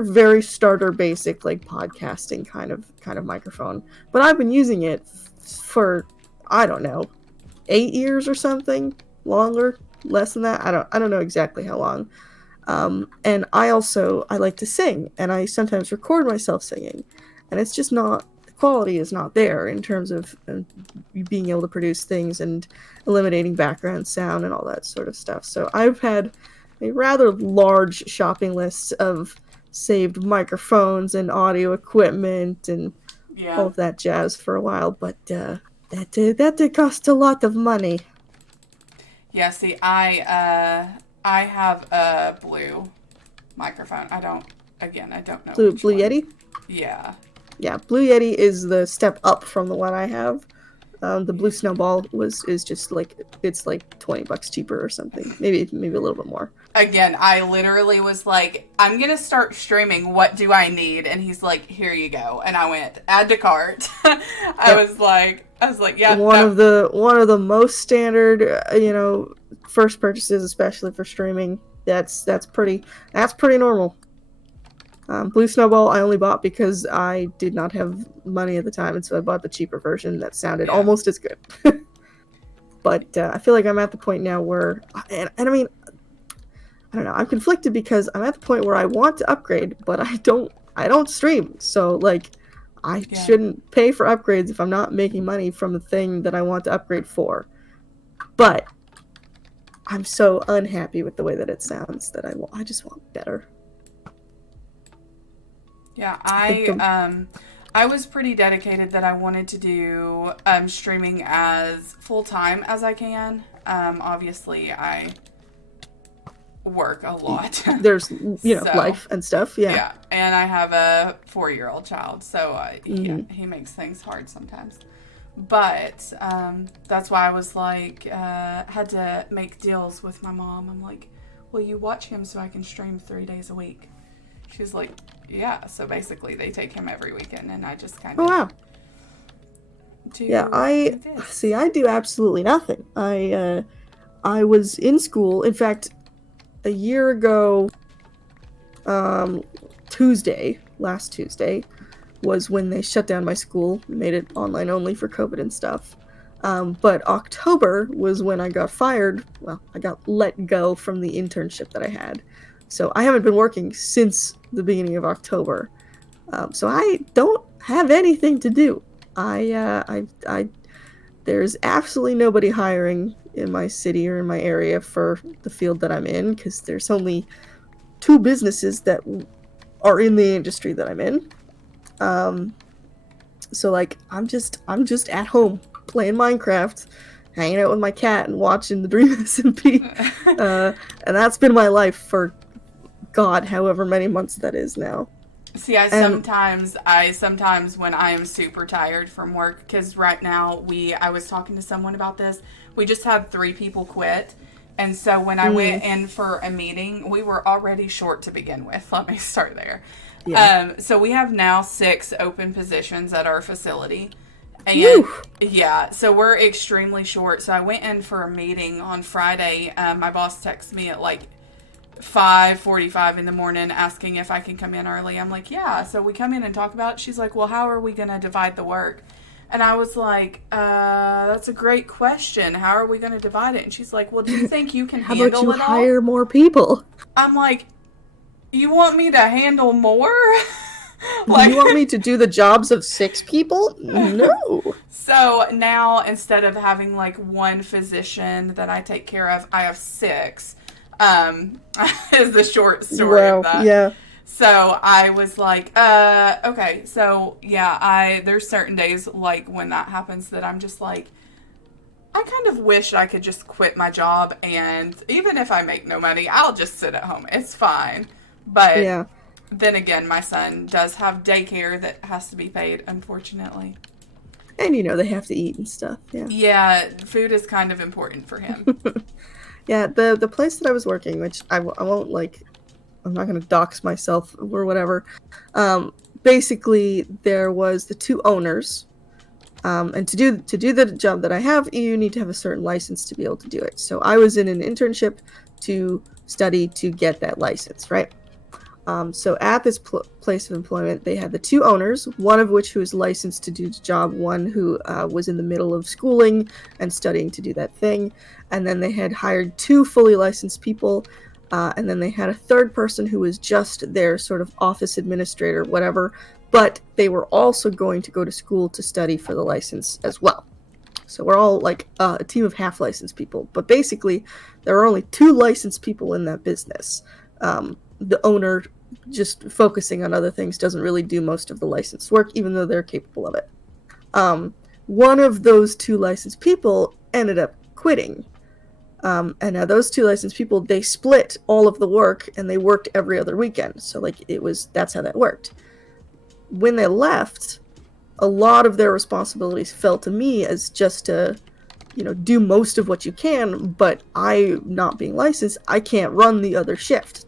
very starter basic like podcasting kind of microphone. But I've been using it for, I don't know, 8 years or something, longer, less than that. I don't know exactly how long. And I like to sing, and I sometimes record myself singing, and it's just not, the quality is not there in terms of being able to produce things and eliminating background sound and all that sort of stuff. So I've had a rather large shopping list of saved microphones and audio equipment and all of that jazz for a while, but that did cost a lot of money. Yeah, see, I have a blue microphone. I don't know. Blue Yeti? Yeah. Yeah, Blue Yeti is the step up from the one I have. The Blue Snowball is just like, it's like $20 cheaper or something. Maybe a little bit more. Again, I literally was like, I'm gonna start streaming. What do I need? And he's like, here you go. And I went, add to cart. I was like, yeah. One of the most standard, first purchases, especially for streaming. That's pretty normal. Blue Snowball I only bought because I did not have money at the time, and so I bought the cheaper version that sounded almost as good. But I feel like I'm at the point now where, and I mean, I don't know, I'm conflicted because I'm at the point where I want to upgrade, but I don't stream, so like, I shouldn't pay for upgrades if I'm not making money from the thing that I want to upgrade for. But I'm so unhappy with the way that it sounds that I just want better. Yeah, I was pretty dedicated that I wanted to do streaming as full-time as I can. Obviously, I work a lot. There's, life and stuff, Yeah, and I have a 4-year-old child, so he makes things hard sometimes. But that's why I was like, had to make deals with my mom. I'm like, will you watch him so I can stream 3 days a week? She's like, yeah. So basically, they take him every weekend, and I just kind of. Oh wow. I do absolutely nothing. I was in school. In fact, a year ago, last Tuesday, was when they shut down my school, made it online only for COVID and stuff. But October was when I got fired. Well, I got let go from the internship that I had. So I haven't been working since the beginning of October. So I don't have anything to do. There's absolutely nobody hiring in my city or in my area for the field that I'm in, because there's only 2 businesses that are in the industry that I'm in. So like, I'm just at home playing Minecraft, hanging out with my cat and watching the BoomerSMP. And that's been my life for God, however many months that is now. See, I sometimes when I am super tired from work, because right now I was talking to someone about this, we just had 3 people quit. And so when I went in for a meeting, we were already short to begin with. Let me start there. Yeah. So we have now 6 open positions at our facility. And so we're extremely short. So I went in for a meeting on Friday. My boss texted me at like 5:45 in the morning asking if I can come in early. I'm like, yeah. So we come in and talk about it. She's like, well, how are we going to divide the work? And I was like, that's a great question. How are we going to divide it? And she's like, well, do you think you can handle it all? How about you hire more people? I'm like, you want me to handle more? Like, you want me to do the jobs of 6 people? No. So now, instead of having like 1 physician that I take care of, I have 6. Is the short story of that. Yeah. So I was like, okay. So yeah, there's certain days like when that happens that I'm just like, I kind of wish I could just quit my job, and even if I make no money, I'll just sit at home. It's fine. But then again, my son does have daycare that has to be paid, unfortunately. And they have to eat and stuff. Yeah. Yeah, food is kind of important for him. Yeah, the place that I was working, which I won't, like, I'm not going to dox myself or whatever. Basically, there was the 2 owners, and to do the job that I have, you need to have a certain license to be able to do it. So I was in an internship to study to get that license, right? So at this place of employment, they had the 2 owners, one of which who was licensed to do the job, one who was in the middle of schooling and studying to do that thing. And then they had hired 2 fully licensed people And then they had a third person who was just their sort of office administrator, whatever, but they were also going to go to school to study for the license as well. So we're all like a team of half licensed people, but basically there are only 2 licensed people in that business. The owner, just focusing on other things, doesn't really do most of the licensed work, even though they're capable of it. One of those 2 licensed people ended up quitting. And now those 2 licensed people, they split all of the work and they worked every other weekend. So like that's how that worked. When they left, a lot of their responsibilities fell to me as just to, do most of what you can, but I, not being licensed, I can't run the other shift.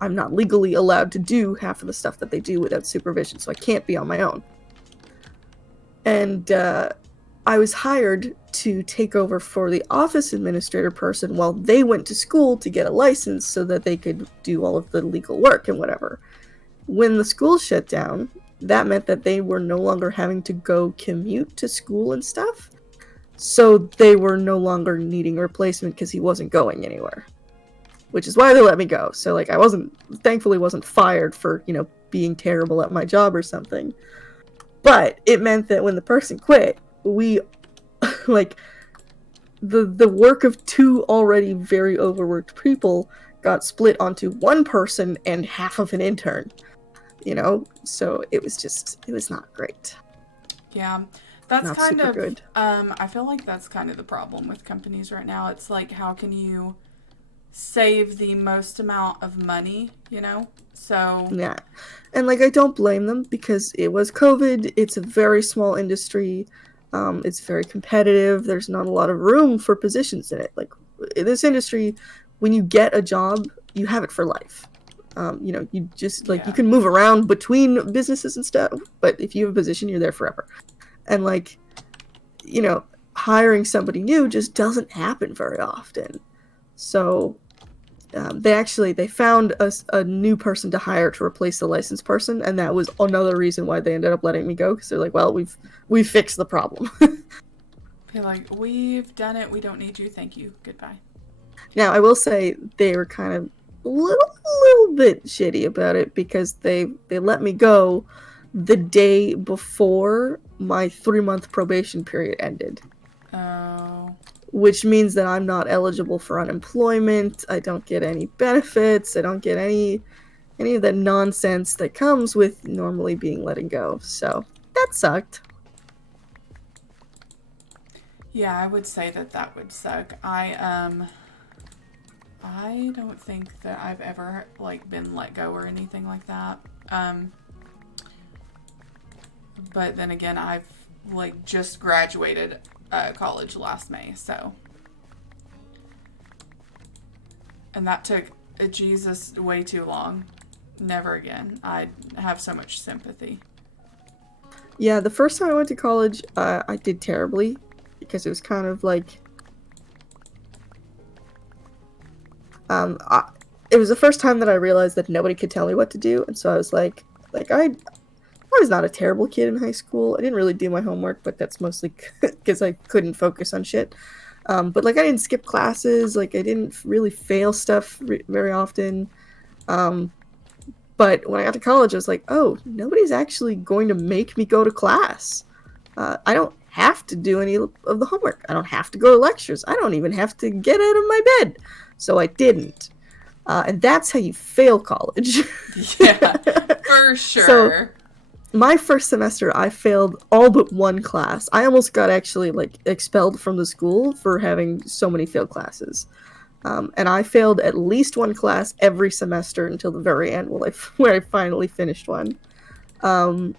I'm not legally allowed to do half of the stuff that they do without supervision, so I can't be on my own. And I was hired to take over for the office administrator person while they went to school to get a license so that they could do all of the legal work and whatever. When the school shut down, that meant that they were no longer having to go commute to school and stuff. So they were no longer needing a replacement because he wasn't going anywhere. Which is why they let me go. So like I thankfully wasn't fired for, being terrible at my job or something. But it meant that when the person quit, we like the work of 2 already very overworked people got split onto 1 person and half of an intern. So it was not great. Yeah, that's Not kind super of good. I feel like that's kind of the problem with companies right now. It's like, how can you save the most amount of money, So Yeah. And like I don't blame them because it was COVID. It's a very small industry. It's very competitive. There's not a lot of room for positions in it. Like in this industry, when you get a job, you have it for life. You just like you can move around between businesses and stuff, but if you have a position, you're there forever. And like, hiring somebody new just doesn't happen very often. So they found a new person to hire to replace the licensed person, and that was another reason why they ended up letting me go, because they're like, well, we've fixed the problem. Be like, we've done it. We don't need you. Thank you. Goodbye. Now, I will say they were kind of a little bit shitty about it because they let me go the day before my 3-month probation period ended. Oh. Which means that I'm not eligible for unemployment. I don't get any benefits. I don't get any of the nonsense that comes with normally being letting go. So that sucked. Yeah, I would say that would suck. I don't think that I've ever like been let go or anything like that. But then again, I've like just graduated college last May, so. And that took Jesus way too long. Never again. I have so much sympathy. Yeah, the first time I went to college, I did terribly because it was kind of like it was the first time that I realized that nobody could tell me what to do, and so I was like I was not a terrible kid in high school. I didn't really do my homework, but that's mostly because I couldn't focus on shit. But like I didn't skip classes, like I didn't really fail stuff very often. But when I got to college, I was like, oh, nobody's actually going to make me go to class. I don't have to do any of the homework. I don't have to go to lectures. I don't even have to get out of my bed. So I didn't. And that's how you fail college. Yeah, for sure. So, my first semester, I failed all but 1 class. I almost got actually like expelled from the school for having so many failed classes. And I failed at least 1 class every semester until the very end, where I finally finished one. And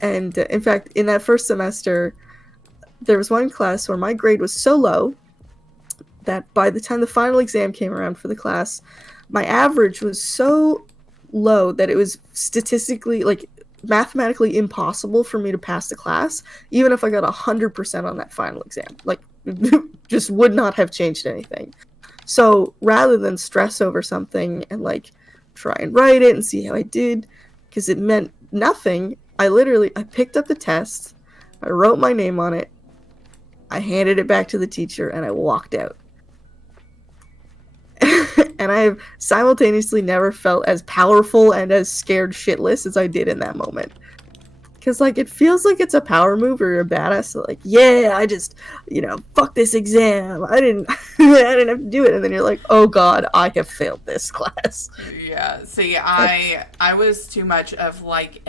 in fact, in that first semester, there was 1 class where my grade was so low that by the time the final exam came around for the class, my average was so low that it was statistically, like, mathematically impossible for me to pass the class, even if I got 100% on that final exam. Like, just would not have changed anything. So rather than stress over something and like try and write it and see how I did, because it meant nothing, I picked up the test, I wrote my name on it, I handed it back to the teacher, and I walked out. and I have simultaneously never felt as powerful and as scared shitless as I did in that moment. Because, like, it feels like it's a power move or you're a badass. So, like, yeah, I just, fuck this exam. I didn't have to do it. And then you're like, oh god, I have failed this class. Yeah. See, I was too much of like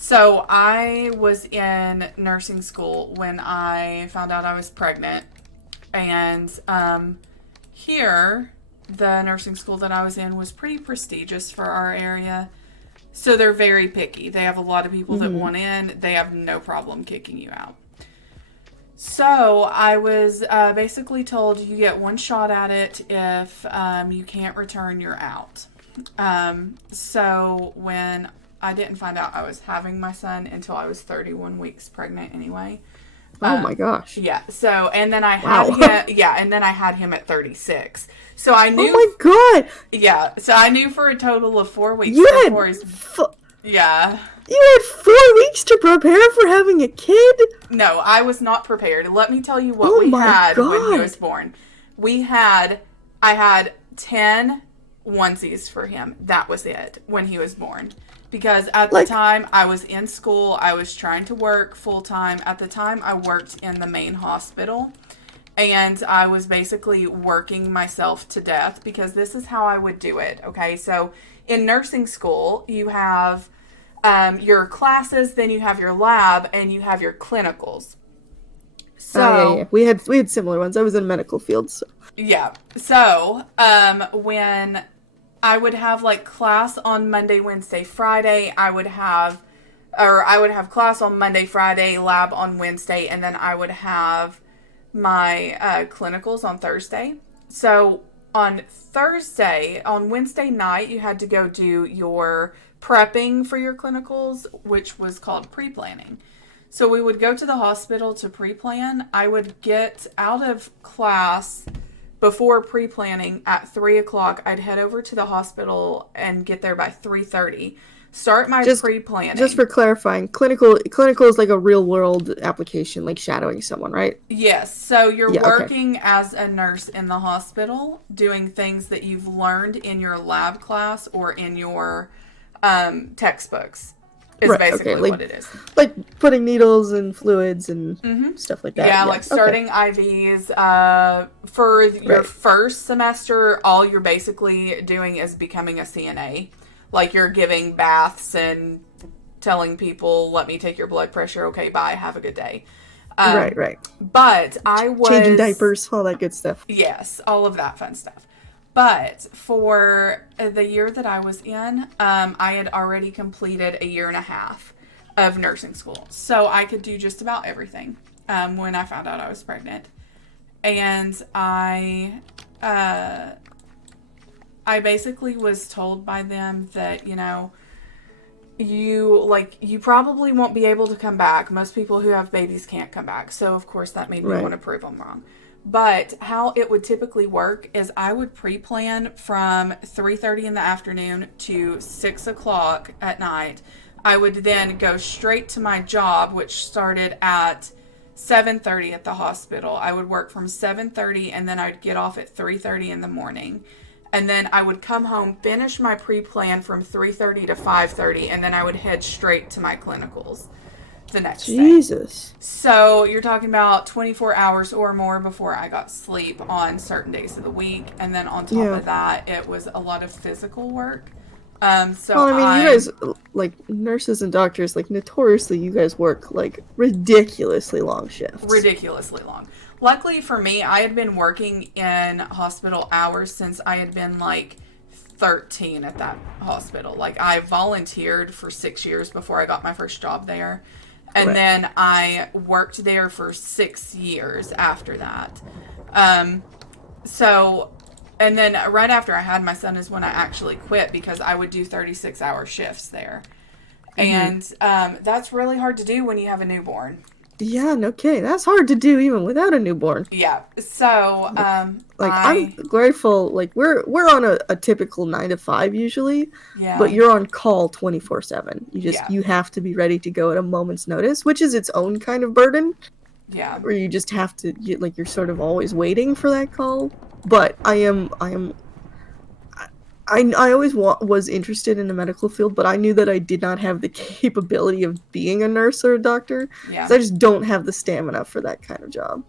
so I was in nursing school when I found out I was pregnant. And here, the nursing school that I was in was pretty prestigious for our area. So they're very picky. They have a lot of people that want in. They have no problem kicking you out. So I was basically told you get one shot at it. If you can't return, you're out. So when I didn't find out I was having my son until I was 31 weeks pregnant anyway. Oh my gosh. Yeah. So, and then I had him, and then I had him at 36. So I knew. Oh my god. Yeah. So I knew for a total of 4 weeks You before had. Yeah. You had 4 weeks to prepare for having a kid? No, I was not prepared. Let me tell you what we had when he was born. I had 10 onesies for him. That was it when he was born. Because at the time, I was in school. I was trying to work full-time. At the time, I worked in the main hospital. And I was basically working myself to death because this is how I would do it. Okay, so in nursing school, you have your classes, then you have your lab, and you have your clinicals. So yeah. We had similar ones. I was in medical field. So. Yeah. So when I would have like class on Monday, Wednesday, Friday, I would have class on Monday, Friday, lab on Wednesday, and then I would have my clinicals on Thursday. So on Wednesday night, you had to go do your prepping for your clinicals, which was called pre-planning. So we would go to the hospital to pre-plan. I would get out of class before pre-planning at 3 o'clock. I'd head over to the hospital and get there by 3:30. Start my pre-planning. Just for clarifying, clinical is like a real world application, like shadowing someone, right? Yes. So you're working as a nurse in the hospital, doing things that you've learned in your lab class or in your textbooks. Is basically what it is. Like putting needles and fluids and stuff like that. Yeah, like starting IVs. For your first semester, all you're basically doing is becoming a CNA. Like you're giving baths and telling people, let me take your blood pressure. Okay, bye. Have a good day. Right. But I was... Changing diapers, all that good stuff. Yes, all of that fun stuff. But for the year that I was in, I had already completed a year and a half of nursing school. So I could do just about everything when I found out I was pregnant. And I basically was told by them that, you probably won't be able to come back. Most people who have babies can't come back. So, of course, that made me want to prove them wrong. But how it would typically work is I would pre-plan from 3:30 in the afternoon to 6 o'clock at night. I would then go straight to my job, which started at 7:30 at the hospital. I would work from 7:30 and then I'd get off at 3:30 in the morning. And then I would come home, finish my pre-plan from 3:30 to 5:30, and then I would head straight to my clinicals the next day. Jesus. So you're talking about 24 hours or more before I got sleep on certain days of the week. And then on top of that, it was a lot of physical work. You guys, like, nurses and doctors, like, notoriously, you guys work, like, ridiculously long shifts. Ridiculously long. Luckily for me, I had been working in hospital hours since I had been, like, 13 at that hospital. Like, I volunteered for 6 years before I got my first job there. And then I worked there for 6 years after that. And then right after I had my son is when I actually quit because I would do 36-hour shifts there. And that's really hard to do when you have a newborn. Yeah, no kidding. That's hard to do even without a newborn. Yeah. So, I'm grateful. Like, we're on a typical 9 to 5 usually. Yeah. But you're on call 24/7. You have to be ready to go at a moment's notice, which is its own kind of burden. Yeah. Where you just have to, you're sort of always waiting for that call. But I am I always was interested in the medical field, but I knew that I did not have the capability of being a nurse or a doctor. Yeah. So I just don't have the stamina for that kind of job.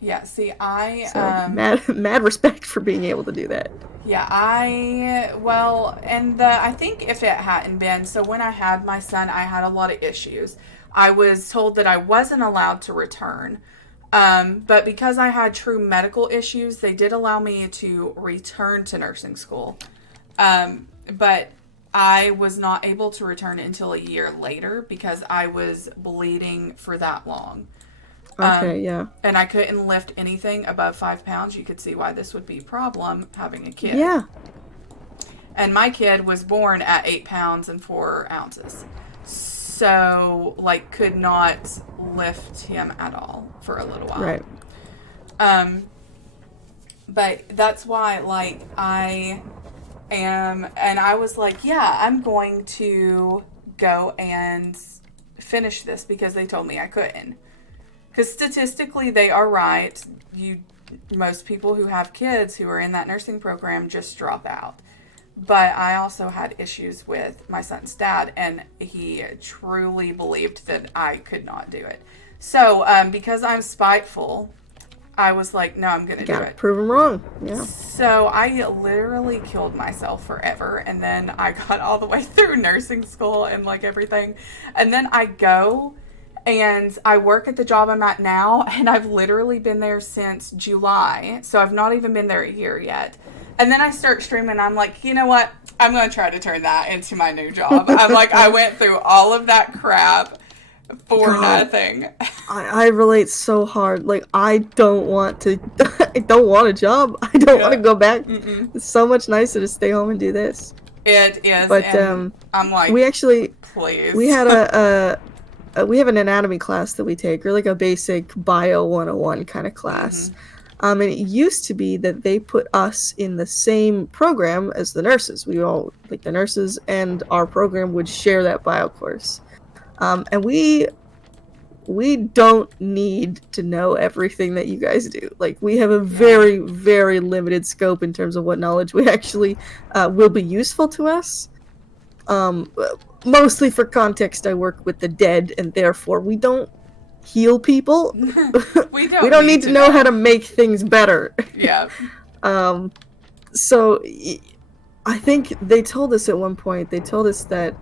Yeah, see, So mad respect for being able to do that. Yeah, I think if it hadn't been, so when I had my son, I had a lot of issues. I was told that I wasn't allowed to return. But because I had true medical issues, they did allow me to return to nursing school. But I was not able to return until a year later because I was bleeding for that long. Okay, yeah. And I couldn't lift anything above 5 pounds. You could see why this would be a problem having a kid. Yeah. And my kid was born at 8 pounds and 4 ounces. So, like, could not lift him at all for a little while. Right. But that's why, like, I was like, yeah, I'm going to go and finish this because they told me I couldn't. Because statistically, they are right. Most people who have kids who are in that nursing program just drop out. But I also had issues with my son's dad, and he truly believed that I could not do it. So, because I'm spiteful, I was like, no, I'm going to do it. Prove him wrong. Yeah. So I literally killed myself forever, and then I got all the way through nursing school and, like, everything. And then I go and I work at the job I'm at now, and I've literally been there since July. So I've not even been there a year yet. And then I start streaming. I'm like, you know what? I'm going to try to turn that into my new job. I'm like, I went through all of that crap for nothing. I relate so hard. Like, I don't want to, I don't want a job. I don't want to go back. Mm-mm. It's so much nicer to stay home and do this. It is. But I'm like, we actually, please. We had we have an anatomy class that we take, or like a basic bio 101 kind of class. Mm-hmm. And it used to be that they put us in the same program as the nurses. We all, like the nurses and our program would share that bio course. And we don't need to know everything that you guys do. Like, we have a very, very limited scope in terms of what knowledge we actually will be useful to us. Mostly for context, I work with the dead, and therefore we don't heal people. we don't need to know how to make things better. Yeah. So I think they told us at one point, they told us that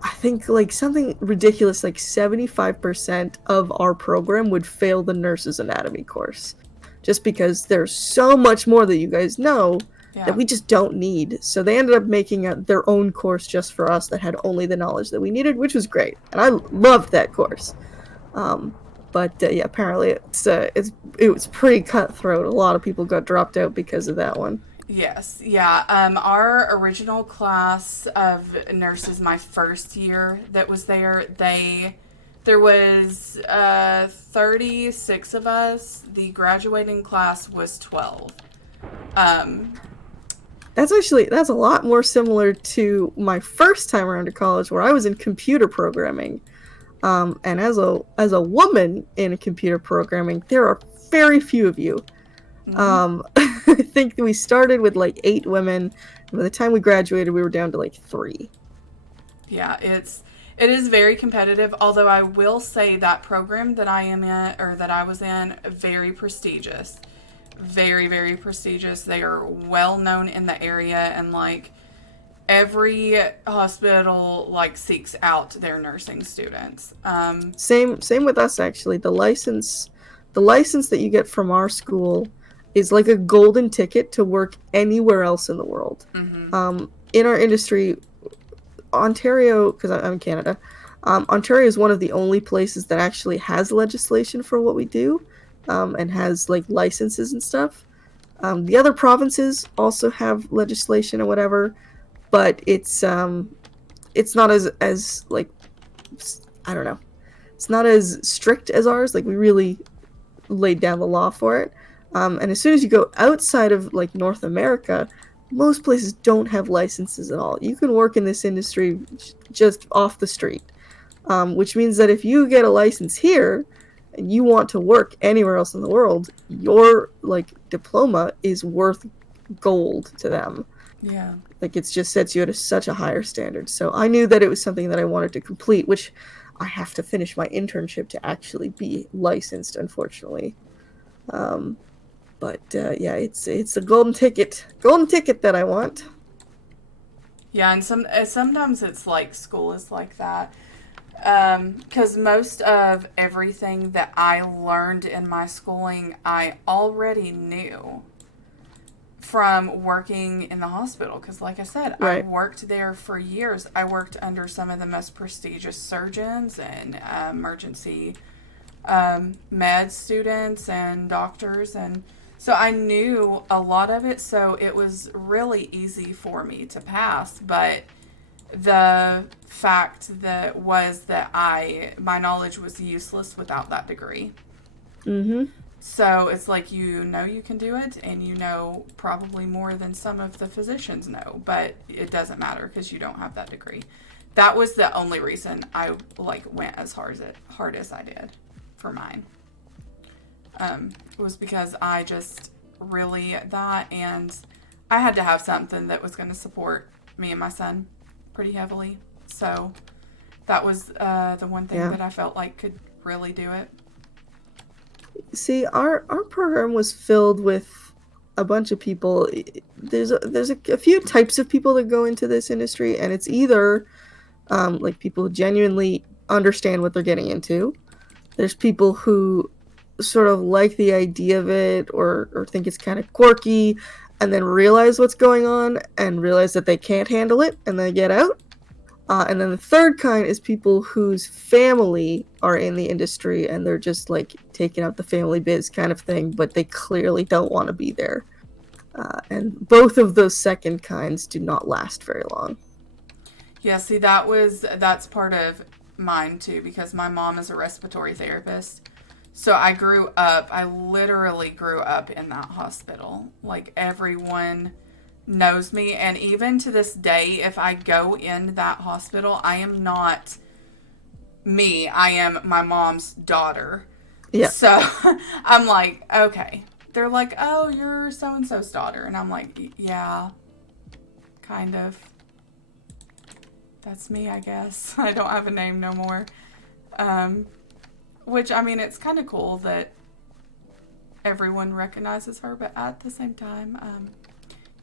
I think like something ridiculous, like 75% of our program would fail the nurse's anatomy course. Just because there's so much more that you guys know that we just don't need. So they ended up making their own course just for us that had only the knowledge that we needed, which was great. And I loved that course. But yeah, apparently it was pretty cutthroat. A lot of people got dropped out because of that one. Yes, yeah. Our original class of nurses, my first year that was there, there was 36 of us. The graduating class was 12. That's a lot more similar to my first time around to college, where I was in computer programming. And as a woman in computer programming, there are very few of you. Mm-hmm. I think we started with like 8 women. By the time we graduated, we were down to like 3. Yeah, it is very competitive. Although I will say that program that I am in, or that I was in, very prestigious, very, very prestigious. They are well known in the area, and like every hospital like seeks out their nursing students. Same with us actually. The license that you get from our school is like a golden ticket to work anywhere else in the world. Mm-hmm. In our industry, Ontario, because I'm in Canada, Ontario is one of the only places that actually has legislation for what we do, and has like licenses and stuff. The other provinces also have legislation or whatever, but it's not as like, I don't know, it's not as strict as ours. Like, we really laid down the law for it. And as soon as you go outside of like North America, most places don't have licenses at all. You can work in this industry just off the street, which means that if you get a license here and you want to work anywhere else in the world, your like diploma is worth gold to them. Yeah. Like, it just sets you at such a higher standard. So I knew that it was something that I wanted to complete, which I have to finish my internship to actually be licensed, unfortunately. But yeah, it's a golden ticket that I want. Yeah, and sometimes it's like school is like that. Because most of everything that I learned in my schooling, I already knew from working in the hospital. Because, like I said, Right. I worked there for years. I worked under some of the most prestigious surgeons and emergency med students and doctors. And so I knew a lot of it. So it was really easy for me to pass. But the fact that my knowledge was useless without that degree. Mm-hmm. So it's like, you know, you can do it, and you know probably more than some of the physicians know, but it doesn't matter because you don't have that degree. That was the only reason I went as hard as I did for mine. Was because I just really that, and I had to have something that was going to support me and my son pretty heavily. So that was the one thing that I felt like could really do it. See, our program was filled with a bunch of people. There's a few types of people that go into this industry, and it's either like people who genuinely understand what they're getting into. There's people who sort of like the idea of it or think it's kind of quirky, and then realize what's going on and realize that they can't handle it, and they get out. And then the third kind is people whose family are in the industry, and they're just like taking out the family biz kind of thing, but they clearly don't want to be there. And both of those second kinds do not last very long. Yeah, see, that's part of mine too, because my mom is a respiratory therapist. So I literally grew up in that hospital. Like, everyone knows me, and even to this day, if I go in that hospital, I am not me. I am my mom's daughter. Yeah. So I'm like, okay. They're like, oh, you're so-and-so's daughter. And I'm like, yeah, kind of. That's me, I guess. I don't have a name no more. Which, I mean, it's kind of cool that everyone recognizes her, but at the same time,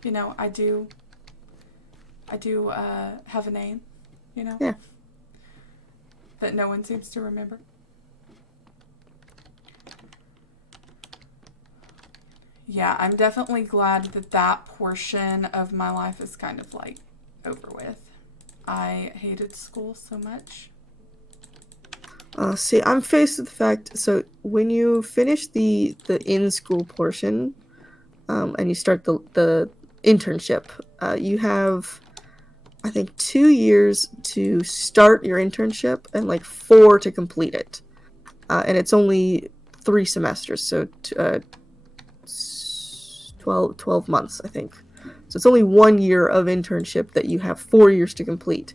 you know, I do have a name, you know? Yeah. That no one seems to remember. Yeah, I'm definitely glad that portion of my life is kind of like over with. I hated school so much. See, I'm faced with the fact, so when you finish the in-school portion, and you start the internship, you have, I think, 2 years to start your internship and like 4 to complete it. And it's only 3 semesters, so 12 months, I think. So it's only 1 year of internship that you have 4 years to complete.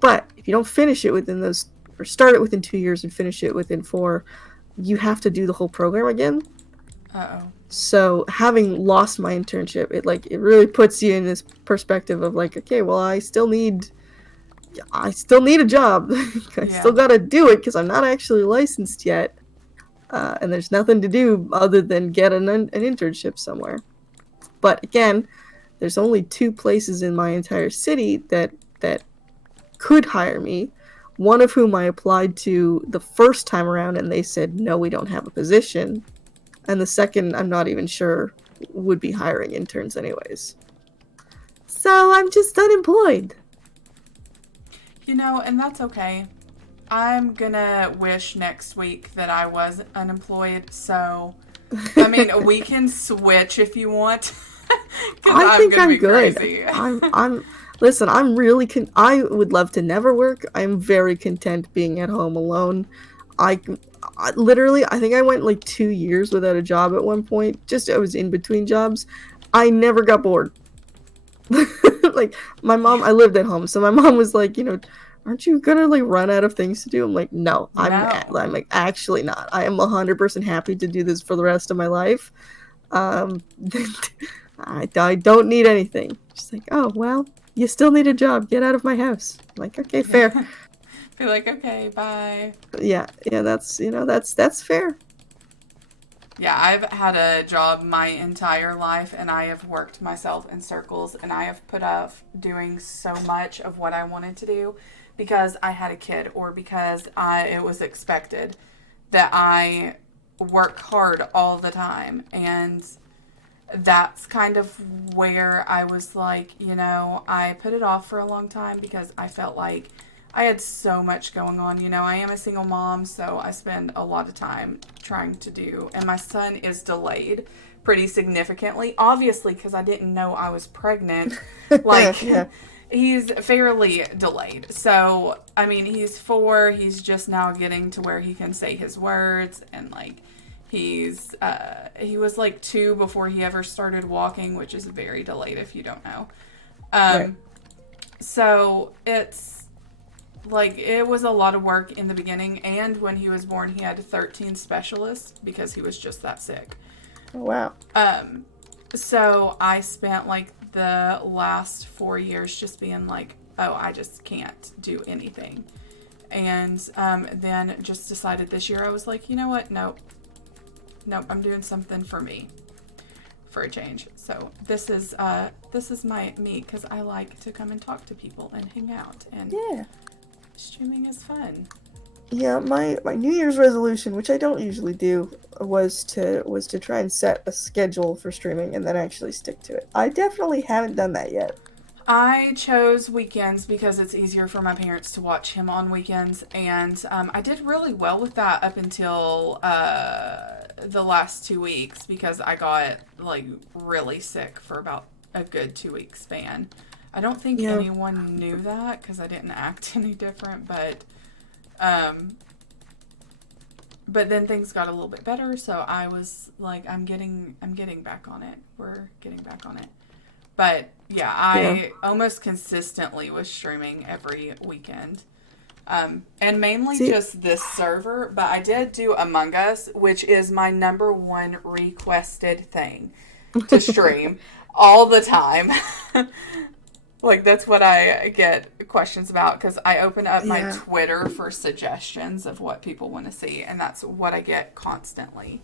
But if you don't finish it within those, or start it within 2 years and finish it within 4, you have to do the whole program again. Uh-oh. So having lost my internship, it really puts you in this perspective of like, okay, well, I still need a job. I still gotta do it because I'm not actually licensed yet, and there's nothing to do other than get an internship somewhere. But again, there's only 2 places in my entire city that could hire me. One of whom I applied to the first time around, and they said, no, we don't have a position. And the second, I'm not even sure would be hiring interns anyways. So I'm just unemployed. You know, and that's okay. I'm gonna wish next week that I was unemployed, so, I mean, we can switch if you want. I think I'm good. Crazy. Listen, I would love to never work. I'm very content being at home alone. I literally, I think I went like 2 years without a job at one point. I was in between jobs. I never got bored. Like, my mom, I lived at home, so my mom was like, aren't you gonna like run out of things to do? I'm like, no, I'm like, actually not. I am 100% happy to do this for the rest of my life. I don't need anything. She's like, oh, well, you still need a job. Get out of my house. I'm like, okay, fair. Be like, okay, bye. Yeah, that's fair. Yeah, I've had a job my entire life, and I have worked myself in circles, and I have put off doing so much of what I wanted to do because I had a kid or because it was expected that I work hard all the time. And that's kind of where I was like, I put it off for a long time because I felt like I had so much going on. I am a single mom, so I spend a lot of time trying to do, and my son is delayed pretty significantly, obviously, because I didn't know I was pregnant. Like, Yeah. He's fairly delayed. So, I mean, he's 4, he's just now getting to where he can say his words, and like, he was like 2 before he ever started walking, which is very delayed if you don't know. Right. So it's like, it was a lot of work in the beginning, and when he was born, he had 13 specialists because he was just that sick. Oh, wow. So I spent like the last 4 years just being like, oh, I just can't do anything. And then just decided this year, I was like, you know what? Nope, I'm doing something for me for a change. So this is me, because I like to come and talk to people and hang out, and Yeah. streaming is fun. Yeah, my New Year's resolution, which I don't usually do, was to try and set a schedule for streaming and then actually stick to it. I definitely haven't done that yet. I chose weekends because it's easier for my parents to watch him on weekends, and I did really well with that up until the last 2 weeks, because I got like really sick for about a good 2 week span. I don't think anyone knew that because I didn't act any different, but then things got a little bit better, so I was like, I'm getting back on it. We're getting back on it. But yeah, I almost consistently was streaming every weekend. And mainly just this server, but I did do Among Us, which is my number 1 requested thing to stream all the time. Like, that's what I get questions about, because I open up my Twitter for suggestions of what people want to see, and that's what I get constantly.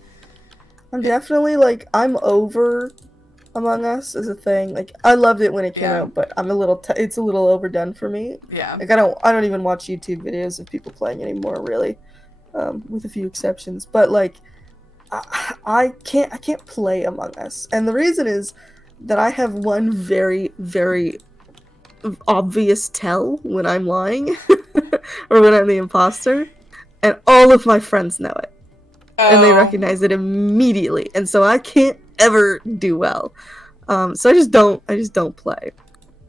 I'm definitely, like, I'm over Among Us as a thing. Like, I loved it when it came out, but I'm a little it's a little overdone for me. Yeah. Like, I don't even watch YouTube videos of people playing anymore, really, with a few exceptions. But like, I can't play Among Us, and the reason is that I have one very, very obvious tell when I'm lying or when I'm the imposter, and all of my friends know it. And they recognize it immediately, and so I can't ever do well. So I just don't play.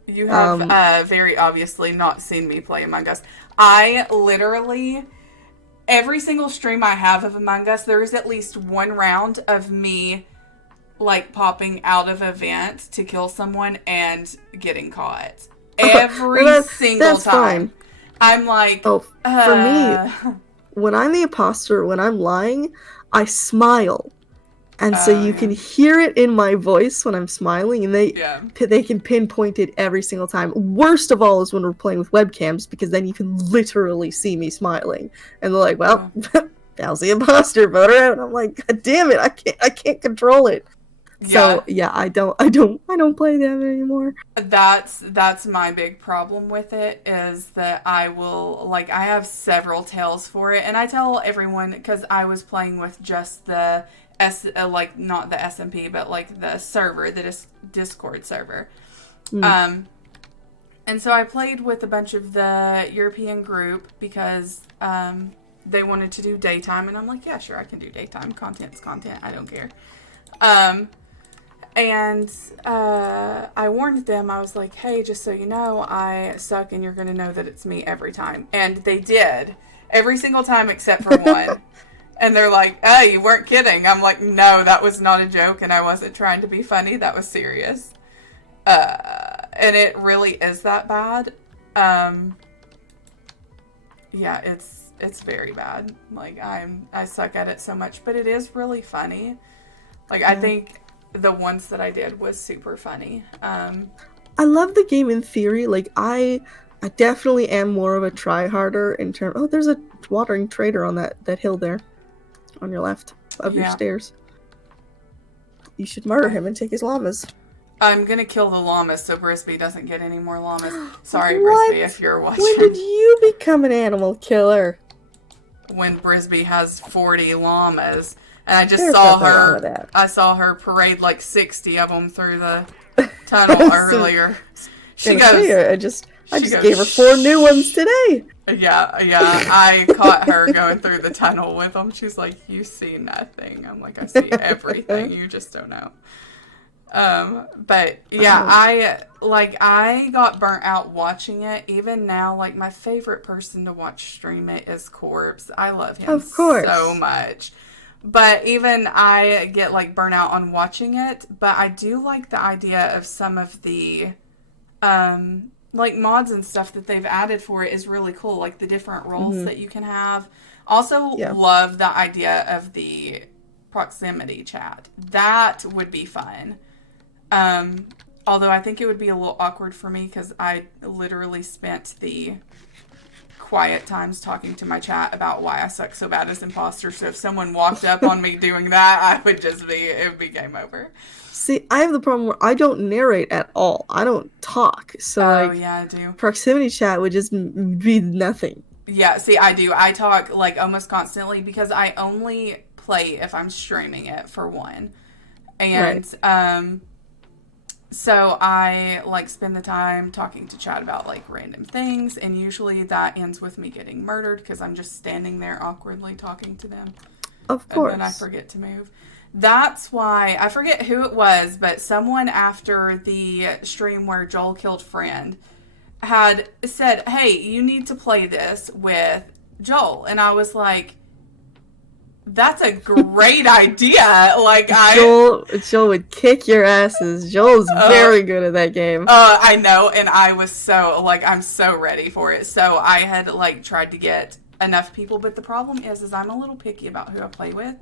You have very obviously not seen me play Among Us. I literally, every single stream I have of Among Us, there is at least one round of me like popping out of a vent to kill someone and getting caught. Every single time. Fine. I'm like, for me, when I'm the imposter, when I'm lying, I smile. And so you can hear it in my voice when I'm smiling, and they can pinpoint it every single time. Worst of all is when we're playing with webcams, because then you can literally see me smiling. And they're like, well, now's the imposter, vote her out. And I'm like, God damn it, I can't control it. So yeah, I don't play them anymore. That's my big problem with it, is that I will, like, I have several tales for it, and I tell everyone, because I was playing with just the like, not the SMP, but like the server, the Discord server. And so I played with a bunch of the European group because they wanted to do daytime, and I'm like, yeah, sure, I can do daytime. Content's content, I don't care. And I warned them, I was like, hey, just so you know, I suck, and you're going to know that it's me every time. And they did. Every single time except for one. And they're like, oh, you weren't kidding. I'm like, no, that was not a joke, and I wasn't trying to be funny. That was serious. And it really is that bad. Yeah, it's very bad. Like, I suck at it so much, but it is really funny. Like, I think the ones that I did was super funny. I love the game in theory. Like, I definitely am more of a tryharder in terms. Oh, there's a watering trader on that hill there, on your left of your Yeah. stairs. You should murder him and take his llamas. I'm gonna kill the llamas so Brisby doesn't get any more llamas. Sorry, What? Brisby, if you're watching. When did you become an animal killer? When Brisby has 40 llamas, and I just There's saw nothing wrong with her. that. I saw her parade like 60 of them through the tunnel earlier. She goes. I just gave her 4 new ones today. Yeah. I caught her going through the tunnel with them. She's like, "You see nothing." I'm like, "I see everything. You just don't know." But yeah, I got burnt out watching it. Even now, like, my favorite person to watch stream it is Corpse. I love him Of course. so much. But even I get like burnt out on watching it. But I do like the idea of some of the like mods and stuff that they've added for it is really cool. Like the different roles that you can have. Also love the idea of the proximity chat. That would be fun. Although I think it would be a little awkward for me because I literally spent the quiet times talking to my chat about why I suck so bad as imposter. So if someone walked up on me doing that, it would be game over. See, I have the problem where I don't narrate at all. I don't talk. So yeah, I do. Proximity chat would just be nothing. Yeah, see, I do. I talk like almost constantly because I only play if I'm streaming it for one. And, so I like spend the time talking to chat about like random things, and usually that ends with me getting murdered because I'm just standing there awkwardly talking to them. Of course. And then I forget to move. That's why, I forget who it was, but someone after the stream where Joel killed Friend had said, "Hey, you need to play this with Joel." And I was like, that's a great idea. Like Joel would kick your asses. Joel's very good at that game. I know, and I was so like I'm so ready for it. So I had like tried to get enough people, but the problem is I'm a little picky about who I play with.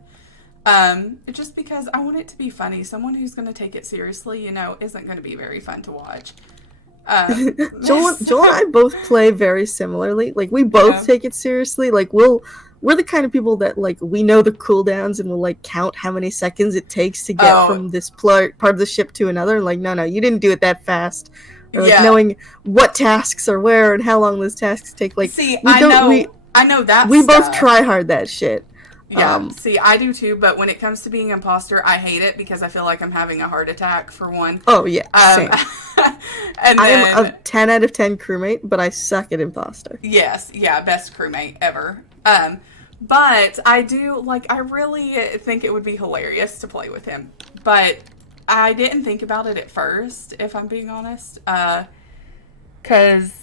Just because I want it to be funny. Someone who's going to take it seriously, isn't going to be very fun to watch. Joel and I both play very similarly. Like we both take it seriously. Like we're the kind of people that, like, we know the cooldowns and we'll, like, count how many seconds it takes to get from this part of the ship to another. And, like, no, you didn't do it that fast. Or, like, knowing what tasks are where and how long those tasks take. Like, see, I know that we stuff. both try hard that shit. Yeah, see, I do too, but when it comes to being imposter, I hate it because I feel like I'm having a heart attack, for one. Oh, yeah, same. And I am a 10 out of 10 crewmate, but I suck at imposter. Yes, yeah, best crewmate ever. But I do, like, I really think it would be hilarious to play with him. But I didn't think about it at first, if I'm being honest. Because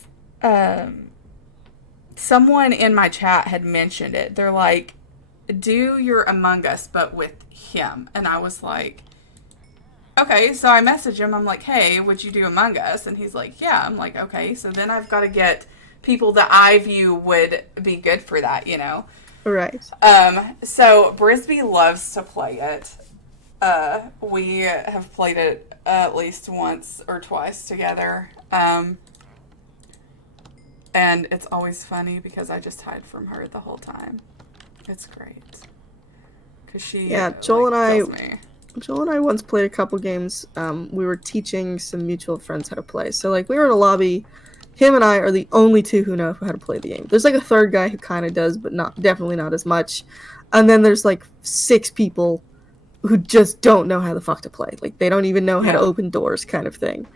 someone in my chat had mentioned it. They're like, do your Among Us, but with him. And I was like, okay. So I messaged him. I'm like, hey, would you do Among Us? And he's like, yeah. I'm like, okay. So then I've got to get people that I view would be good for that, Right. So Brisby loves to play it. We have played it at least once or twice together. And it's always funny because I just hide from her the whole time. It's great. Cause she Joel and I once played a couple games. We were teaching some mutual friends how to play. So like we were in a lobby. Him and I are the only two who know how to play the game. There's like a third guy who kind of does, but definitely not as much. And then there's like 6 people who just don't know how the fuck to play. Like they don't even know how to open doors, kind of thing.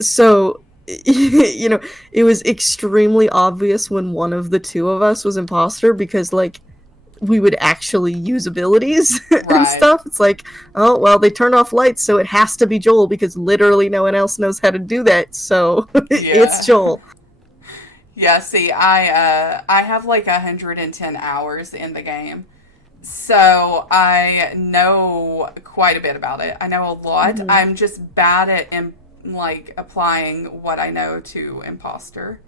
So it was extremely obvious when one of the two of us was imposter because like we would actually use abilities and stuff. It's like, oh, well, they turned off lights, so it has to be Joel because literally no one else knows how to do that. So it's Joel. Yeah, see, I have like 110 hours in the game. So I know quite a bit about it. I know a lot. Mm-hmm. I'm just bad at like applying what I know to imposter.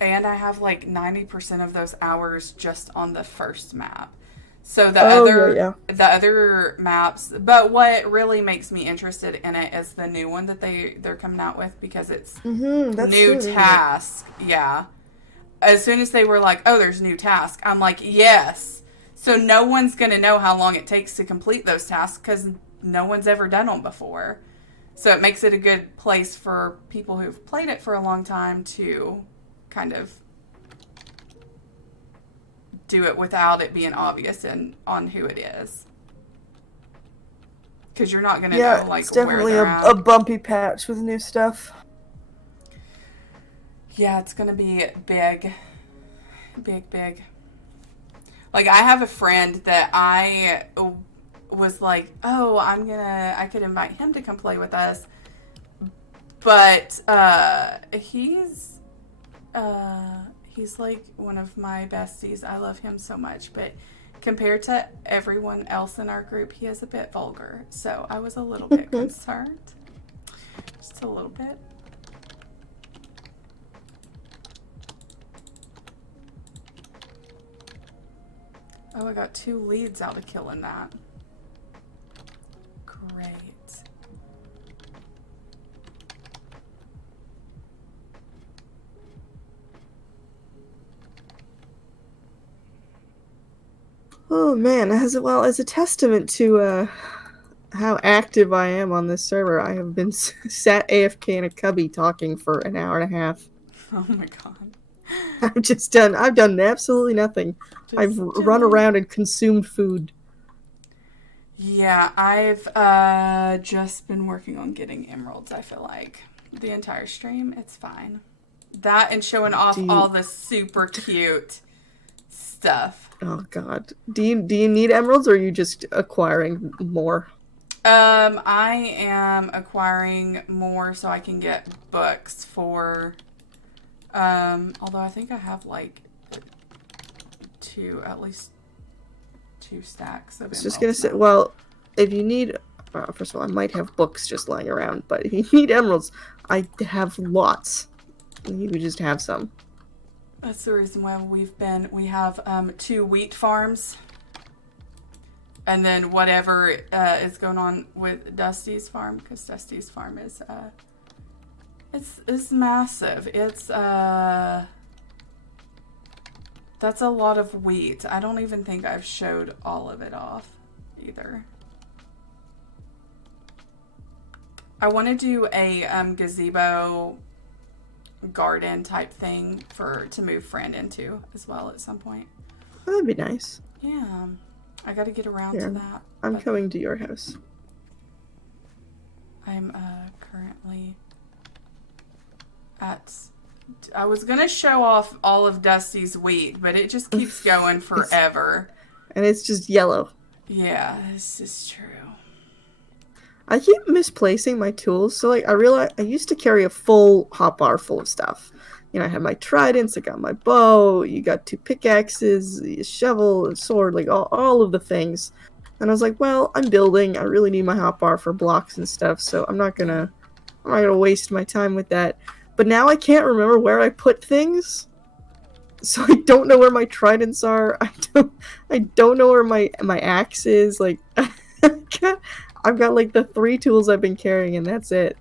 And I have like 90% of those hours just on the first map. So Yeah. the other maps, but what really makes me interested in it is the new one that they're coming out with, because it's That's new soon, isn't it? task. Yeah. As soon as they were like, "Oh, there's new task," I'm like, "Yes." So no one's gonna know how long it takes to complete those tasks because no one's ever done them before. So it makes it a good place for people who've played it for a long time to kind of do it without it being obvious on who it is. Because you're not going to know, like, it's definitely where they're a at. bumpy patch with new stuff. Yeah, it's going to be big. Big. Like, I have a friend that I was like, oh, I could invite him to come play with us. But he's like one of my besties. I love him so much, but compared to everyone else in our group, he is a bit vulgar. So I was a little bit concerned. Just a little bit. Oh, I got 2 leads out of killing that. Great. Oh man, as a testament to how active I am on this server, I have been sat AFK in a cubby talking for an hour and a half. Oh my god. I've done absolutely nothing. I've run around and consumed food. Yeah, I've just been working on getting emeralds, I feel like. The entire stream, it's fine. That and showing off all the super cute stuff. Oh god. Do you need emeralds, or are you just acquiring more? I am acquiring more so I can get books for although I think I have like at least 2 stacks of emeralds. I was just gonna say, well, if you need first of all, I might have books just lying around, but if you need emeralds, I have lots. You would just have some. That's the reason why we have 2 wheat farms. And then whatever is going on with Dusty's farm, because Dusty's farm is it's massive. It's that's a lot of wheat. I don't even think I've showed all of it off either. I want to do a gazebo garden type thing to move Fran into as well at some point. Oh, that'd be nice. Yeah. I gotta get around to that. I'm coming to your house. I'm currently at... I was gonna show off all of Dusty's wheat, but it just keeps going forever. And it's just yellow. Yeah, this is true. I keep misplacing my tools. So, like, I realize I used to carry a full hotbar full of stuff. You know, I had my tridents, I got my bow, you got 2 pickaxes, a shovel, a sword, like all of the things. And I was like, well, I'm building. I really need my hotbar for blocks and stuff, so I'm not gonna waste my time with that. But now I can't remember where I put things. So I don't know where my tridents are. I don't know where my axe is. Like I've got like the 3 tools I've been carrying, and that's it.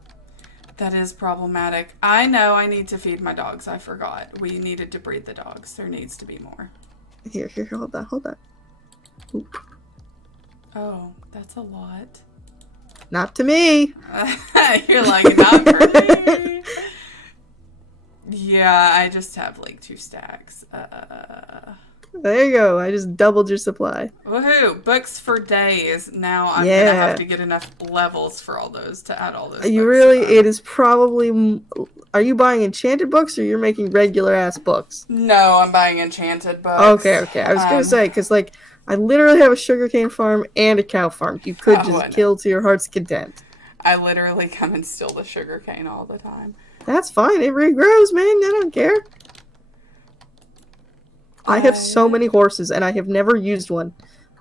That is problematic. I know I need to feed my dogs. I forgot. We needed to breed the dogs. There needs to be more. Here, hold that. Oop. Oh, that's a lot. Not to me. You're like, not for me. Yeah, I just have like 2 stacks. There you go. I just doubled your supply. Woohoo! Books for days. Now I'm gonna have to get enough levels for all those to add all those. It is probably. Are you buying enchanted books, or you're making regular ass books? No, I'm buying enchanted books. Okay. I was gonna say, because like I literally have a sugarcane farm and a cow farm. You could just kill to your heart's content. I literally come and steal the sugarcane all the time. That's fine. It regrows, man. I don't care. I have so many horses, and I have never used one.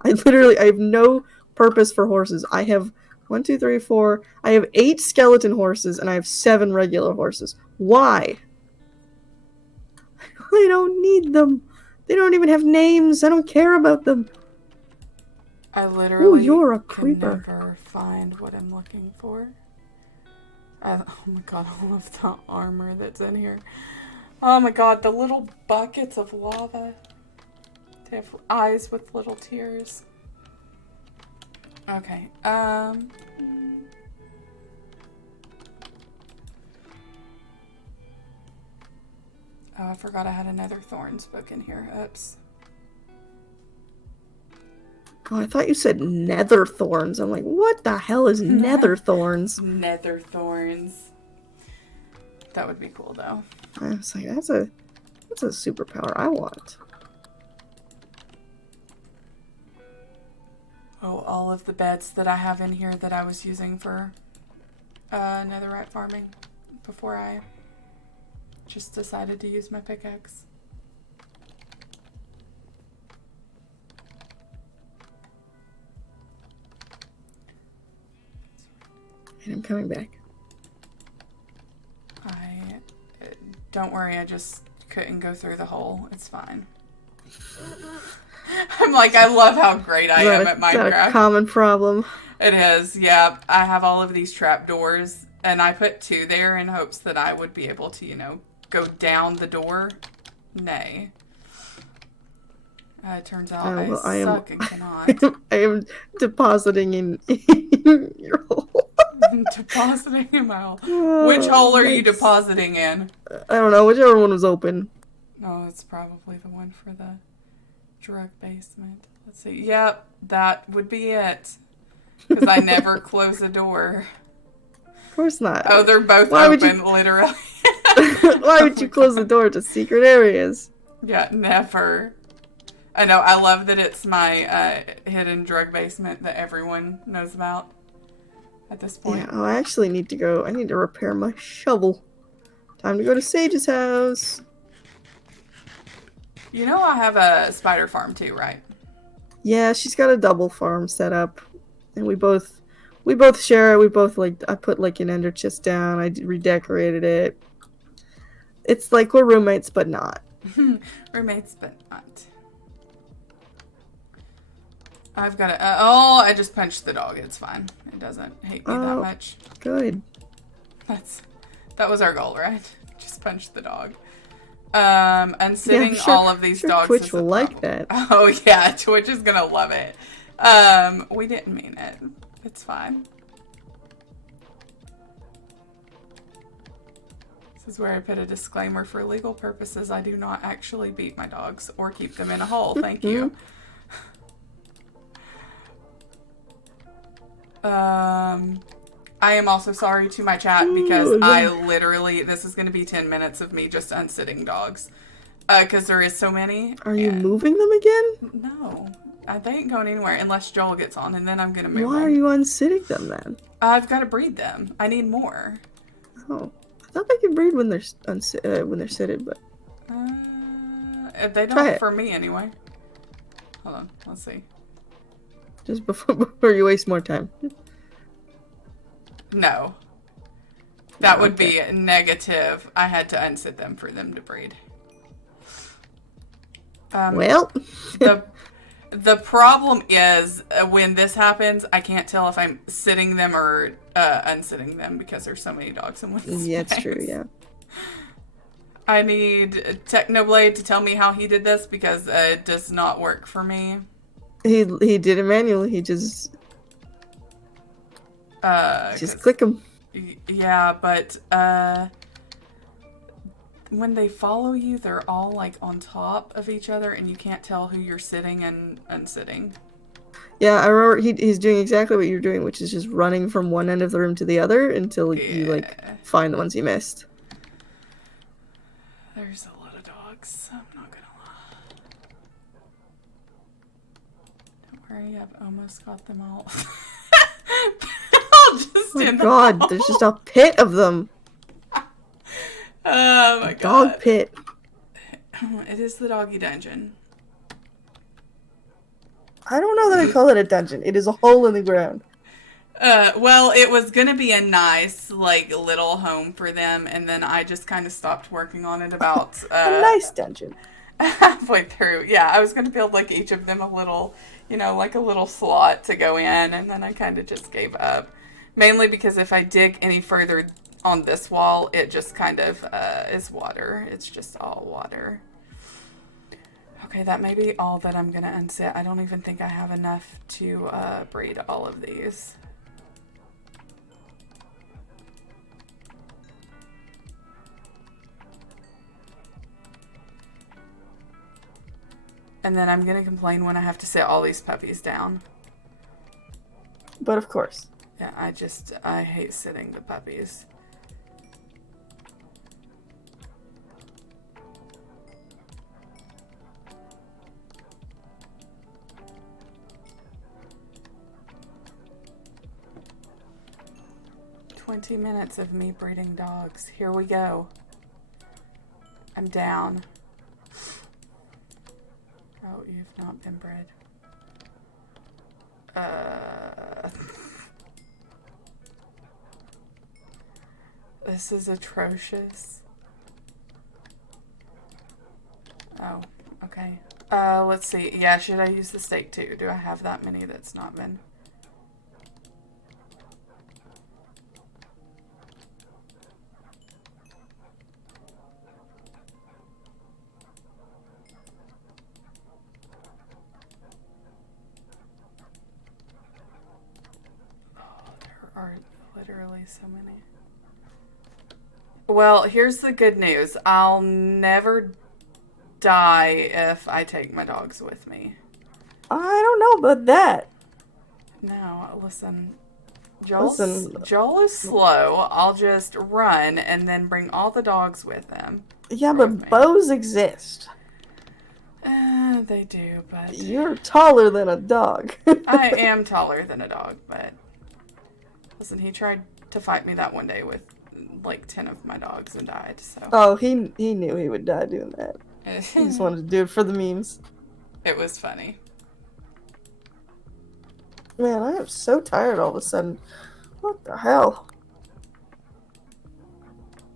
I have no purpose for horses. I have 1, 2, 3, 4. I have 8 skeleton horses, and I have 7 regular horses. Why? I don't need them. They don't even have names. I don't care about them. I literally you're a can creeper. never find what I'm looking for. Oh my god, all of the armor that's in here. Oh my god, the little buckets of lava. They have eyes with little tears. Okay, Oh, I forgot I had another Thorns book in here. Oops. Oh, I thought you said nether thorns. I'm like, what the hell is nether thorns? Nether Thorns. That would be cool, though. I was like, that's a superpower I want. Oh, all of the beds that I have in here that I was using for netherite farming before I just decided to use my pickaxe. And I'm coming back. Don't worry, I just couldn't go through the hole. It's fine. I'm like, I love how great I am at Is that a Minecraft. common problem? It is, yeah. I have all of these trapdoors, and I put 2 there in hopes that I would be able to, go down the door. Nay. It turns out I suck and cannot. I am depositing in your hole. Depositing in my hole. Which hole are you depositing in? I don't know, whichever one was open. No, it's probably the one for the drug basement. Let's see. Yep, that would be it. Because I never close a door. Of course not. Oh, they're both Why would open, you... literally. Why would you close the door to secret areas? Yeah, never. I know, I love that it's my hidden drug basement that everyone knows about at this point. Yeah, I actually need to go. I need to repair my shovel. Time to go to Sage's house. You know I have a spider farm too, right? Yeah, she's got a double farm set up. And we both share it. We both, I put, an ender chest down. I redecorated it. It's like we're roommates, but not. Roommates, but not. I've got to... oh, I just punched the dog. It's fine. It doesn't hate me that much. Good. That was our goal, right? Just punch the dog. And sitting Yeah, sure, all of these dogs Twitch is will a like problem. that. Oh, yeah. Twitch is going to love it. We didn't mean it. It's fine. This is where I put a disclaimer for legal purposes. I do not actually beat my dogs or keep them in a hole. Thank you. I am also sorry to my chat because I literally, this is going to be 10 minutes of me just unsitting dogs. Because there is so many. Are you moving them again? No. They ain't going anywhere unless Joel gets on, and then I'm going to move Why them. are you unsitting them then? I've got to breed them. I need more. Oh. I thought they could breed when they're sitted, but... They don't for me anyway. Hold on. Let's see. Just before you waste more time. No. That would be negative. I had to unsit them for them to breed. Well. The problem is when this happens, I can't tell if I'm sitting them or unsitting them because there's so many dogs in one space. Yeah, it's true, yeah. I need Technoblade to tell me how he did this because it does not work for me. He did it manually. He just click them. Yeah, but when they follow you, they're all like on top of each other, and you can't tell who you're sitting and unsitting. Yeah, I remember he's doing exactly what you're doing, which is just running from one end of the room to the other until you find the ones you missed. There's a lot of dogs. I'm not gonna lie. Don't worry, I've almost got them all. Oh my god, there's just a pit of them. Oh my god. Dog pit. It is the doggy dungeon. I don't know that I call it a dungeon. It is a hole in the ground. Well, it was gonna be a nice, little home for them, and then I just kind of stopped working on it about... a nice dungeon. halfway through. Yeah, I was going to build like each of them a little, like a little slot to go in, and then I kind of just gave up. Mainly because if I dig any further on this wall, it just kind of is water. It's just all water. Okay, that may be all that I'm going to unset. I don't even think I have enough to breed all of these. And then I'm going to complain when I have to set all these puppies down. But of course. Yeah, I hate sitting the puppies. "20 minutes of me breeding dogs. Here we go. I'm down. Oh, you've not been bred. This is atrocious. Oh, okay. Let's see. Yeah, should I use the steak too? Do I have that many that's not been? Are literally so many. Well, here's the good news. I'll never die if I take my dogs with me. I don't know about that. No, listen. Listen. Joel is slow. I'll just run and then bring all the dogs with him. Yeah, but bows exist. They do, but... You're taller than a dog. I am taller than a dog, but... Listen, he tried to fight me that one day with like 10 of my dogs and died, so... Oh, he knew he would die doing that. He just wanted to do it for the memes. It was funny. Man, I am so tired all of a sudden. What the hell?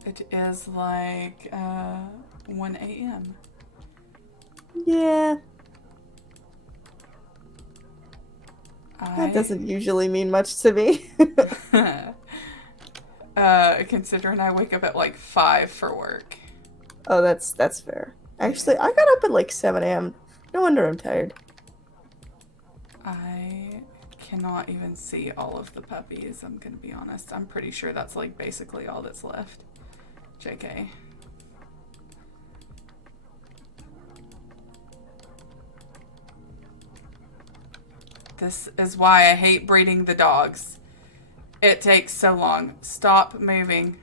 It is like 1 a.m. Yeah. That doesn't usually mean much to me. Considering I wake up at like 5 for work. Oh, that's fair. Actually, I got up at like 7 a.m. No wonder I'm tired. I cannot even see all of the puppies, I'm gonna be honest. I'm pretty sure that's like basically all that's left. JK. This is why I hate breeding the dogs. It takes so long. Stop moving.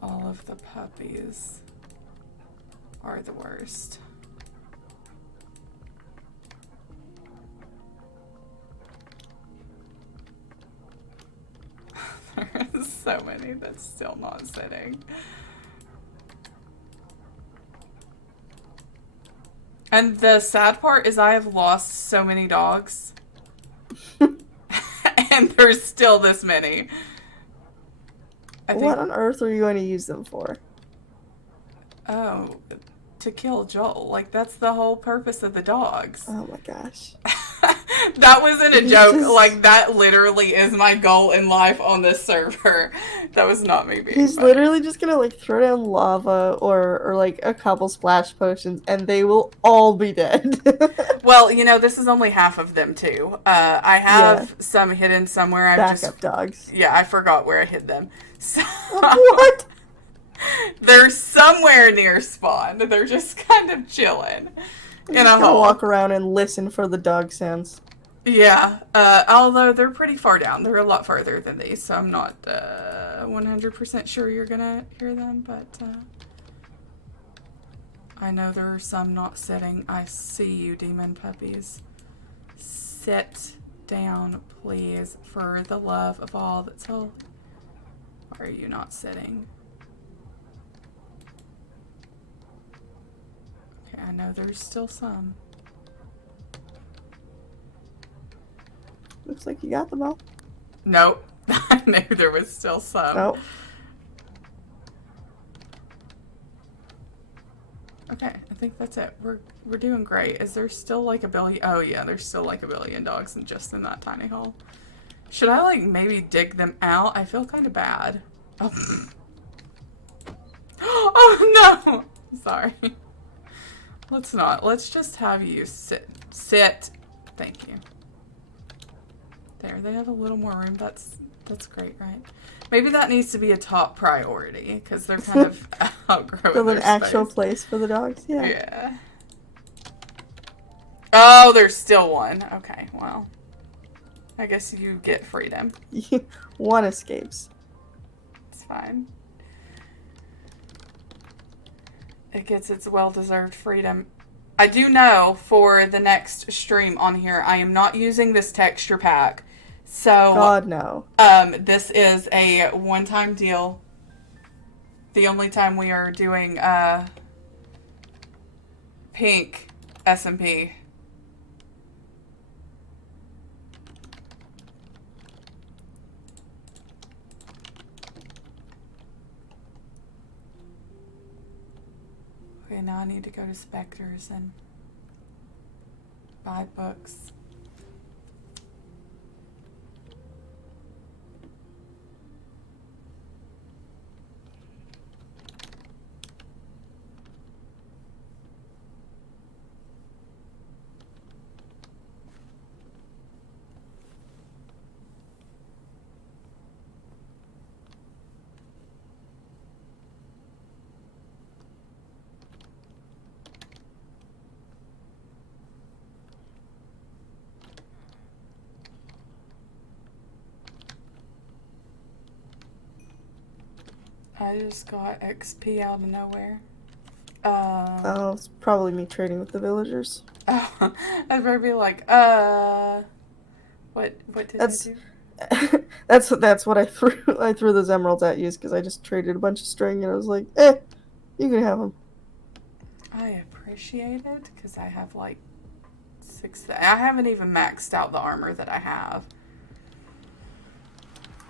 All of the puppies are the worst. There is so many that's still not sitting. And the sad part is I have lost so many dogs. And there's still this many. What on earth are you going to use them for? Oh, to kill Joel. Like, that's the whole purpose of the dogs. Oh my gosh. That wasn't a joke. Like, that literally is my goal in life on this server. That was not me being He's funny. literally just gonna, like, throw down lava or like, a couple splash potions, and they will all be dead. Well, you know, this is only half of them, too. I have some hidden somewhere. Backup dogs. Yeah, I forgot where I hid them. So... What? They're somewhere near spawn. They're just kind of chilling in a hole. Walk around and listen for the dog sounds. Yeah, although they're pretty far down. They're a lot farther than these, so I'm not 100% sure you're gonna hear them, but I know there are some not sitting. I see you, demon puppies. Sit down, please, for the love of all that's holy. Why are you not sitting? Okay, I know there's still some. Looks like you got them all. Nope. I knew there was still some. Nope. Okay, I think that's it. We're doing great. Is there still like a billion? Oh yeah, there's still like a billion dogs just in that tiny hole. Should I like maybe dig them out? I feel kind of bad. Oh. Oh no! Sorry. Let's not. Let's just have you sit. Sit. Thank you. There, they have a little more room. That's great, right? Maybe that needs to be a top priority because they're kind of outgrowing Build an their actual space. place for the dogs. Yeah. Yeah. Oh, there's still one. Okay, well. I guess you get freedom. One escapes. It's fine. It gets its well-deserved freedom. I do know for the next stream on here, I am not using this texture pack. So, God, no. This is a one-time deal. The only time we are doing, pink SMP. Okay, now I need to go to Spectres and buy books. I just got XP out of nowhere. Oh, it's probably me trading with the villagers. Oh, I'd probably be like, what did I do? That's what I threw. I threw those emeralds at you because I just traded a bunch of string and I was like, you can have them. I appreciate it because I have like 6. I haven't even maxed out the armor that I have.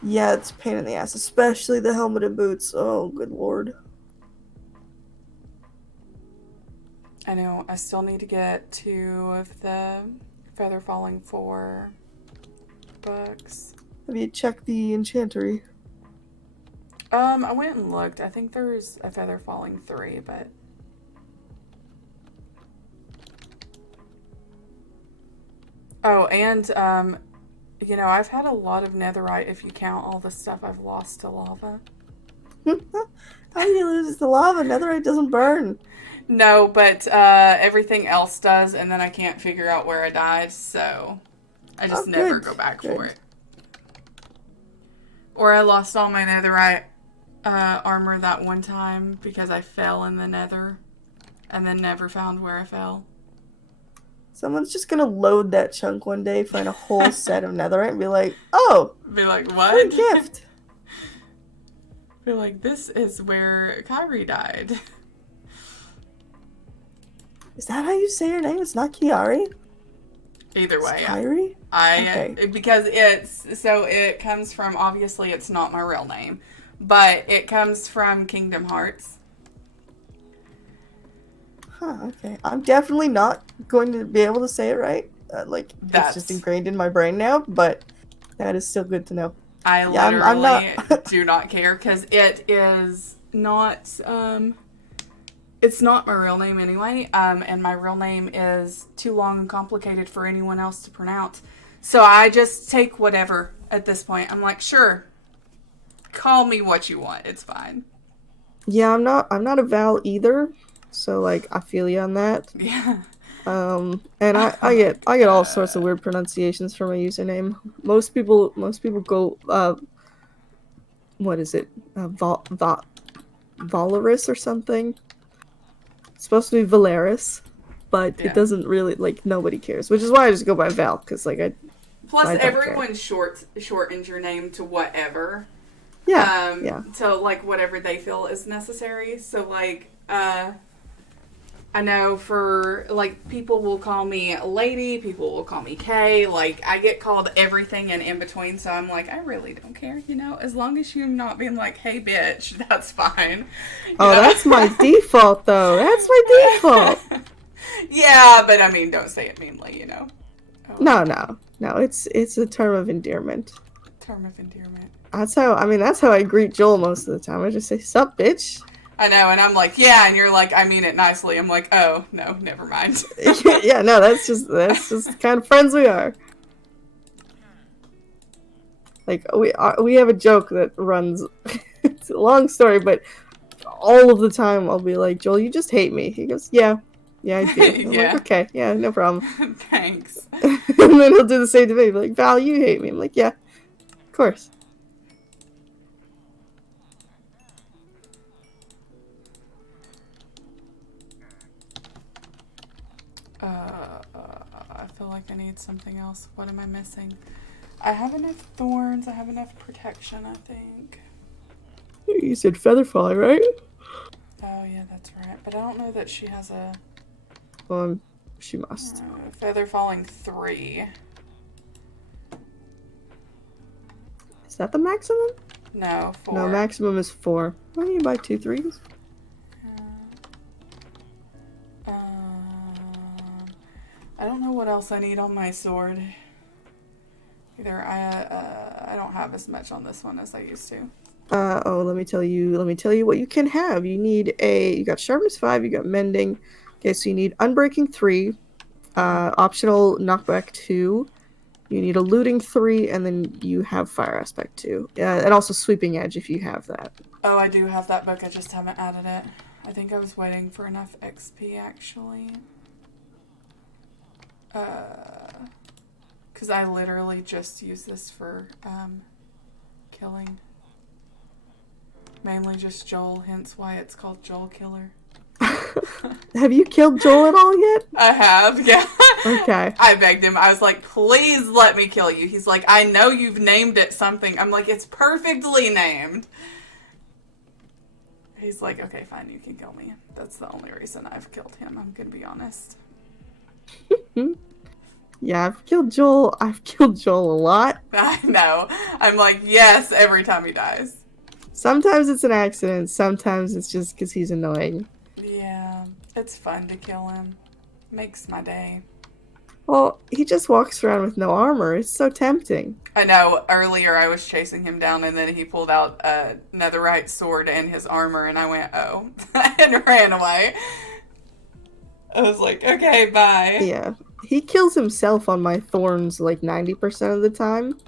Yeah, it's a pain in the ass, especially the helmet and boots. Oh, good lord. I know, I still need to get 2 of the Feather Falling 4 books. Have you checked the enchantery? I went and looked. I think there's a Feather Falling 3, but... Oh, and, you know, I've had a lot of netherite if you count all the stuff I've lost to lava. How do you lose the lava? Netherite doesn't burn. No, but everything else does, and then I can't figure out where I died, so I just never go back for it. Or I lost all my netherite armor that one time because I fell in the nether and then never found where I fell. Someone's just gonna load that chunk one day, find a whole set of netherite, and be like, oh! Be like, what? Free gift! Be like, this is where Kyrie died. Is that how you say your name? It's not Kiari? Either way, it's Kyrie? Okay. Because it comes from, obviously it's not my real name, but it comes from Kingdom Hearts. Huh, okay. I'm definitely not going to be able to say it right. It's just ingrained in my brain now, but that is still good to know. I literally do not care, because it is not, it's not my real name anyway, and my real name is too long and complicated for anyone else to pronounce. So I just take whatever at this point. I'm like, sure, call me what you want. It's fine. Yeah, I'm not a Val either. So like, I feel you on that. Yeah. And I get all sorts of weird pronunciations for my username. Most people go what is it? Valeris or something. It's supposed to be Valeris, but it doesn't really, like, nobody cares. Which is why I just go by Val, because, like, Plus, everyone shortens your name to whatever. Yeah, So, like, whatever they feel is necessary. So, like, I I know for, like, people will call me lady, people will call me Kay. Like, I get called everything and in between, so I'm like, I really don't care, you know? As long as you're not being like, hey, bitch, that's fine. Oh, that's my default, though. That's my default. Yeah, but I mean, don't say it meanly, you know? Oh, No. It's a term of endearment. term of endearment. That's how I greet Joel most of the time. I just say, "Sup, bitch." I know, and I'm like, yeah, and you're like, I mean it nicely. I'm like, oh, no, never mind. Yeah, no, that's just the kind of friends we are. Like, we have a joke that runs. It's a long story, but all of the time I'll be like, "Joel, you just hate me." He goes, "Yeah, I do." I'm Yeah. like, "Okay, yeah, no problem." Thanks. And then he'll do the same to me. Like, "Val, you hate me." I'm like, "Yeah, of course." I feel like I need something else. What am I missing? I have enough thorns. I have enough protection, I think. You said Featherfall, right? Oh, yeah, that's right. But I don't know that she has a She must. feather falling 3. Is that the maximum? No, 4. No, maximum is 4. Why don't you buy 2 3s? I don't know what else I need on my sword. Either I don't have as much on this one as I used to. Let me tell you what you can have. You got sharpness 5, you got mending. Okay, so you need unbreaking 3, optional knockback 2. You need a looting 3, and then you have fire aspect 2. And also sweeping edge if you have that. Oh, I do have that book. I just haven't added it. I think I was waiting for enough XP actually. Because I literally just use this for killing. Mainly just Joel, hence why it's called Joel Killer. Have you killed Joel at all yet? I have, yeah. Okay. I begged him. I was like, please let me kill you. He's like, I know you've named it something. I'm like, it's perfectly named. He's like, okay, fine, you can kill me. That's the only reason I've killed him, I'm gonna be honest. Yeah, I've killed Joel a lot. I know. I'm like, yes, every time he dies. Sometimes it's an accident, sometimes it's just because he's annoying. Yeah, it's fun to kill him. Makes my day. Well, he just walks around with no armor. It's so tempting. I know, earlier I was chasing him down and then he pulled out a netherite sword and his armor and I went, oh, and ran away. I was like, okay, bye. Yeah. He kills himself on my thorns like 90% of the time.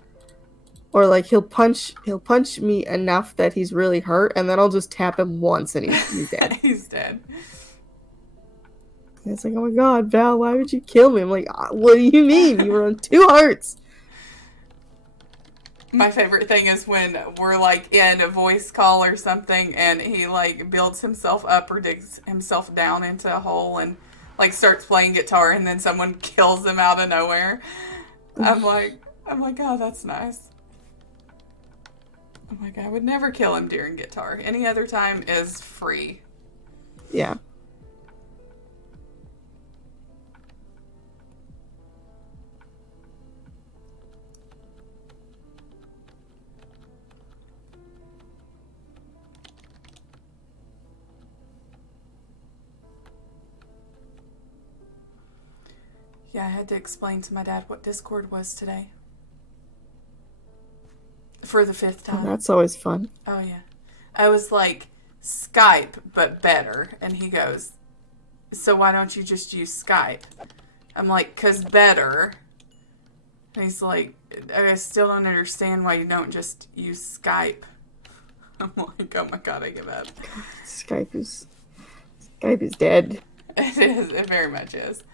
Or like he'll punch me enough that he's really hurt, and then I'll just tap him once and he's dead. He's dead. And it's like, oh my god, Val, why would you kill me? I'm like, what do you mean? You were on 2 hearts. My favorite thing is when we're like in a voice call or something and he like builds himself up or digs himself down into a hole and like starts playing guitar and then someone kills him out of nowhere. I'm like, oh, that's nice. I'm like, I would never kill him during guitar. Any other time is free. Yeah. Yeah, I had to explain to my dad what Discord was today. For the 5th time. Oh, that's always fun. Oh, yeah. I was like, Skype, but better. And he goes, so why don't you just use Skype? I'm like, 'cause better. And he's like, I still don't understand why you don't just use Skype. I'm like, oh my god, I give up. Skype is dead. It is. It very much is.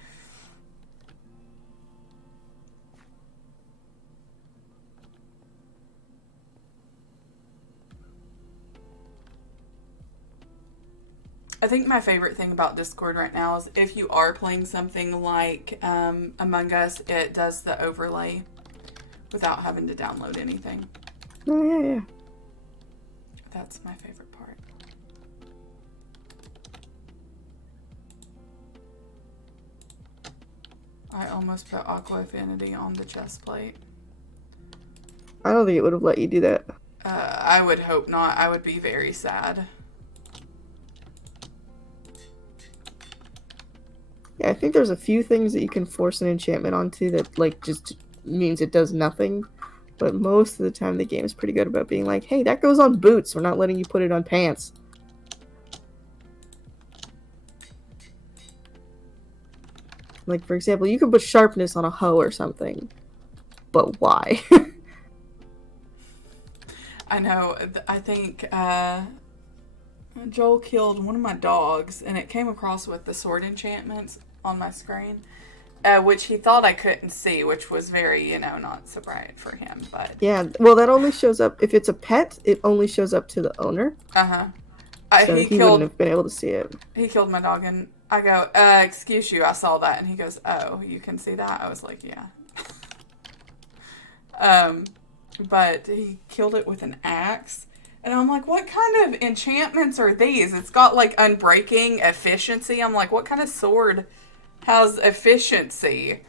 I think my favorite thing about Discord right now is if you are playing something like Among Us, it does the overlay without having to download anything. Oh, yeah. That's my favorite part. I almost put Aqua Affinity on the chest plate. I don't think it would have let you do that. I would hope not. I would be very sad. Yeah, I think there's a few things that you can force an enchantment onto that, like, just means it does nothing. But most of the time, the game is pretty good about being like, hey, that goes on boots. We're not letting you put it on pants. Like, for example, you could put sharpness on a hoe or something. But why? I know. I think Joel killed one of my dogs, and it came across with the sword enchantments on my screen, which he thought I couldn't see, which was very, not so bright for him. But yeah, well, that only shows up, if it's a pet, it only shows up to the owner. Uh-huh. So he wouldn't have been able to see it. He killed my dog, and I go, excuse you, I saw that. And he goes, oh, you can see that? I was like, yeah. But he killed it with an axe. And I'm like, what kind of enchantments are these? It's got, like, unbreaking, efficiency. I'm like, what kind of sword has efficiency?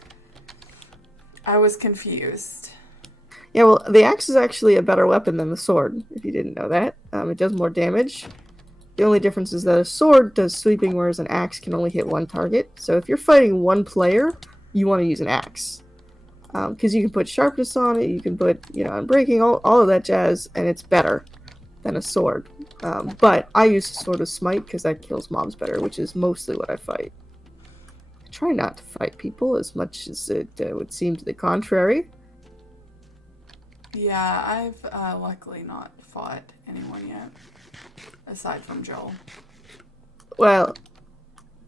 I was confused. Yeah, well, the axe is actually a better weapon than the sword, if you didn't know that. It does more damage. The only difference is that a sword does sweeping, whereas an axe can only hit one target. So if you're fighting one player, you want to use an axe. Because you can put sharpness on it, you can put, unbreaking, all of that jazz, and it's better than a sword. But I use a sword of smite because that kills mobs better, which is mostly what I fight. I try not to fight people as much as it would seem to the contrary. Yeah, I've luckily not fought anyone yet, aside from Joel. Well,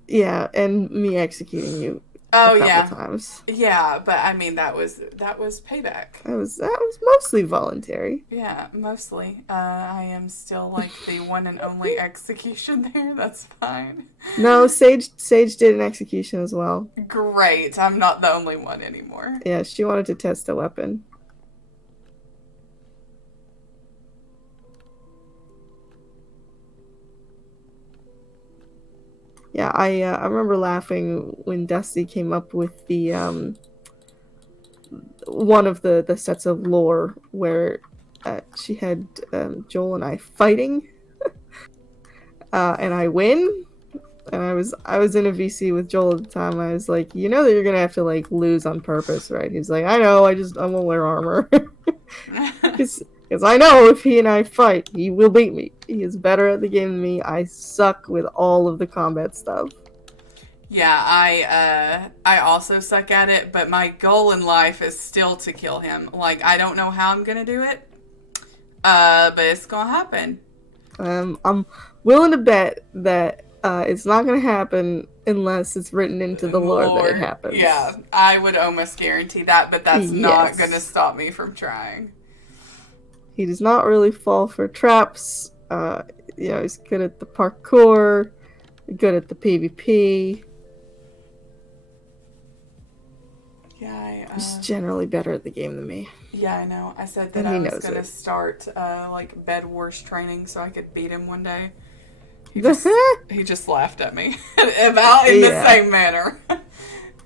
yeah, and me executing you a couple times. Yeah, but I mean that was payback. That was mostly voluntary. Yeah, mostly. I am still like the one and only execution there. That's fine. No, Sage did an execution as well. Great. I'm not the only one anymore. Yeah, she wanted to test a weapon. Yeah, I remember laughing when Dusty came up with the one of the sets of lore where she had Joel and I fighting, and I win. And I was in a VC with Joel at the time. I was like, you know that you're gonna have to like lose on purpose, right? He's like, I know. I won't wear armor. Because I know if he and I fight, he will beat me. He is better at the game than me. I suck with all of the combat stuff. Yeah, I also suck at it, but my goal in life is still to kill him. Like, I don't know how I'm gonna do it, but it's gonna happen. I'm willing to bet that it's not gonna happen unless it's written into the lore that it happens. Yeah, I would almost guarantee that, but that's not gonna stop me from trying. He does not really fall for traps. He's good at the parkour, good at the PvP. Yeah, He's generally better at the game than me. Yeah, I know. I said that I was gonna start like Bed Wars training so I could beat him one day. He just laughed at me about in the same manner.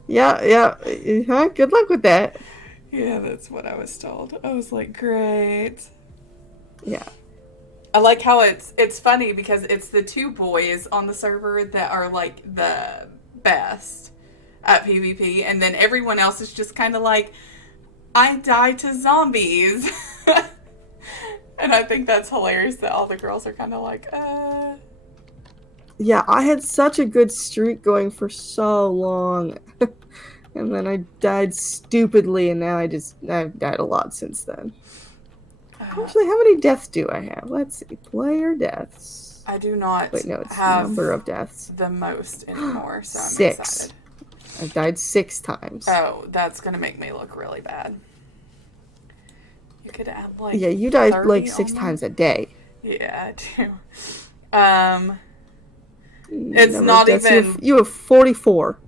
Yeah. Good luck with that. Yeah, that's what I was told. I was like, great. Yeah. I like how it's funny because it's the two boys on the server that are like the best at PvP, and then everyone else is just kind of like, I die to zombies. And I think that's hilarious that all the girls are kind of like, Yeah, I had such a good streak going for so long. And then I died stupidly, and now I've died a lot since then. Actually, how many deaths do I have? Let's see. Player deaths. I do not have number of deaths. The most anymore, so I'm 6. excited. I've died 6 times. Oh, that's gonna make me look really bad. You could add like you died like 6 times a day. Yeah, I do. It's not even. You have 44.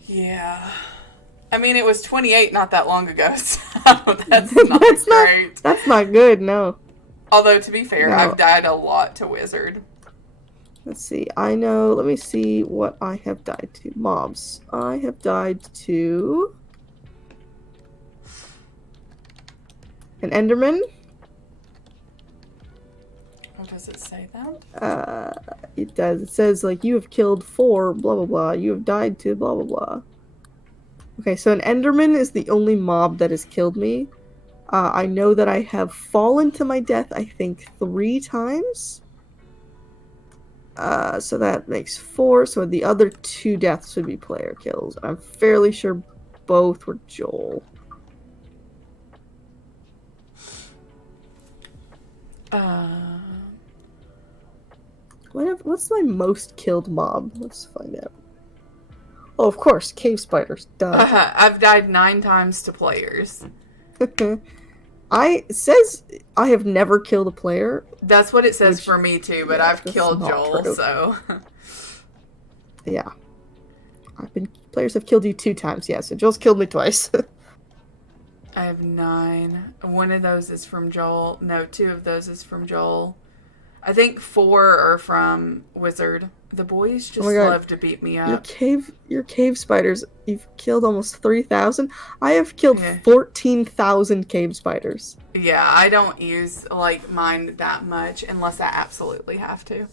Yeah. I mean, it was 28 not that long ago, so that's not great. That's not good, no. Although, to be fair, I've died a lot to Wizard. Let's see. I know. Let me see what I have died to. Mobs. I have died to an Enderman. What does it say then? It does. It says like you have killed 4. Blah blah blah. You have died to blah blah blah. Okay, so an Enderman is the only mob that has killed me. I know that I have fallen to my death, I think, 3 times. So that makes 4. So the other 2 deaths would be player kills. I'm fairly sure both were Joel. What's my most killed mob? Let's find out. Oh, of course, cave spiders. Duh. I've died 9 times to players. It says I have never killed a player. That's what it says for me too, but yeah, I've killed Joel, true. so. Yeah. Players have killed you 2 times, yeah, so Joel's killed me twice. I have 9. 1 of those is from Joel. No, 2 of those is from Joel. I think 4 are from Wizard. The boys just love to beat me up. Your cave spiders, you've killed almost 3,000. I have killed 14,000 cave spiders. Yeah, I don't use like mine that much unless I absolutely have to.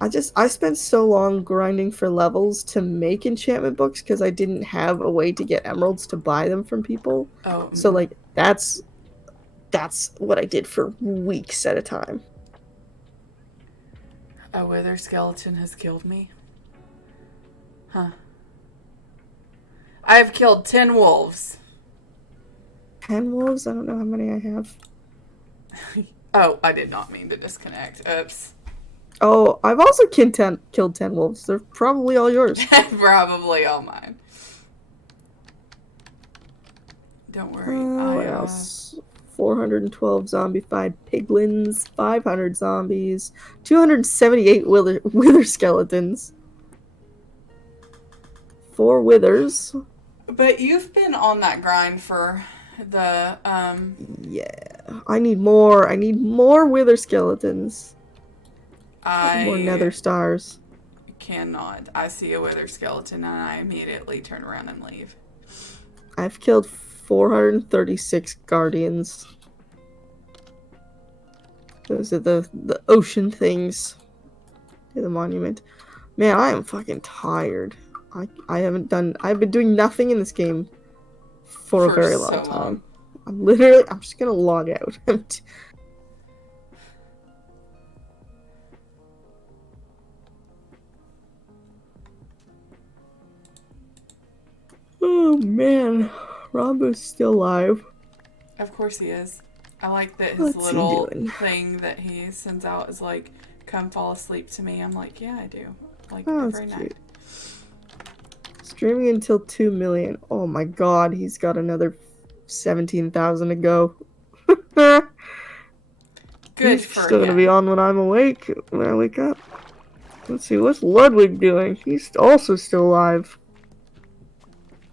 I spent so long grinding for levels to make enchantment books because I didn't have a way to get emeralds to buy them from people. Oh. So like that's what I did for weeks at a time. A wither skeleton has killed me. Huh. I have killed 10 wolves. 10 wolves? I don't know how many I have. Oh, I did not mean to disconnect. Oops. Oh, I've also killed 10 wolves. They're probably all yours. Probably all mine. Don't worry. What else? 412 zombified piglins, 500 zombies, 278 wither skeletons, 4 withers. But you've been on that grind for the Yeah, I need more. I need more wither skeletons. More nether stars. Cannot. I see a wither skeleton and I immediately turn around and leave. I've killed 436 guardians. Those are the ocean things. The monument. Man, I am fucking tired. I've been doing nothing in this game for a very long time. I'm just gonna log out. Oh man, Rambo's still alive. Of course he is. I like that his little thing that he sends out is like, come fall asleep to me. I'm like, yeah, I do. Like, every night. Streaming until 2 million. Oh my god, he's got another 17,000 to go. Good he's for still him. gonna be on when I'm awake, when I wake up. Let's see, what's Ludwig doing? He's also still alive.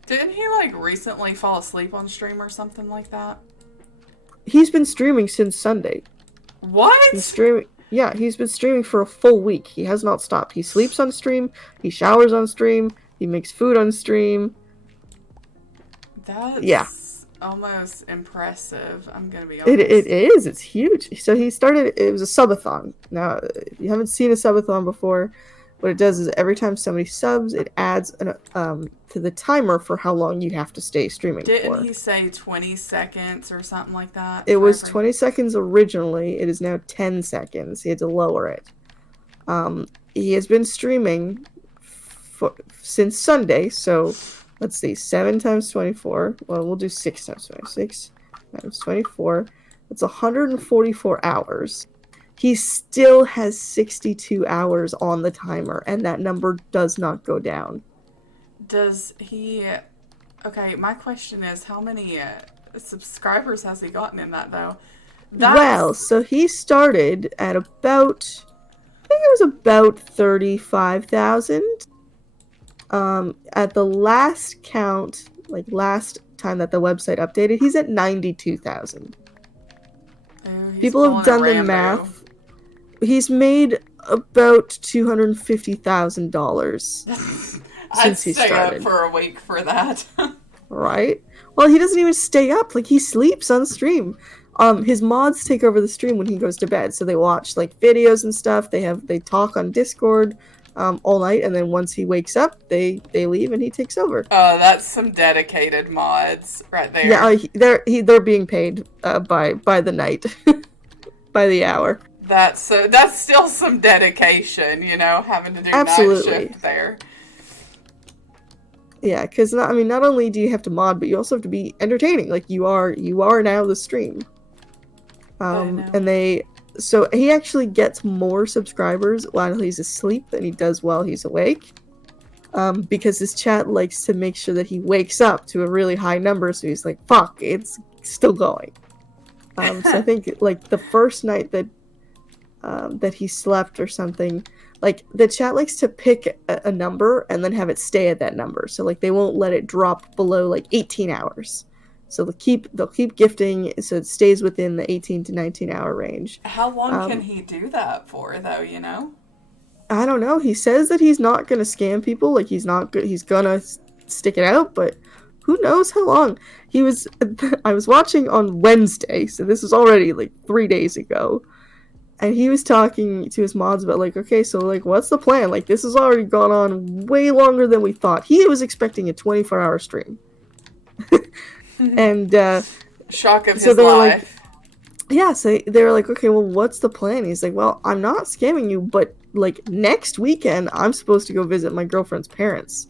Didn't he, like, recently fall asleep on stream or something like that? He's been streaming since Sunday. What? He's been streaming for a full week. He has not stopped. He sleeps on stream, he showers on stream, he makes food on stream. That's almost impressive, I'm gonna be honest. It is. It's huge. So he started, it was a subathon. Now, if you haven't seen a subathon before, what it does is every time somebody subs, it adds to the timer for how long you have to stay streaming for. Didn't he say 20 seconds or something like that? It was 20 seconds originally. It is now 10 seconds. He had to lower it. He has been streaming since Sunday, so let's see, 7 times 24. Well, we'll do 6 times 26 times 24. That's 144 hours. He still has 62 hours on the timer, and that number does not go down. Does he... Okay, my question is, how many subscribers has he gotten in that, though? Well, so he started at about... I think it was about 35,000. At the last count, like last time that the website updated, he's at 92,000. People have done the math. he's made about $250,000 I'd since he stay started. up for a week for that. Right? Well, he doesn't even stay up. Like, he sleeps on stream. His mods take over the stream when he goes to bed, so they watch like videos and stuff. They talk on Discord all night, and then once he wakes up, they leave and he takes over. Oh, that's some dedicated mods right there. Yeah, they're being paid by the night, by the hour. That's still some dedication, you know, having to do Absolutely. night shift there. Yeah, because not only do you have to mod, but you also have to be entertaining. Like, you are now the stream. And so he actually gets more subscribers while he's asleep than he does while he's awake. Because his chat likes to make sure that he wakes up to a really high number, so he's like, fuck, it's still going. So I think, like, the first night that he slept or something, like, the chat likes to pick a number and then have it stay at that number. So, like, they won't let it drop below, like, 18 hours. So they'll keep gifting so it stays within the 18 to 19 hour range. How long can he do that for, though, you know? I don't know. He says that he's not going to scam people. Like, he's going to stick it out, but who knows how long. I was watching on Wednesday, so this was already, like, 3 days ago. And he was talking to his mods about, like, okay, so, like, what's the plan? Like, this has already gone on way longer than we thought. He was expecting a 24-hour stream. And shock of so his they were life. like, yeah, so they were like, okay, well, what's the plan? He's like, well, I'm not scamming you, but, like, next weekend I'm supposed to go visit my girlfriend's parents,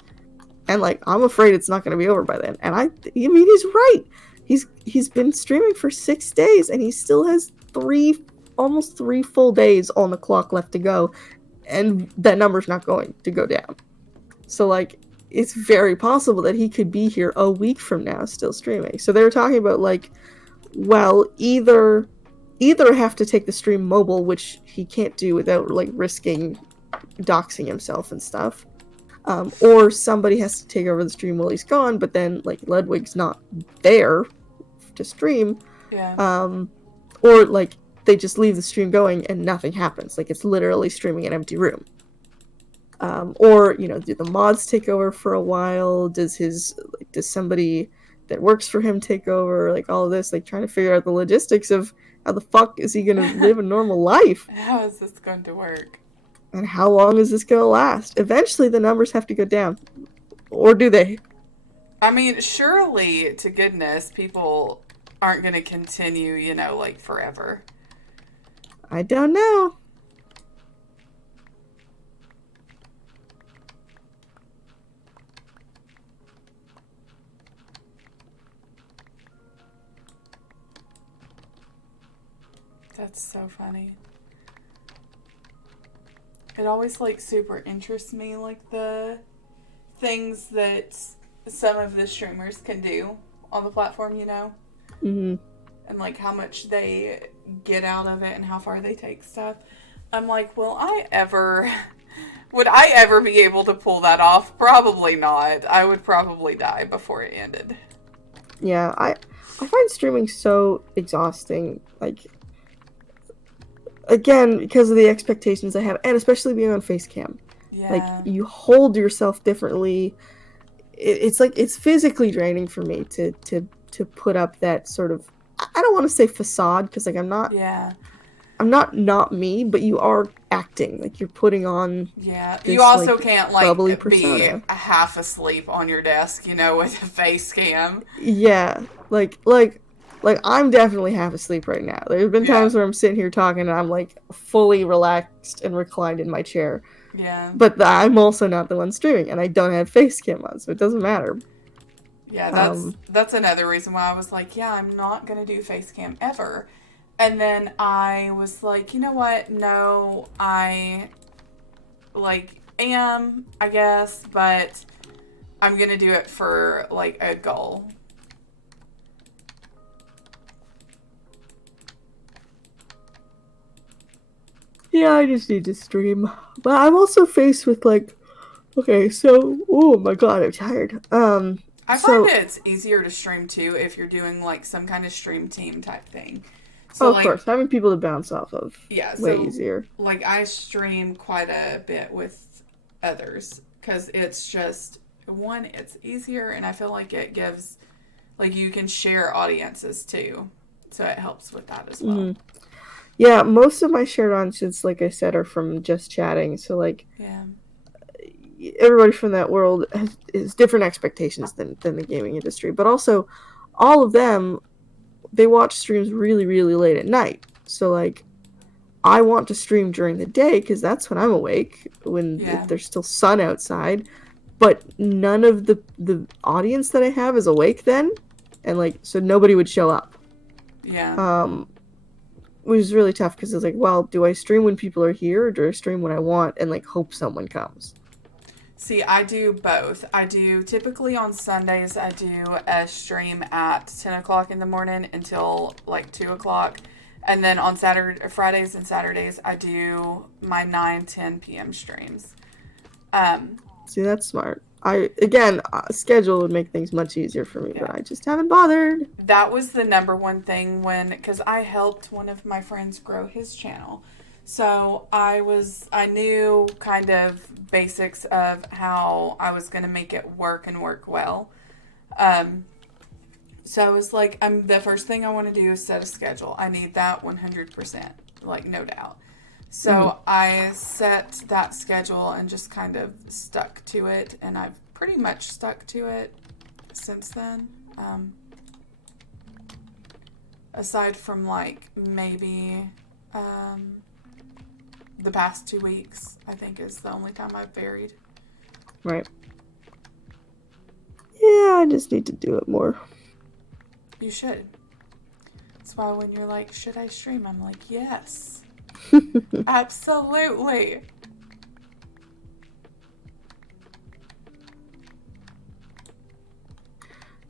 and, like, I'm afraid it's not going to be over by then. And I mean, he's right. He's been streaming for 6 days, and he still has almost 3 full days on the clock left to go, and that number's not going to go down. So, like, it's very possible that he could be here a week from now still streaming. So they were talking about, like, well, either have to take the stream mobile, which he can't do without, like, risking doxing himself and stuff, or somebody has to take over the stream while he's gone, but then, like, Ludwig's not there to stream. Yeah. Or, like, they just leave the stream going and nothing happens. Like, it's literally streaming an empty room. Or, you know, do the mods take over for a while? Does somebody that works for him take over? Like, all of this, like, trying to figure out the logistics of how the fuck is he gonna live a normal life? How is this going to work? And how long is this gonna last? Eventually the numbers have to go down. Or do they? I mean, surely, to goodness, people aren't going to continue, you know, like, forever. I don't know. That's so funny. It always, like, super interests me, like, the things that some of the streamers can do on the platform, you know? Mm-hmm. And, like, how much they get out of it and how far they take stuff. I'm like, would I ever be able to pull that off? Probably not. I would probably die before it ended. Yeah, I find streaming so exhausting. Like, again, because of the expectations I have, and especially being on Facecam. Yeah. Like, you hold yourself differently. It's like, it's physically draining for me to put up that sort of, I don't want to say facade, because, like, I'm not me, but you are acting. Like, you're putting on. Yeah. This, you also like, can't, like, bubbly be persona. half asleep on your desk, you know, with a face cam. Yeah. Like I'm definitely half asleep right now. There's been times where I'm sitting here talking and I'm, like, fully relaxed and reclined in my chair. Yeah. But I'm also not the one streaming, and I don't have face cam on, so it doesn't matter. Yeah, that's another reason why I was like, yeah, I'm not going to do face cam ever. And then I was like, you know what? No, I, like, am, I guess, but I'm going to do it for, like, a goal. Yeah, I just need to stream. But I'm also faced with, like, okay, so, oh my god, I'm tired. I find it's easier to stream too if you're doing, like, some kind of stream team type thing. So, Oh, of like, course, having people to bounce off of. yeah, Way so, easier. like, I stream quite a bit with others because it's just, one, it's easier, and I feel like it gives, like, you can share audiences too. So it helps with that as well. Mm-hmm. Yeah, most of my shared audiences, like I said, are from just chatting. So, like, Yeah. everybody from that world has different expectations than the gaming industry. But also, all of them, they watch streams really, really late at night. So, like, I want to stream during the day because that's when I'm awake, when Yeah. there's still sun outside. But none of the audience that I have is awake then, and like, so nobody would show up. Yeah. Which is really tough because it's like, well, do I stream when people are here, or do I stream when I want and like hope someone comes? See, I do both. I do typically on Sundays, I do a stream at 10 o'clock in the morning until like 2 o'clock. And then on Fridays and Saturdays, I do my 9-10 p.m. streams. See, that's smart. Schedule would make things much easier for me, but I just haven't bothered. That was the number one thing because I helped one of my friends grow his channel. So I knew kind of basics of how I was going to make it work and work well. So I was like, the first thing I want to do is set a schedule. I need that 100%, like no doubt. So I set that schedule and just kind of stuck to it, and I've pretty much stuck to it since then. Aside from like maybe the past 2 weeks, I think is the only time I've varied. Right. Yeah, I just need to do it more. You should. That's why when you're like, should I stream? I'm like, yes. Absolutely.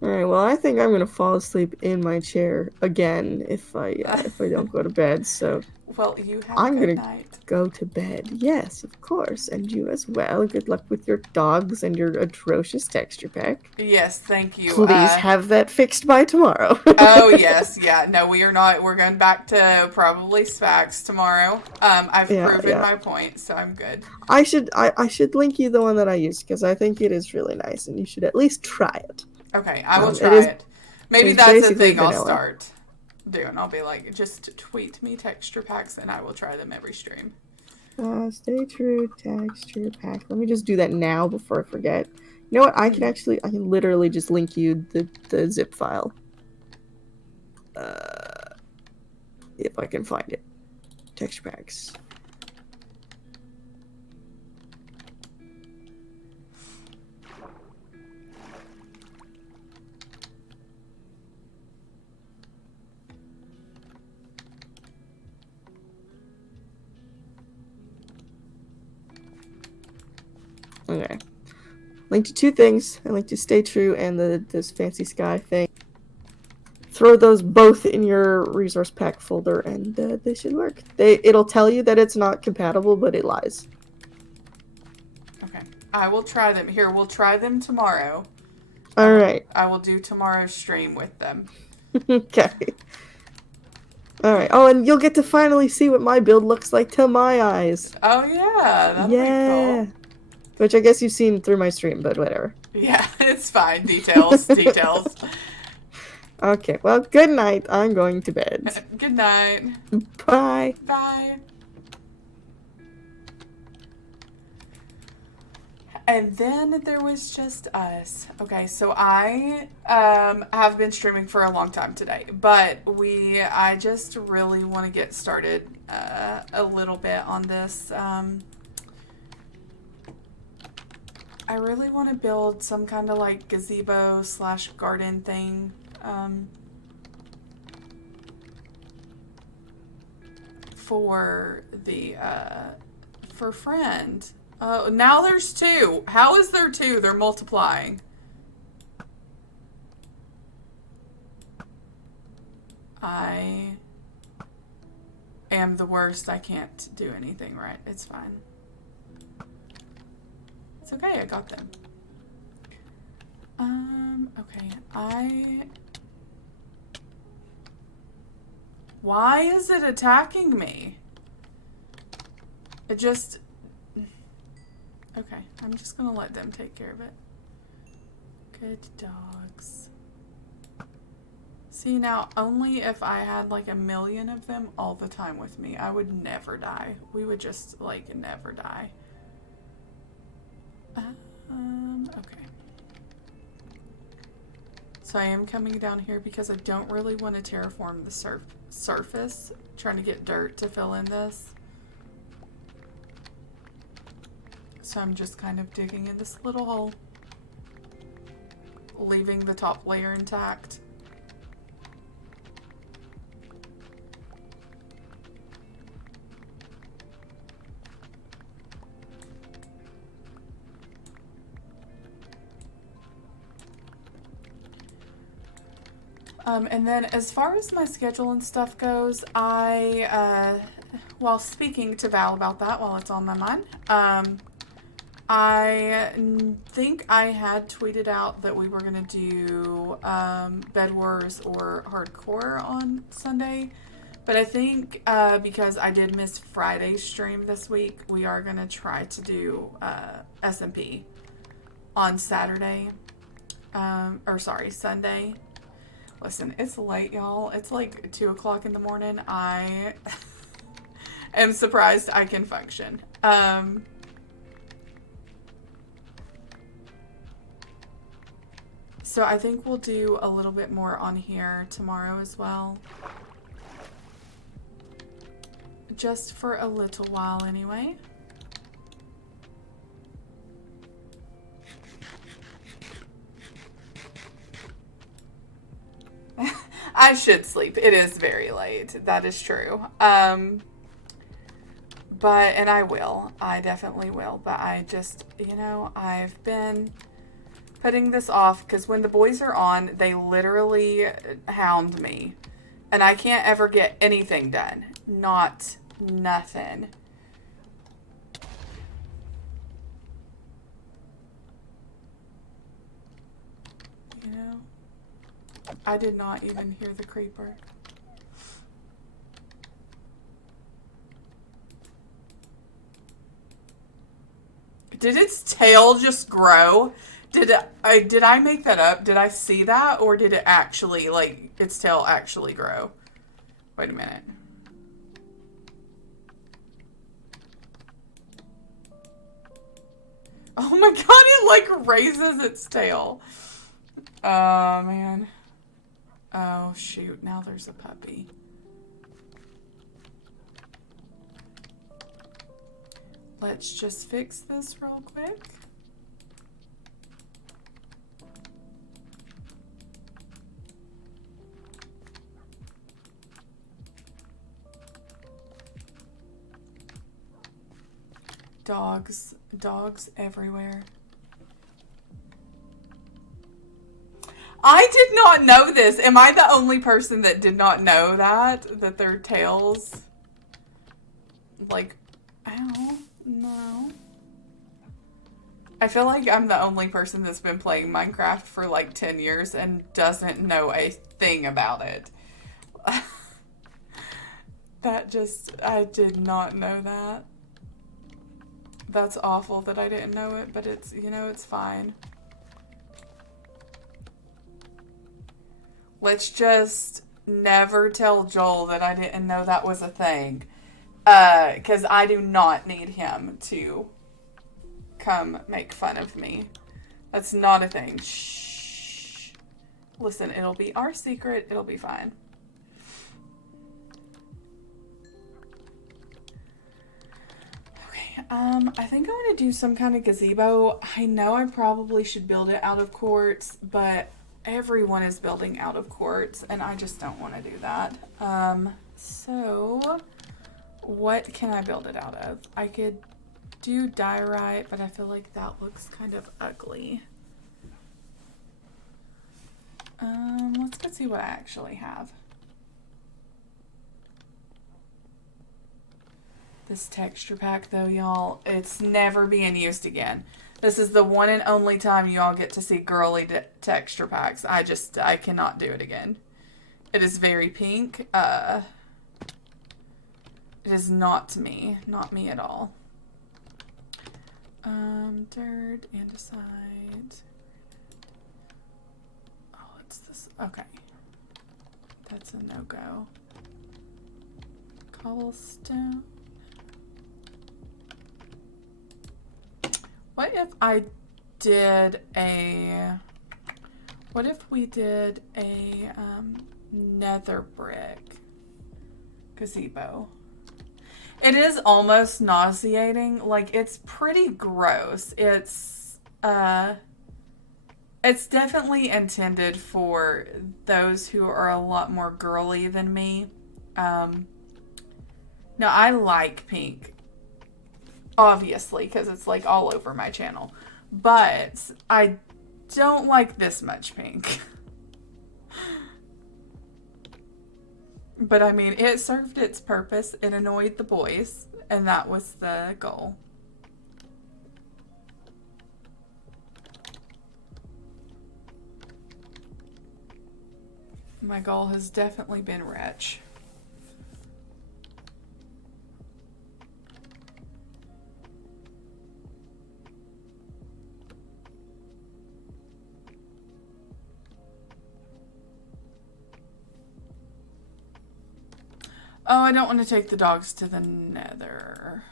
All right. Well, I think I'm gonna fall asleep in my chair again if I don't go to bed. So Well, you have I'm a good gonna night. go to bed. Yes, of course, and you as well. Good luck with your dogs and your atrocious texture pack. Yes, thank you. Please have that fixed by tomorrow. Oh, yes. Yeah. No, we are not. We're going back to probably Spax tomorrow. I've proven my point, so I'm good. I should link you the one that I use because I think it is really nice, and you should at least try it. Okay, I will try it. Maybe that's the thing I'll start doing. I'll be like, just tweet me texture packs, and I will try them every stream. Stay true texture pack. Let me just do that now before I forget. You know what? I can literally just link you the zip file. If I can find it. Texture packs. Okay. Link to 2 things. I link to Stay True and this Fancy Sky thing. Throw those both in your resource pack folder, and they should work. It'll tell you that it's not compatible, but it lies. Okay. I will try them. Here, we'll try them tomorrow. Alright. I will do tomorrow's stream with them. Okay. Alright. Oh, and you'll get to finally see what my build looks like to my eyes. Oh, yeah. That'll be cool. Which I guess you've seen through my stream, but whatever. Yeah, it's fine. Details. Details. Okay, well, good night. I'm going to bed. Good night. Bye. Bye. And then there was just us. Okay, so I have been streaming for a long time today, but I just really want to get started a little bit on this. I really want to build some kind of like gazebo / garden thing. For friend. Oh, now there's 2. How is there 2? They're multiplying. I am the worst. I can't do anything right. It's fine. It's okay. I got them. Okay. Why is it attacking me? It just... Okay, I'm just gonna let them take care of it. Good dogs. See, now, only if I had like 1,000,000 of them all the time with me, I would never die. We would just, like, never die. Okay. So I am coming down here because I don't really want to terraform the surface. Trying to get dirt to fill in this. So I'm just kind of digging in this little hole. Leaving the top layer intact. And then as far as my schedule and stuff goes, while speaing to Val about that while it's on my mind, I think I had tweeted out that we were going to do Bed Wars or Hardcore on Sunday. But I think because I did miss Friday's stream this week, we are going to try to do SMP on Saturday. Sunday. Listen, it's late, y'all. It's like 2 o'clock in the morning. I am surprised I can function. So I think we'll do a little bit more on here tomorrow as well. Just for a little while anyway. I should sleep. It is very late. That is true. And I will. I definitely will. But I just, I've been putting this off because when the boys are on, they literally hound me. And I can't ever get anything done. Nothing. I did not even hear the creeper. Did its tail just grow? Did I make that up? Did I see that? Or did it actually, like, its tail actually grow? Wait a minute. Oh my god, it, like, raises its tail. Oh, man. Oh, shoot. Now there's a puppy. Let's just fix this real quick. Dogs everywhere. I did not know this. Am I the only person that did not know that their tails, like, ow, no. I feel like I'm the only person that's been playing Minecraft for like 10 years and doesn't know a thing about it. I did not know that. That's awful that I didn't know it, but it's, it's fine. Let's just never tell Joel that I didn't know that was a thing. Because I do not need him to come make fun of me. That's not a thing. Shh. Listen, it'll be our secret. It'll be fine. Okay, I think I want to do some kind of gazebo. I know I probably should build it out of quartz, but everyone is building out of quartz, and I just don't want to do that. So what can I build it out of? I could do diorite, but I feel like that looks kind of ugly. Let's go see what I actually have. This texture pack, though, y'all, it's never being used again. This is the one and only time you all get to see girly texture packs. I cannot do it again. It is very pink. It is not me. Not me at all. Dirt, andesite. Oh, it's this. Okay. That's a no-go. Cobblestone. What if I did a... What if we did a nether brick gazebo? It is almost nauseating. Like, it's pretty gross. It's definitely intended for those who are a lot more girly than me. Now, I like pink, obviously, because it's, like, all over my channel. But I don't like this much pink. But, I mean, it served its purpose. It annoyed the boys, and that was the goal. My goal has definitely been rich. Oh, I don't want to take the dogs to the nether.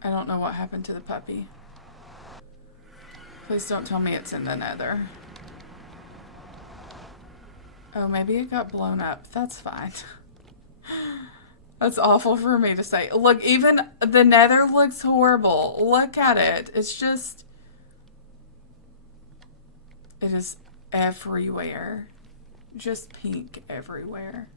I don't know what happened to the puppy. Please don't tell me it's in the nether. Oh, maybe it got blown up. That's fine. That's awful for me to say. Look, even the nether looks horrible. Look at it. It's just... It is everywhere. Just pink everywhere.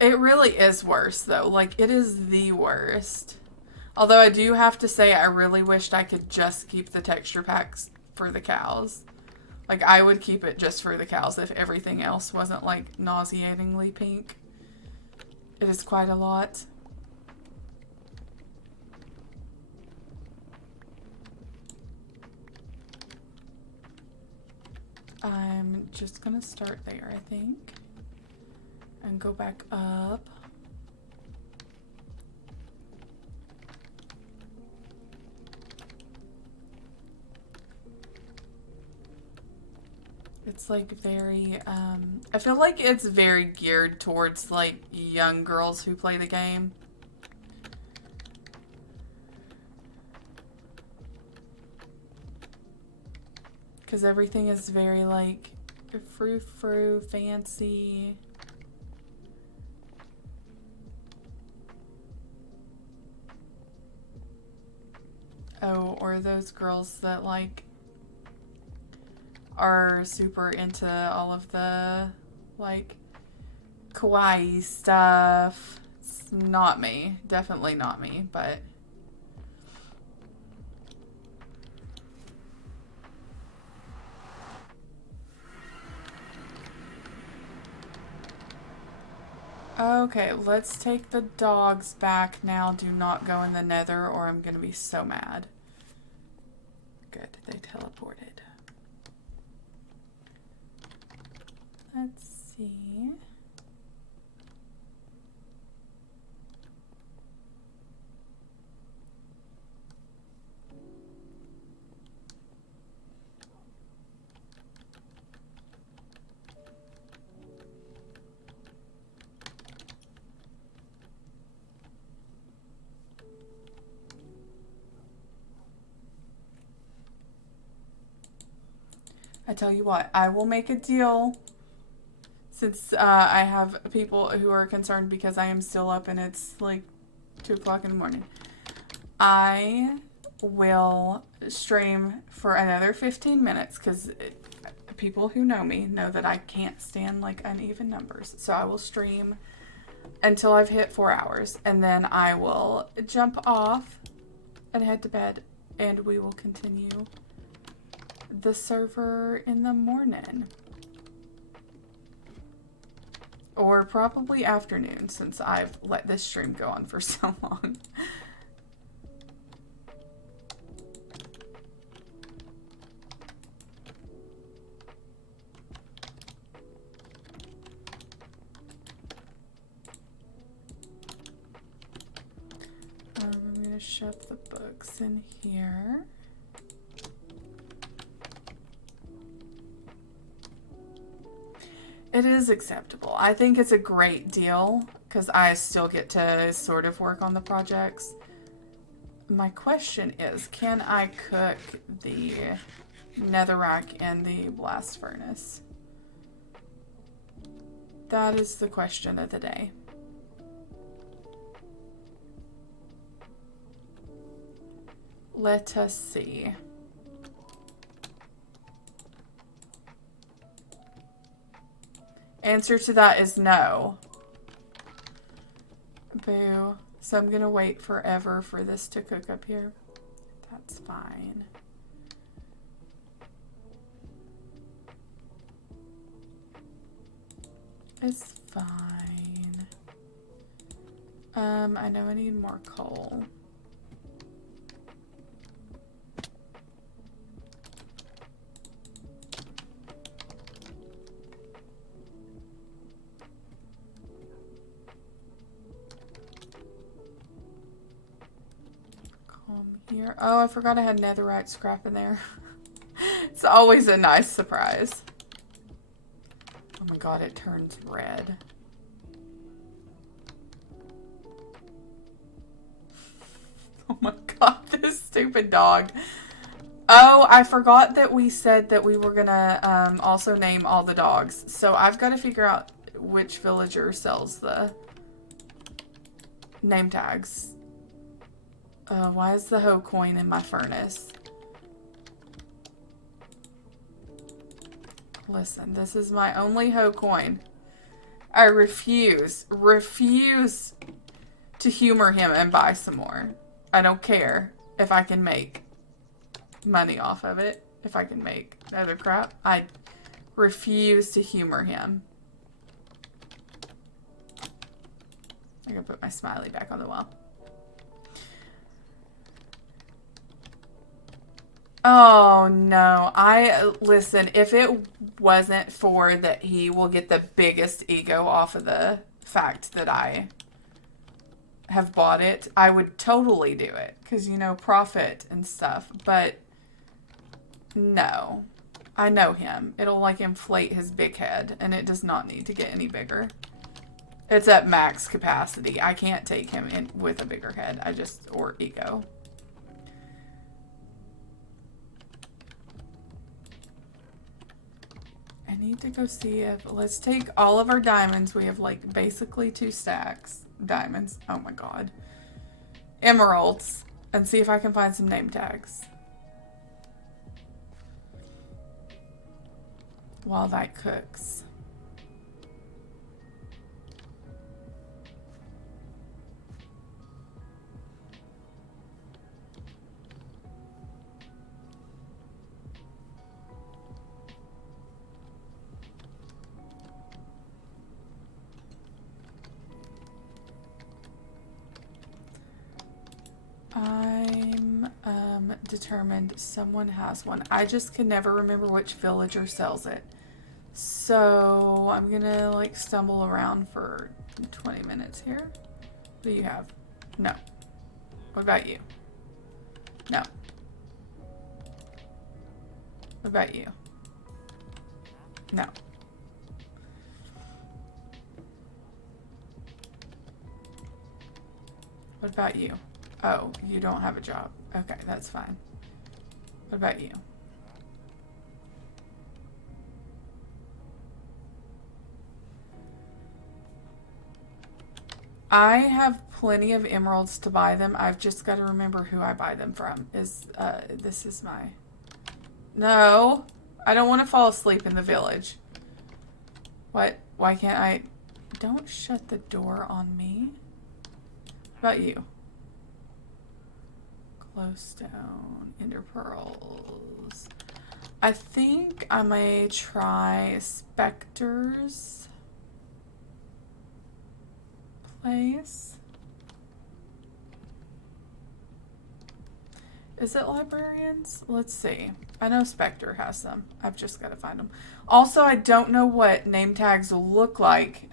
It really is worse though. Like, it is the worst. Although I do have to say I really wished I could just keep the texture packs for the cows. Like, I would keep it just for the cows if everything else wasn't like nauseatingly pink. It is quite a lot. I'm just gonna start there, I think. And go back up. It's like very, I feel like it's very geared towards like young girls who play the game. Because everything is very like frou-frou, fancy. Oh, or those girls that like are super into all of the like kawaii stuff. It's not me. Definitely not me, but okay, let's take the dogs back now. Do not go in the nether or I'm gonna be so mad. Good, they teleported. Let's see. I tell you what, I will make a deal since I have people who are concerned because I am still up and it's like 2 o'clock in the morning. I will stream for another 15 minutes because people who know me know that I can't stand like uneven numbers. So I will stream until I've hit 4 hours, and then I will jump off and head to bed, and we will continue the server in the morning. Or probably afternoon, since I've let this stream go on for so long. I'm going to shove the books in here. It is acceptable. I think it's a great deal because I still get to sort of work on the projects. My question is, can I cook the netherrack and the blast furnace? That is the question of the day. Let us see. Answer to that is no. Boo. So I'm gonna wait forever for this to cook up here. That's fine. It's fine. I know I need more coal. Here. Oh, I forgot I had netherite scrap in there. It's always a nice surprise. Oh my god, it turns red. Oh my god, this stupid dog. Oh, I forgot that we said that we were gonna also name all the dogs. So I've got to figure out which villager sells the name tags. Why is the hoe coin in my furnace? Listen, this is my only hoe coin. I refuse to humor him and buy some more. I don't care if I can make money off of it. If I can make other crap. I refuse to humor him. I'm gonna put my smiley back on the wall. Oh no, listen, if it wasn't for that he will get the biggest ego off of the fact that I have bought it, I would totally do it. Because, you know, profit and stuff. But no, I know him. It'll like inflate his big head and it does not need to get any bigger. It's at max capacity. I can't take him in with a bigger head. Or ego. I need to go see if, let's take all of our diamonds. We have like basically 2 stacks. Diamonds. Oh my god. Emeralds. And see if I can find some name tags. While that cooks. I'm determined someone has one. I just can never remember which villager sells it. So I'm gonna like stumble around for 20 minutes here. What do you have? No. What about you? No. What about you? No. What about you? Oh, you don't have a job. Okay, that's fine. What about you? I have plenty of emeralds to buy them. I've just got to remember who I buy them from. This is my... No! I don't want to fall asleep in the village. What? Why can't I? Don't shut the door on me. What about you? Glowstone, ender pearls. I think I may try Spectre's place. Is it librarians? Let's see. I know Spectre has them. I've just got to find them. Also, I don't know what name tags will look like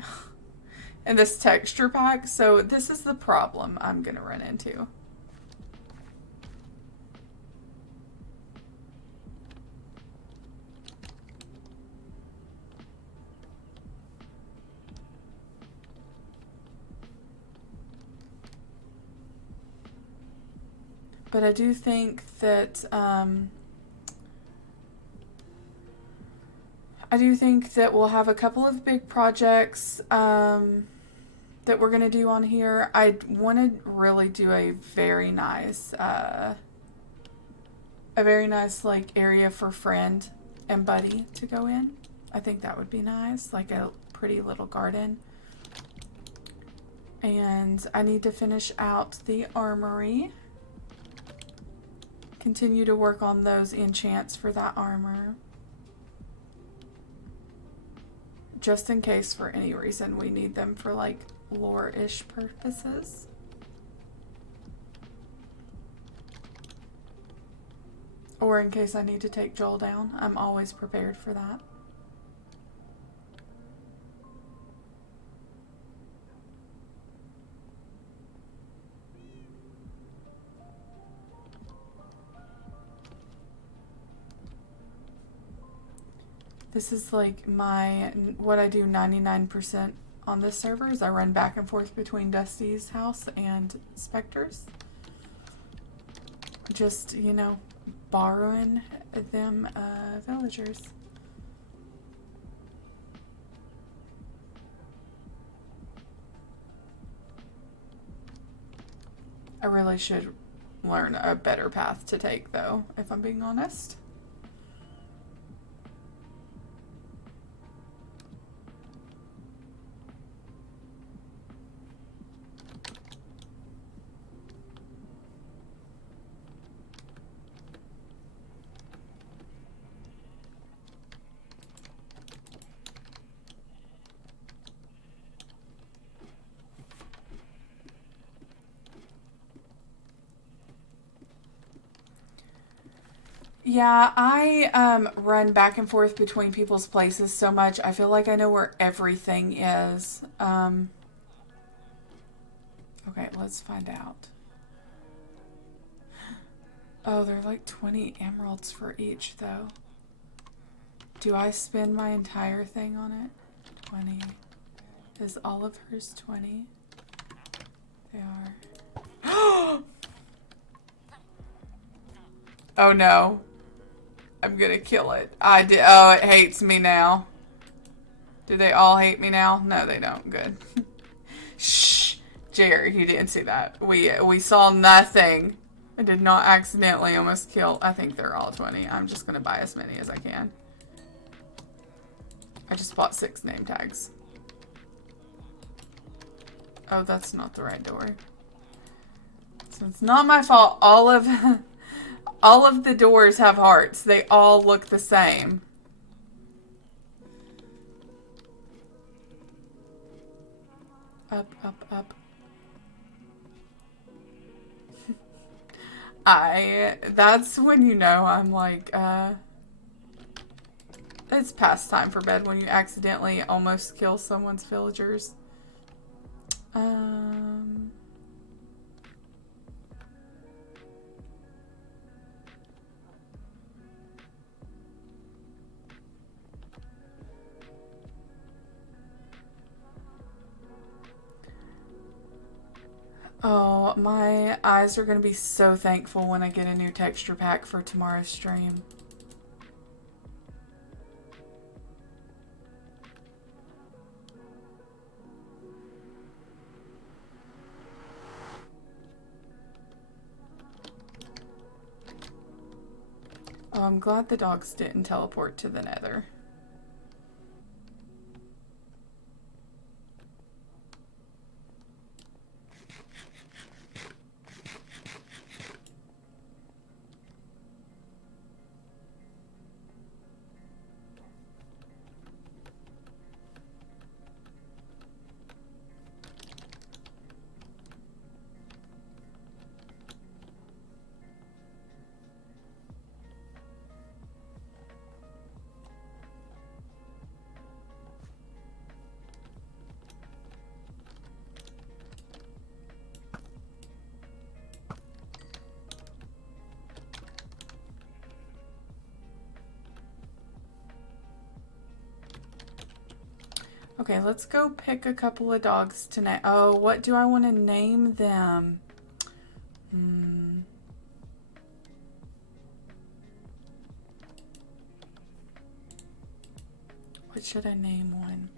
in this texture pack, so this is the problem I'm going to run into. But I do think that we'll have a couple of big projects that we're gonna do on here. I want to really do a very nice like area for friend and buddy to go in. I think that would be nice, like a pretty little garden. And I need to finish out the armory. Continue to work on those enchants for that armor. Just in case for any reason we need them for like lore-ish purposes. Or in case I need to take Joel down. I'm always prepared for that. This is like what I do 99% on this server is I run back and forth between Dusty's house and Spectre's. Just, you know, borrowing them villagers. I really should learn a better path to take though, if I'm being honest. Yeah, I run back and forth between people's places so much. I feel like I know where everything is. Okay, let's find out. Oh, they're like 20 emeralds for each, though. Do I spend my entire thing on it? 20. Is all of hers 20? They are. Oh no. I'm gonna kill it. I did. Oh, it hates me now. Do they all hate me now? No, they don't. Good. Shh. Jerry, you didn't see that. We saw nothing. I did not accidentally almost kill. I think they're all 20. I'm just gonna buy as many as I can. I just bought 6 name tags. Oh, that's not the right door. So it's not my fault. All of the doors have hearts. They all look the same. Up, up, up. That's when you know I'm like, it's past time for bed when you accidentally almost kill someone's villagers. Oh, my eyes are going to be so thankful when I get a new texture pack for tomorrow's stream. Oh, I'm glad the dogs didn't teleport to the nether. Okay, let's go pick a couple of dogs tonight. Oh, what do I want to name them? What should I name one?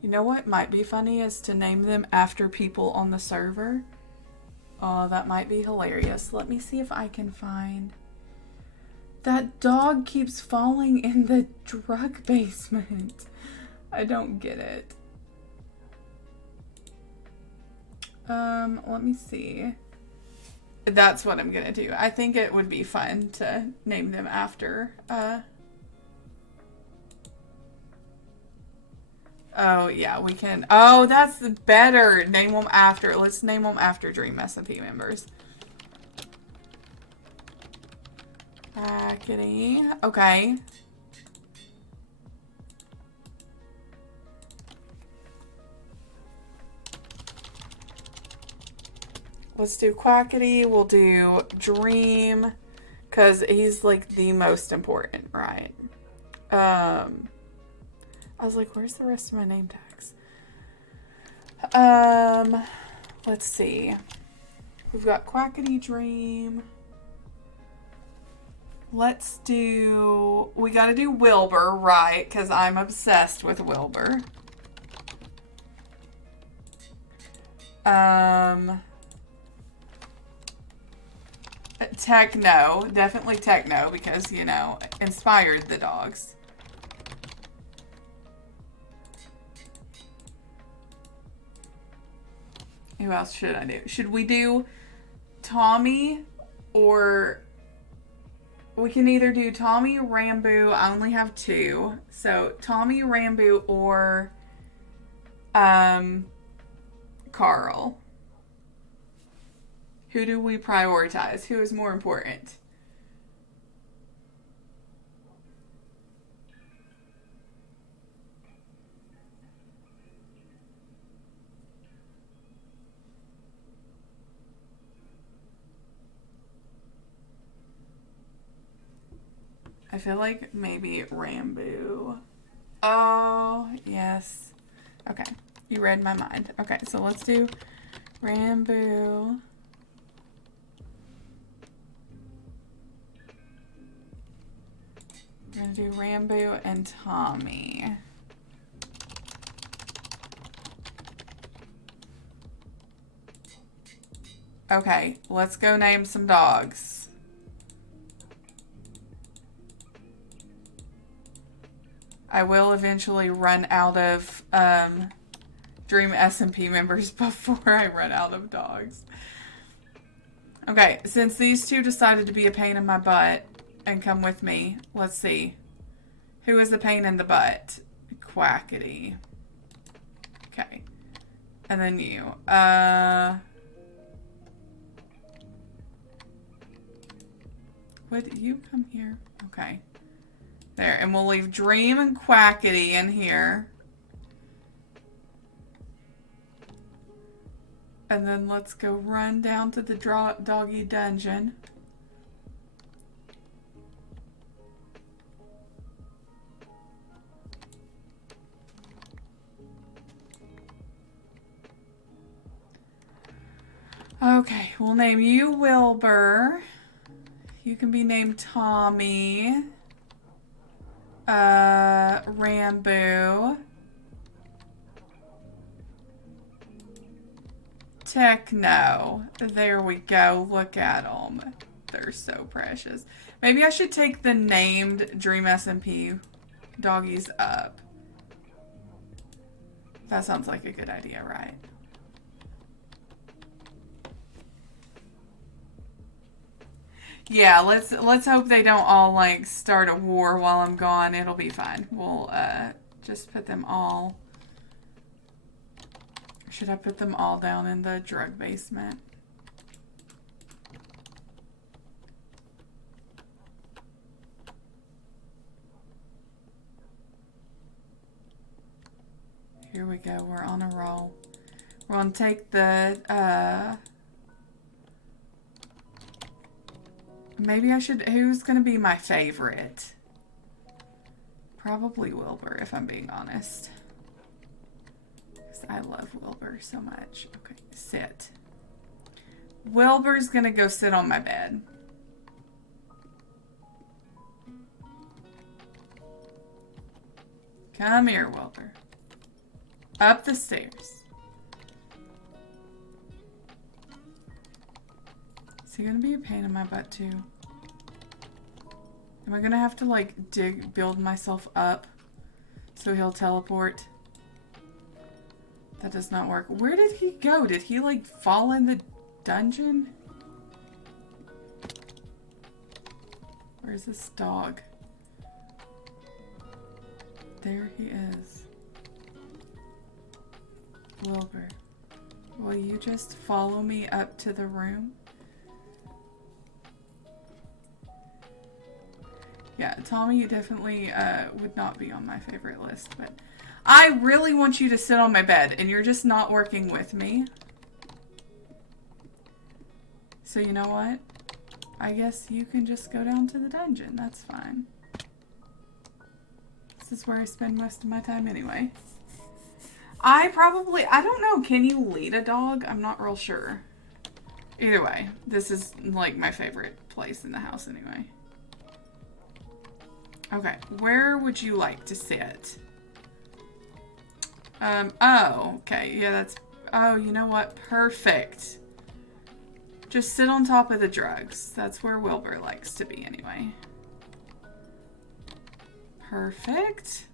You know what might be funny is to name them after people on the server. Oh, that might be hilarious. Let me see if I can find... That dog keeps falling in the drug basement. I don't get it. Let me see. That's what I'm gonna do. I think it would be fun to name them after, Oh, yeah, we can. Oh, that's better. Name them after. Let's name them after BoomerSMP members. Kitty. Okay. Let's do Quackity. We'll do Dream. Because he's like the most important, right? I was like, where's the rest of my name tags? Let's see. We've got Quackity, Dream. Let's do... We gotta do Wilbur, right? Because I'm obsessed with Wilbur. Techno. Definitely Techno because, you know, inspired the dogs. Who else should I do? Should we do Tommy or... We can either do Tommy, Rambo. I only have two. So Tommy, Rambo, or Carl. Who do we prioritize? Who is more important? I feel like maybe Rambo. Oh, yes. Okay. You read my mind. Okay, so let's do Rambo. We're gonna do Rambo and Tommy. Okay, let's go name some dogs. I will eventually run out of BoomerSMP members before I run out of dogs. Okay, since these two decided to be a pain in my butt and come with me, let's see. Who is the pain in the butt? Quackity. Okay. And then you. Would you come here? Okay. There, and we'll leave Dream and Quackity in here. And then let's go run down to the doggy dungeon. Okay, we'll name you Wilbur. You can be named Tommy. Rambo. Techno. There we go. Look at them. They're so precious. Maybe I should take the named BoomerSMP doggies up. That sounds like a good idea, right? Yeah, let's hope they don't all like start a war while I'm gone. It'll be fine. We'll just put them all. Should I put them all down in the drug basement? Here we go. We're on a roll. We're gonna take the maybe I should. Who's gonna be my favorite? Probably Wilbur, if I'm being honest. Because I love Wilbur so much. Okay, sit. Wilbur's gonna go sit on my bed. Come here, Wilbur. Up the stairs. Is he gonna be a pain in my butt too? Am I gonna have to like build myself up so he'll teleport? That does not work. Where did he go? Did he like fall in the dungeon? Where's this dog? There he is. Wilbur, will you just follow me up to the room? Yeah, Tommy, you definitely would not be on my favorite list, but I really want you to sit on my bed, and you're just not working with me. So you know what? I guess you can just go down to the dungeon. That's fine. This is where I spend most of my time anyway. I don't know, can you lead a dog? I'm not real sure. Either way, this is like my favorite place in the house anyway. Okay, where would you like to sit? Oh, okay, yeah, that's, oh, you know what? Perfect. Just sit on top of the drugs. That's where Wilbur likes to be anyway. Perfect.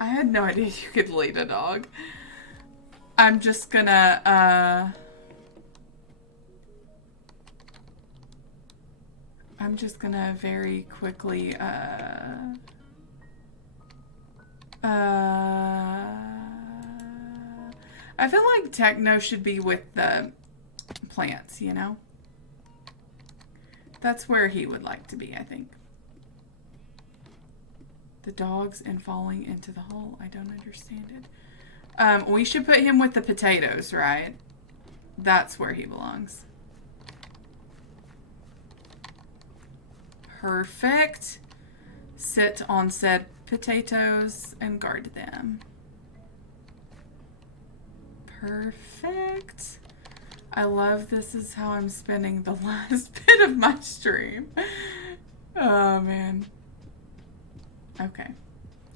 I had no idea you could lead a dog. I'm just gonna, I'm just gonna very quickly, I feel like Techno should be with the plants, you know? That's where he would like to be, I think. The dogs and falling into the hole. I don't understand it. We should put him with the potatoes, right? That's where he belongs. Perfect. Sit on said potatoes and guard them. Perfect. I love this is how I'm spending the last bit of my stream. Oh, man. Okay.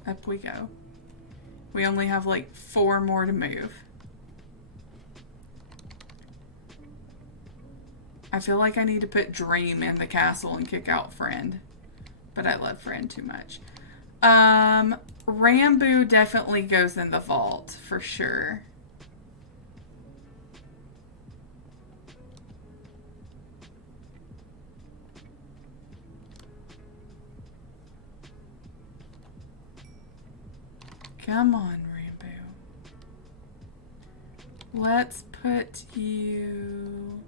Up we go. We only have like 4 more to move. I feel like I need to put Dream in the castle and kick out Friend. But I love Friend too much. Rambo definitely goes in the vault for sure. Come on, Rambo. Let's put you...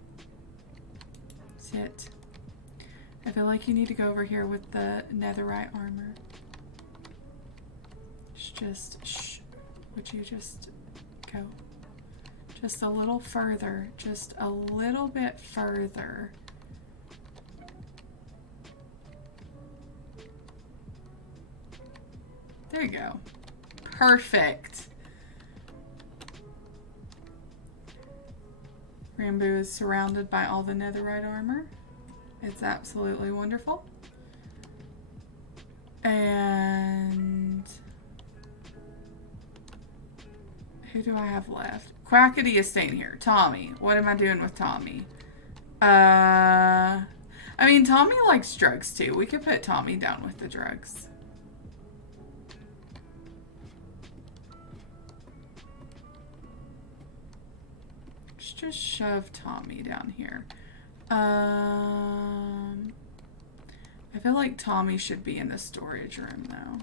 Sit. I feel like you need to go over here with the netherite armor. Shh. Would you just go just a little further? Just a little bit further. There you go. Perfect. Rambo is surrounded by all the netherite armor. It's absolutely wonderful. And Who do I have left? Quackity is staying here. Tommy. What am I doing with Tommy? I mean, Tommy likes drugs too. We could put Tommy down with the drugs. Let's just shove Tommy down here. I feel like Tommy should be in the storage room though.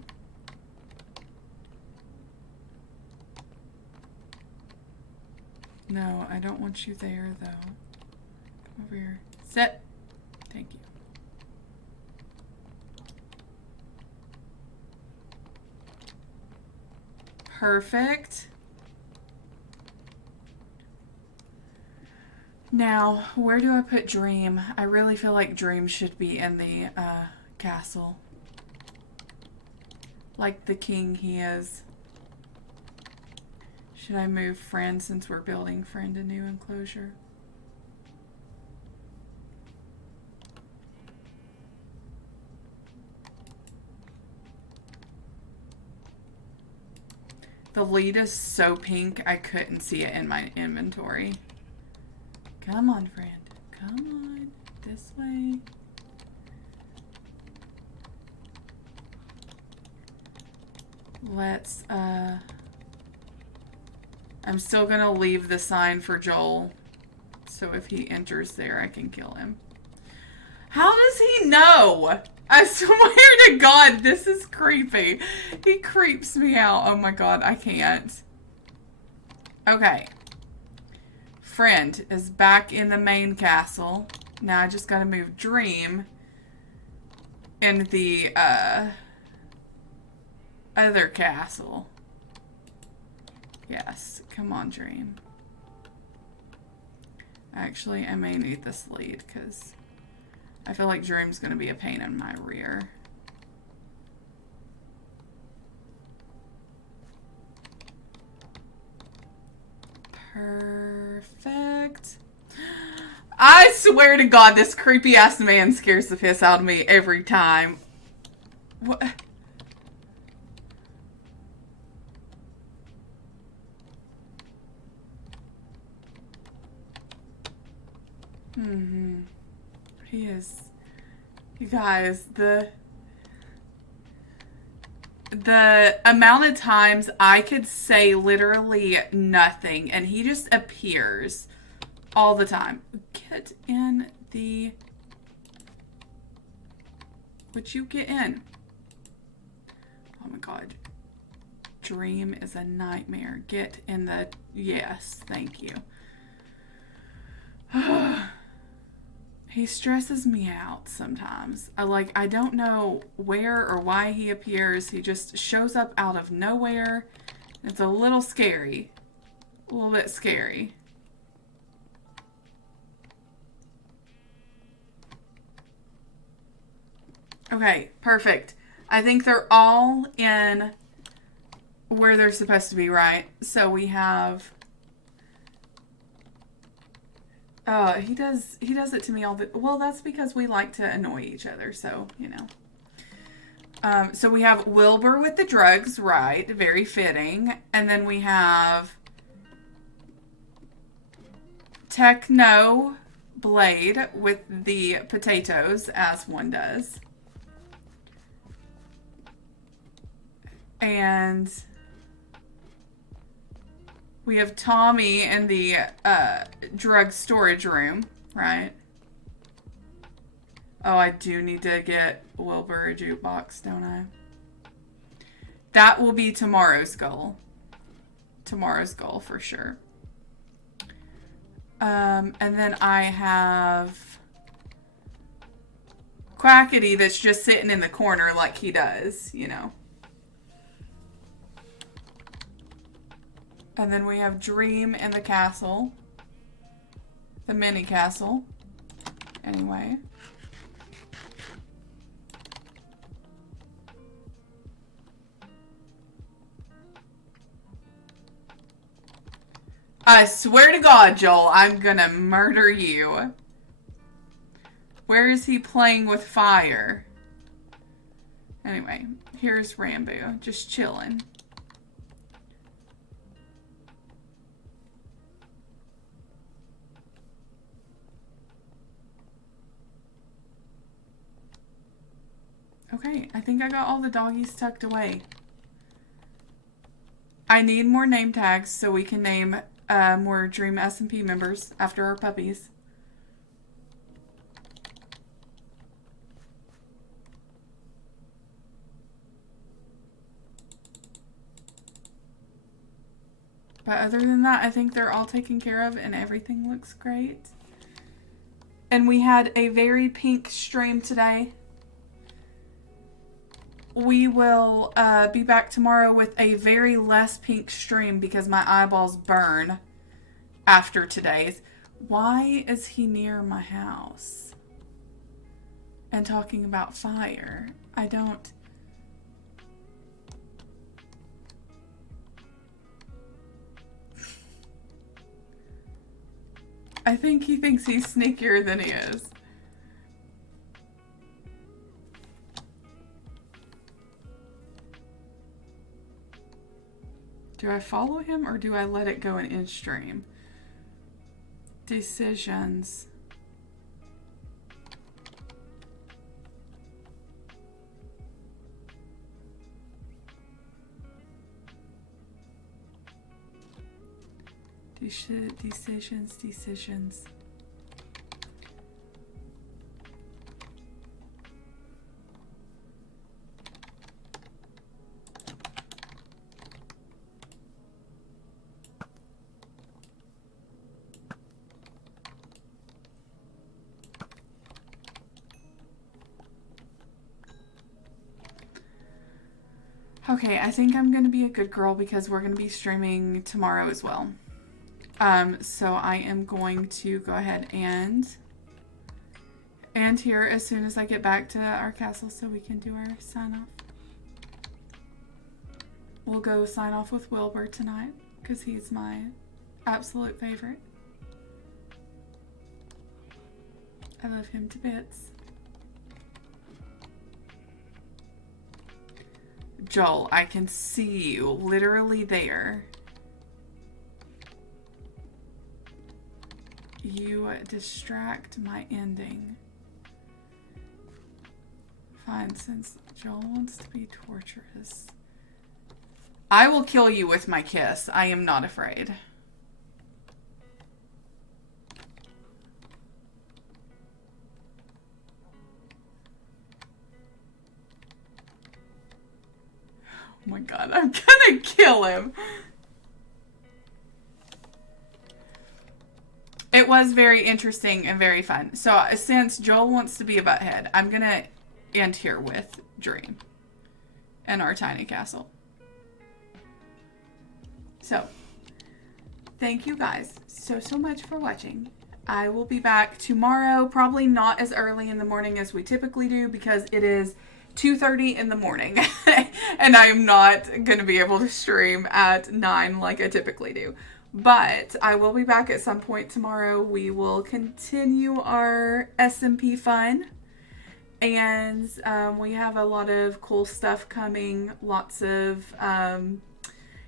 No, I don't want you there though. Come over here. Sit. Thank you. Perfect. Now, where do I put Dream? I really feel like Dream should be in the castle. Like the king he is. Should I move Friend since we're building Friend a new enclosure? The lead is so pink, I couldn't see it in my inventory. Come on, Friend. Come on. This way. Let's, I'm still gonna leave the sign for Joel. So if he enters there, I can kill him. How does he know? I swear to God, this is creepy. He creeps me out. Oh my God, I can't. Okay. Friend is back in the main castle. Now I just gotta move Dream in the other castle. Yes, come on, Dream. Actually, I may need this lead because I feel like Dream's gonna be a pain in my rear. Perfect. I swear to God, this creepy ass man scares the piss out of me every time. What? He is. You guys, the amount of times I could say literally nothing and he just appears all the time. Get in the... Would you get in? Oh my God. Dream is a nightmare. Get in the... Yes, thank you. He stresses me out sometimes. I don't know where or why he appears. He just shows up out of nowhere. It's a little scary. A little bit scary. Okay, perfect. I think they're all in where they're supposed to be, right? So we have... he does it to me all the... Well, that's because we like to annoy each other, so, you know. So we have Wilbur with the drugs, right? Very fitting. And then we have Techno Blade with the potatoes, as one does. And we have Tommy in the drug storage room, right? Oh, I do need to get Wilbur a jukebox, don't I? That will be tomorrow's goal. Tomorrow's goal for sure. And then I have Quackity that's just sitting in the corner like he does, you know. And then we have Dream in the castle. The mini castle. Anyway. I swear to God, Joel, I'm gonna murder you. Where is he playing with fire? Anyway, here's Rambo, just chilling. Okay, I think I got all the doggies tucked away. I need more name tags so we can name more Dream SMP members after our puppies. But other than that, I think they're all taken care of and everything looks great. And we had a very pink stream today. We will be back tomorrow with a very less pink stream because my eyeballs burn after today's. Why is he near my house and talking about fire? I don't... I think he thinks he's sneakier than he is. Do I follow him or do I let it go in stream? Decisions. Decisions. Okay, I think I'm going to be a good girl because we're going to be streaming tomorrow as well. So I am going to go ahead and here as soon as I get back to our castle so we can do our sign off. We'll go sign off with Wilbur tonight because he's my absolute favorite. I love him to bits. Joel, I can see you literally there. You distract my ending. Fine, since Joel wants to be torturous. I will kill you with my kiss. I am not afraid. Oh my god, I'm gonna kill him. It was very interesting and very fun. So since Joel wants to be a butthead, I'm gonna end here with Dream and our tiny castle. So, thank you guys so much for watching. I will be back tomorrow, probably not as early in the morning as we typically do because it is 2:30 in the morning and I'm not going to be able to stream at 9 like I typically do. But I will be back at some point tomorrow. We will continue our SMP fun. And we have a lot of cool stuff coming. Lots of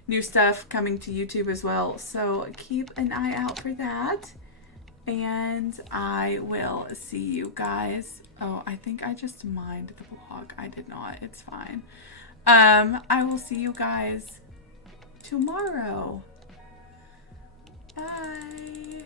new stuff coming to YouTube as well. So keep an eye out for that. And I will see you guys. Oh, I think I just mined the blog. I did not. It's fine. I will see you guys tomorrow. Bye.